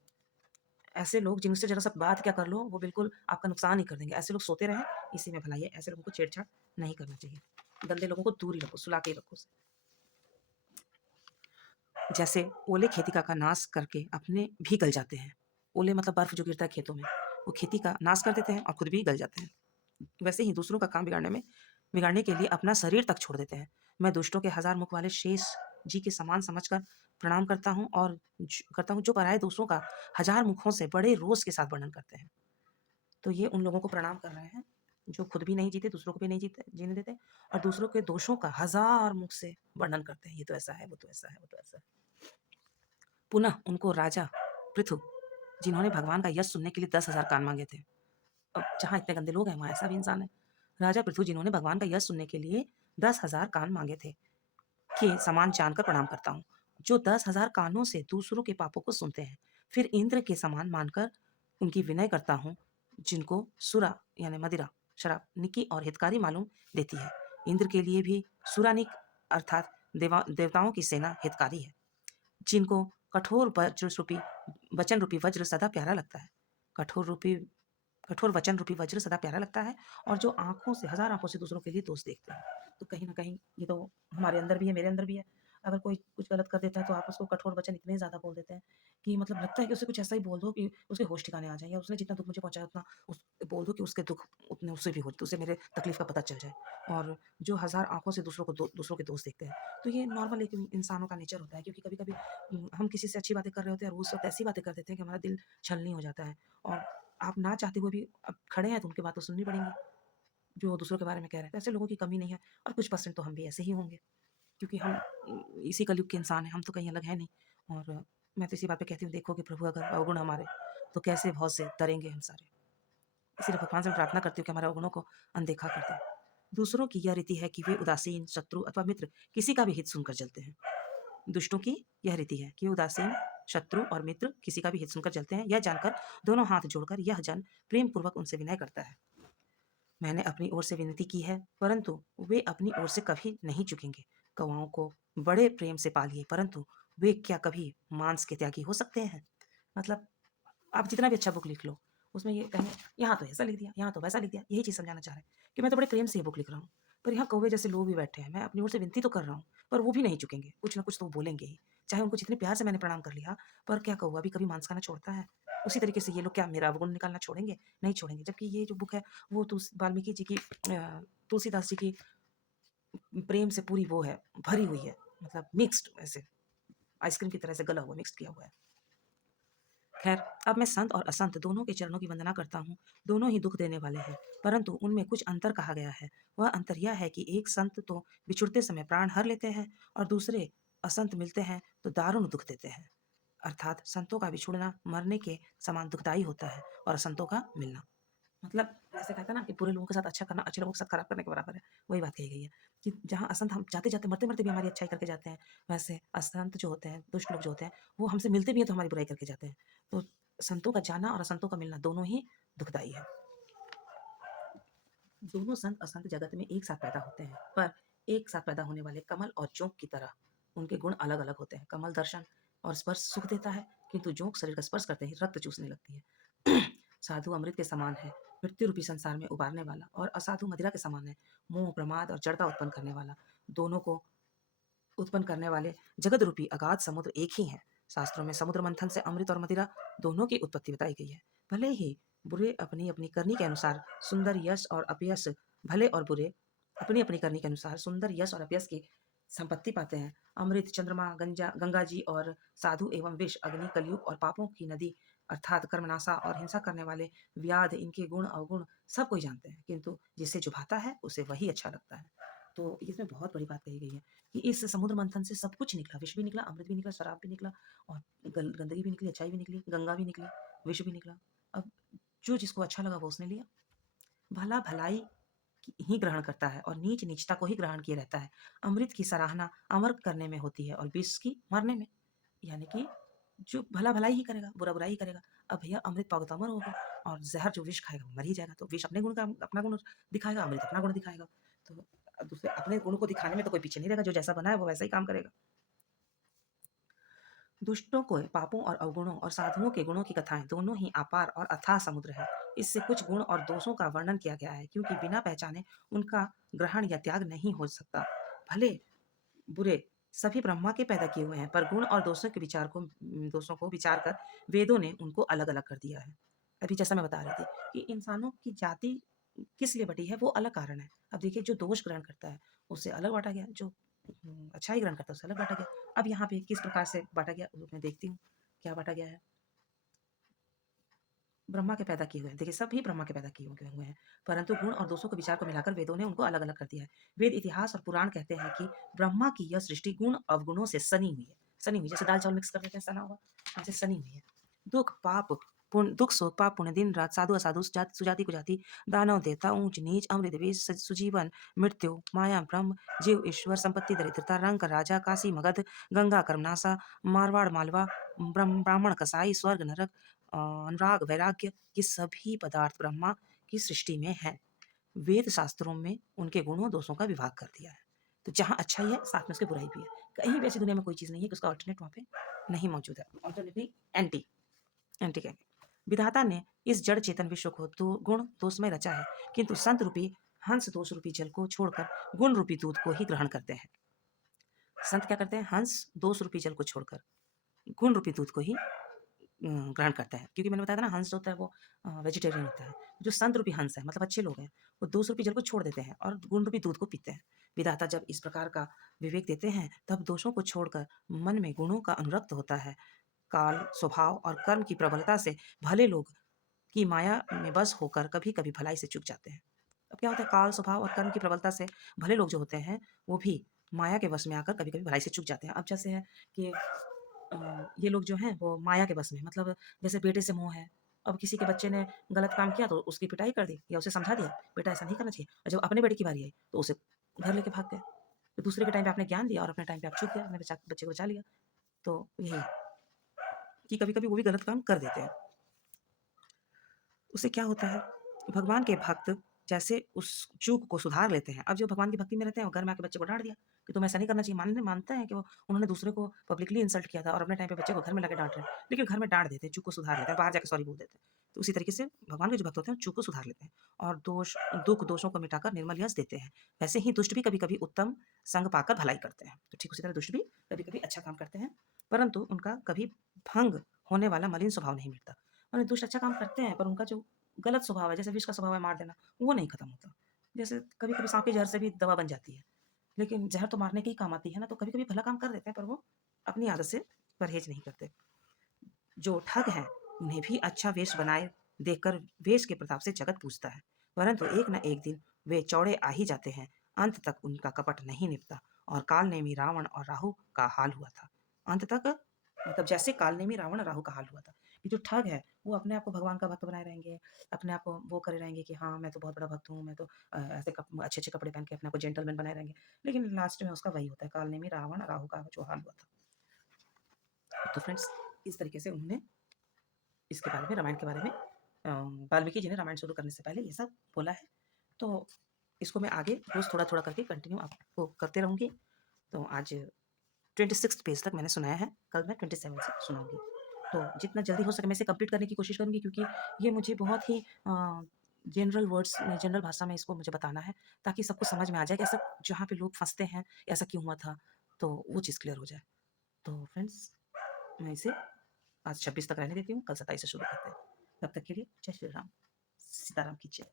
ऐसे लोग जिनसे जरा सा बात क्या कर लो, वो बिल्कुल आपका नुकसान ही कर देंगे। ऐसे लोग सोते रहें, इसी में भलाई है। ऐसे लोगों को छेड़छाड़ नहीं करना चाहिए। गंदे लोगों को दूर ही रखो, सुला के ही रखो उसे। जैसे ओले खेती का नाश करके अपने भी गल जाते हैं। ओले मतलब बर्फ जो गिरता है खेतों में, वो खेती का नाश कर देते हैं और खुद भी गल जाते हैं। वैसे ही दूसरों का काम बिगाड़ने के लिए अपना शरीर तक छोड़ देते हैं। मैं दुष्टों के हजार मुख वाले शेष जी के समान समझकर प्रणाम करता हूँ और करता हूँ, जो पराये दोस्तों का हजार मुखों से बड़े रोष के साथ वर्णन करते हैं। तो ये उन लोगों को प्रणाम कर रहे हैं जो खुद भी नहीं जीते, दूसरों को भी नहीं जीने देते और दूसरों के दोषों का हजार मुख से वर्णन करते हैं। ये तो ऐसा है, वो तो ऐसा है, वो तो ऐसा है। पुनः उनको राजा पृथु, जिन्होंने भगवान का यश सुनने के लिए 10,000 कान मांगे थे। अब जहाँ इतने गंदे लोग हैं, वहाँ ऐसा भी इंसान है। राजा पृथु, जिन्होंने भगवान का यश सुनने के लिए 10,000 कान मांगे थे, के समान जानकर प्रणाम करता हूँ, जो 10,000 कानों से दूसरों के पापों को सुनते हैं। फिर इंद्र के समान मानकर उनकी विनय करता हूँ, जिनको सुरा यानी मदिरा, शराब निकी और हितकारी मालूम देती है। इंद्र के लिए भी सुरानिक अर्थात देवताओं की सेना हितकारी है, जिनको कठोर वचन रूपी वज्र सदा प्यारा लगता है। कठोर वचन रूपी वज्र सदा प्यारा लगता है और जो आंखों से, हजार आंखों से दूसरों के लिए दोष देखते हैं। तो कहीं ना कहीं ये तो हमारे अंदर भी है, मेरे अंदर भी है। अगर कोई कुछ गलत कर देता है तो आप उसको कठोर वचन इतने ज़्यादा बोल देते हैं कि मतलब लगता है कि उसे कुछ ऐसा ही बोल दो कि उसके होश ठिकाने आ जाएँ, या उसने जितना दुःख मुझे पहुँचाया उतना उस बोल दो कि उसके दुःख उतने उसे भी हो, तो उसे मेरे तकलीफ़ का पता चल जाए। और जो हज़ार आँखों से दूसरों के दोस्त देखते हैं, तो ये नॉर्मल एक इंसानों का नेचर होता है, क्योंकि कभी-कभी हम किसी से अच्छी बातें कर रहे होते हैं और उस वक़्त ऐसी बातें कर देते हैं कि हमारा दिल छलनी हो जाता है, और आप ना चाहते हुए भी अब खड़े हैं तो उनकी बात तो सुननी पड़ेंगी, जो दूसरों के बारे में कह रहे हैं। तो ऐसे लोगों की कमी नहीं है, और कुछ परसेंट तो हम भी ऐसे ही होंगे, क्योंकि हम इसी कलयुग के इंसान हैं, हम तो कहीं अलग हैं नहीं। और मैं तो इसी बात पे कहती हूँ, देखो कि प्रभु अगर अवगुण हमारे, तो कैसे भाव से तरेंगे हम सारे। इसीलिए भगवान से मैं प्रार्थना करती हूँ कि हमारे अवगुणों को अनदेखा कर दें। दूसरों की यह रीति है कि वे उदासीन, शत्रु अथवा मित्र किसी का भी हित सुनकर जलते हैं। दुष्टों की यह रीति है कि उदासीन, शत्रु और मित्र किसी का भी हित सुनकर जलते हैं। यह जानकर दोनों हाथ जोड़कर यह जन प्रेम पूर्वक उनसे विनय करता है। मैंने अपनी ओर से विनती की है, परंतु वे अपनी ओर से कभी नहीं झुकेंगे। कौओं को बड़े प्रेम से पालिए, परंतु वे क्या कभी मांस के त्यागी हो सकते हैं? मतलब आप जितना भी अच्छा बुक लिख लो, उसमें ये कहें, यहाँ तो ऐसा लिख दिया, यहाँ तो वैसा लिख दिया, यही चीज़ समझाना चाह रहे हैं कि मैं तो बड़े प्रेम से ये बुक लिख रहा हूँ। पर यहाँ कौवे जैसे लोग भी बैठे हैं, मैं अपनी ओर से विनती तो कर रहा हूँ, पर वो भी नहीं झुकेंगे, कुछ ना कुछ तो वो बोलेंगे ही। चाहे उनको जितने प्यार से मैंने प्रणाम कर लिया, पर क्या कौवा भी कभी मांस खाना छोड़ता है? उसी तरीके से ये लोग क्या मेरा अवगुण निकालना छोड़ेंगे? नहीं छोड़ेंगे। जबकि ये जो बुक है, वो वाल्मीकि जी की तुलसीदास जी की प्रेम से पूरी वो है, भरी हुई है, मतलब मिक्स्ड ऐसे आइसक्रीम की तरह से गला हुआ, मिक्स्ड किया हुआ है। खैर, अब मैं संत और असंत दोनों के चरणों की वंदना करता हूँ। दोनों ही दुःख देने वाले हैं, परंतु उनमें कुछ अंतर कहा गया है। वह अंतर यह है कि एक संत तो बिछुड़ते समय प्राण हर लेते हैं, और दूसरे असंत मिलते हैं तो दारुण दुःख देते हैं। अर्थात संतों का बिछुड़ना मरने के समान दुखदायी होता है, और असंतों का मिलना मतलब ऐसे कहते हैं ना कि बुरे लोगों के साथ अच्छा करना अच्छे लोगों के साथ खराब करने के बराबर है। वही बात कही गई है कि जहाँ असंत हम जाते-जाते, मरते-मरते भी हमारी अच्छाई करके जाते हैं, वैसे असंत जो होते हैं, दुष्ट लोग जो होते हैं, वो हमसे मिलते भी हैं तो हमारी बुराई करके जाते हैं। तो संतों का जाना और असंतों का मिलना दोनों ही दुखदाई है। दोनों संत असंत जगत में एक साथ पैदा होते हैं, पर एक साथ पैदा होने वाले कमल और जोंक की तरह उनके गुण अलग-अलग होते हैं। कमल दर्शन और स्पर्श सुख देता है, किंतु जोंक शरीर का स्पर्श करते ही रक्त चूसने लगती है। साधु अमृत के समान है, मृत्यु रूपी संसार में उबारने वाला, और असाधु मदिरा के समान है, मोह, प्रमाद और जड़ता उत्पन्न करने वाला। दोनों को उत्पन्न करने वाले जगत रूपी अगाध समुद्र एक ही हैं। शास्त्रों में समुद्र मंथन से अमृत और मदिरा दोनों की उत्पत्ति बताई गई है। भले ही बुरे अपनी अपनी करनी के अनुसार सुंदर यश और अपयश भले और बुरे अपनी अपनी करनी के अनुसार सुंदर यश और अपयश की संपत्ति पाते हैं। अमृत, चंद्रमा, गंगा जी और साधु एवं विष, अग्नि, कलयुग और पापों की नदी अर्थात कर्मनाशा और हिंसा करने वाले व्याध, इनके गुण अवगुण सब कोई जानते हैं, किंतु जिसे जो भाता है उसे वही अच्छा लगता है। तो इसमें बहुत बड़ी बात कही गई है कि इस समुद्र मंथन से सब कुछ निकला, विष भी निकला, अमृत भी निकला, शराब भी निकला, और गंदगी भी निकली, अच्छाई भी निकली, गंगा भी निकली, विष भी निकला। अब जो जिसको अच्छा लगा वो उसने लिया। भला भलाई ही ग्रहण करता है और नीच नीचता को ही ग्रहण किए रहता है। अमृत की सराहना अमर करने में होती है और विष की मरने में। यानी कि जो भला भलाई ही करेगा, बुरा बुराई ही करेगा। अब भैया अमृत पाओगे तो अमर होगा, और ज़हर जो विष खाएगा वो मर ही जाएगा। तो विष अपने गुण का अपना गुण दिखाएगा, अमृत अपना गुण दिखाएगा। तो दूसरे अपने गुण को दिखाने में तो कोई पीछे नहीं रहेगा, जो जैसा बना है वो वैसा ही काम करेगा। दुष्टों को पापों और अवगुणों और साधुओं के गुणों की कथाएं दोनों ही अपार और अथाह समुद्र है। इससे कुछ गुण और दोषों का वर्णन किया गया है, क्योंकि बिना पहचाने उनका ग्रहण या त्याग नहीं हो सकता। भले बुरे सभी ब्रह्मा के पैदा किए हुए हैं, पर गुण और दोषों को विचार कर वेदों ने उनको अलग अलग कर दिया है। अभी जैसा मैं बता रही थी कि इंसानों की जाति किस लिए बटी है, वो अलग कारण है। अब देखिए, जो दोष ग्रहण करता है उसे अलग बांटा गया, जो अच्छाई ग्रहण करता है उसे अलग बांटा गया। अब यहाँ पे किस प्रकार से बांटा गया मैं देखती हूँ, क्या बांटा गया है। ब्रह्मा के पैदा किए हुए हैं, देखिए सभी ब्रह्मा के पैदा किए हुए हैं, परंतु गुण और दोषों के विचार को मिलाकर वेदों ने उनको अलग अलग कर दिया है। वेद, इतिहास और पुराण कहते हैं कि ब्रह्मा की यह सृष्टि गुण अवगुणों से सनी हुई है। सनी हुई, जैसे दाल चावल मिक्स कर देते हैं सना हुआ, ऐसे सनी हुई है। दुख पाप पुण्य, दुख सुख पाप पुण्य, दिन रात, साधु असाधु, सुजाति कुजाति, दानव देवता, ऊंच नीच, अमृत विष, सुजीवन मृत्यु, माया ब्रह्म, जीव ईश्वर, संपत्ति दरिद्रता, रंग राजा, काशी मगध, गंगा कर्मनाशा, मारवाड़ मालवा, ब्राह्मण कसाई, स्वर्ग नरक, अनुराग वैराग्य, ये सभी पदार्थ ब्रह्मा की सृष्टि में है। वेद शास्त्रों में उनके गुणों दोषों का विभाग कर दिया है। तो जहाँ अच्छाई है साथ में उसकी बुराई भी है। कहीं भी ऐसी दुनिया में कोई चीज़ नहीं है कि उसका अल्टरनेट वहाँ पे नहीं मौजूद है। अल्टरनेटली एंटी एंटी कहेंगे। विधाता ने इस जड़ चेतन विश्व को दो गुण दोषमय रचा है, किंतु संत रूपी हंस दोष रूपी जल को छोड़कर गुण रूपी दूध को ही ग्रहण करते हैं। संत क्या करते हैं, हंस दोष रूपी जल को छोड़कर गुण रूपी दूध को ही ग्रहण करते हैं, क्योंकि मैंने बताया था ना, हंस जो होता है वो वेजिटेरियन होता है। जो संत रूपी हंस है, मतलब अच्छे लोग हैं, वो दोष रूपी जल को छोड़ देते हैं और गुण रूपी दूध को पीते हैं। विधाता जब इस प्रकार का विवेक देते हैं, तब दोषों को छोड़कर मन में गुणों का अनुरक्त होता है। काल, स्वभाव और कर्म की प्रबलता से भले लोग की माया में बस होकर कभी-कभी भलाई से चूक जाते हैं। अब क्या होता है, काल, स्वभाव और कर्म की प्रबलता से भले लोग जो होते हैं, वो भी माया के वश में आकर कभी-कभी भलाई से चूक जाते हैं। अब जैसे है कि ये लोग जो हैं वो माया के बस में, मतलब जैसे बेटे से मोह है। अब किसी के बच्चे ने गलत काम किया तो उसकी पिटाई कर दी या उसे समझा दिया, बेटा ऐसा नहीं करना चाहिए। और जब अपने बेटे की बारी आई तो उसे घर लेके भाग गए। तो दूसरे के टाइम पे आपने ज्ञान दिया और अपने टाइम पे आप चूक गए, अपने बच्चे को बचा लिया। तो यही कि कभी-कभी वो भी गलत काम कर देते हैं। उससे क्या होता है, भगवान के भक्त जैसे उस चूक को सुधार लेते हैं। अब जो भगवान की भक्ति में रहते हैं, वो घर में आके बच्चे को डाँट दिया कि तुम ऐसा नहीं करना चाहिए। मानते हैं कि वो उन्होंने दूसरे को पब्लिकली इंसल्ट किया था और अपने टाइम पे बच्चे को घर में लाके डाँट रहे हैं। लेकिन घर में डाँट देते हैं, चूक को सुधार लेते हैं, बाहर जाके सॉरी बोल देते हैं। तो उसी तरीके से भगवान के जो भक्त होते हैं, चूक को सुधार लेते हैं और दोषों को मिटाकर निर्मल यश देते हैं। वैसे ही दुष्ट भी कभी-कभी उत्तम संग पाकर भलाई करते हैं। तो ठीक उसी तरह दुष्ट भी कभी-कभी अच्छा काम करते हैं, परंतु उनका कभी भंग होने वाला मलिन स्वभाव नहीं मिटता। माने दुष्ट अच्छा काम करते हैं, पर उनका जो गलत स्वभाव है, जैसे विष का स्वभाव है मार देना, वो नहीं खत्म होता। जैसे कभी-कभी साँप के ज़हर से भी दवा बन जाती है, लेकिन ज़हर तो मारने के ही काम आती है ना, तो कभी-कभी भला काम कर देते हैं, पर वो अपनी आदत से परहेज़ नहीं करते। जो ठग हैं, उन्हें भी अच्छा वेश बनाए देखकर वेश के प्रताप से जगत पूजता है, परंतु एक न एक दिन वे चौड़े आ ही जाते हैं। अंत तक उनका कपट नहीं निपटा और कालनेमी रावण और राहु का हाल हुआ था। अंत तक मतलब जैसे कालनेमी रावण और राहु का हाल हुआ था। ये जो ठग है, वो अपने आप को भगवान का भक्त बनाए रहेंगे, अपने आप को वो करे रहेंगे कि हाँ, मैं तो बहुत बड़ा भक्त हूँ, मैं तो ऐसे अच्छे-अच्छे कपड़े पहन के अपने आप को जेंटलमैन बनाए रहेंगे। लेकिन लास्ट में उसका वही होता है, कालनेमी रावण और राहु का जो हाल हुआ था। तो फ्रेंड्स, इस तरीके से उन्होंने इसके बारे में, रामायण के बारे में वाल्मीकि जी ने रामायण शुरू करने से पहले ये सब बोला है। तो इसको मैं आगे रोज़ थोड़ा-थोड़ा करके कंटिन्यू आपको करते रहूँगी। तो आज 26th पेज तक मैंने सुनाया है, कल मैं 27 से सुनाऊँगी। तो जितना जल्दी हो सके मैं इसे कंप्लीट करने की कोशिश करूँगी, क्योंकि ये मुझे बहुत ही जनरल वर्ड्स में, जनरल भाषा में इसको मुझे बताना है, ताकि सबको समझ में आ जाए कि ऐसा जहाँ पे लोग फँसते हैं, ऐसा क्यों हुआ था, तो वो चीज़ क्लियर हो जाए। तो फ्रेंड्स, मैं इसे आज 26 तक रहने देती हूँ, कल 27 से शुरू करते हैं। तब तक के लिए जय श्री राम, सीताराम की जय।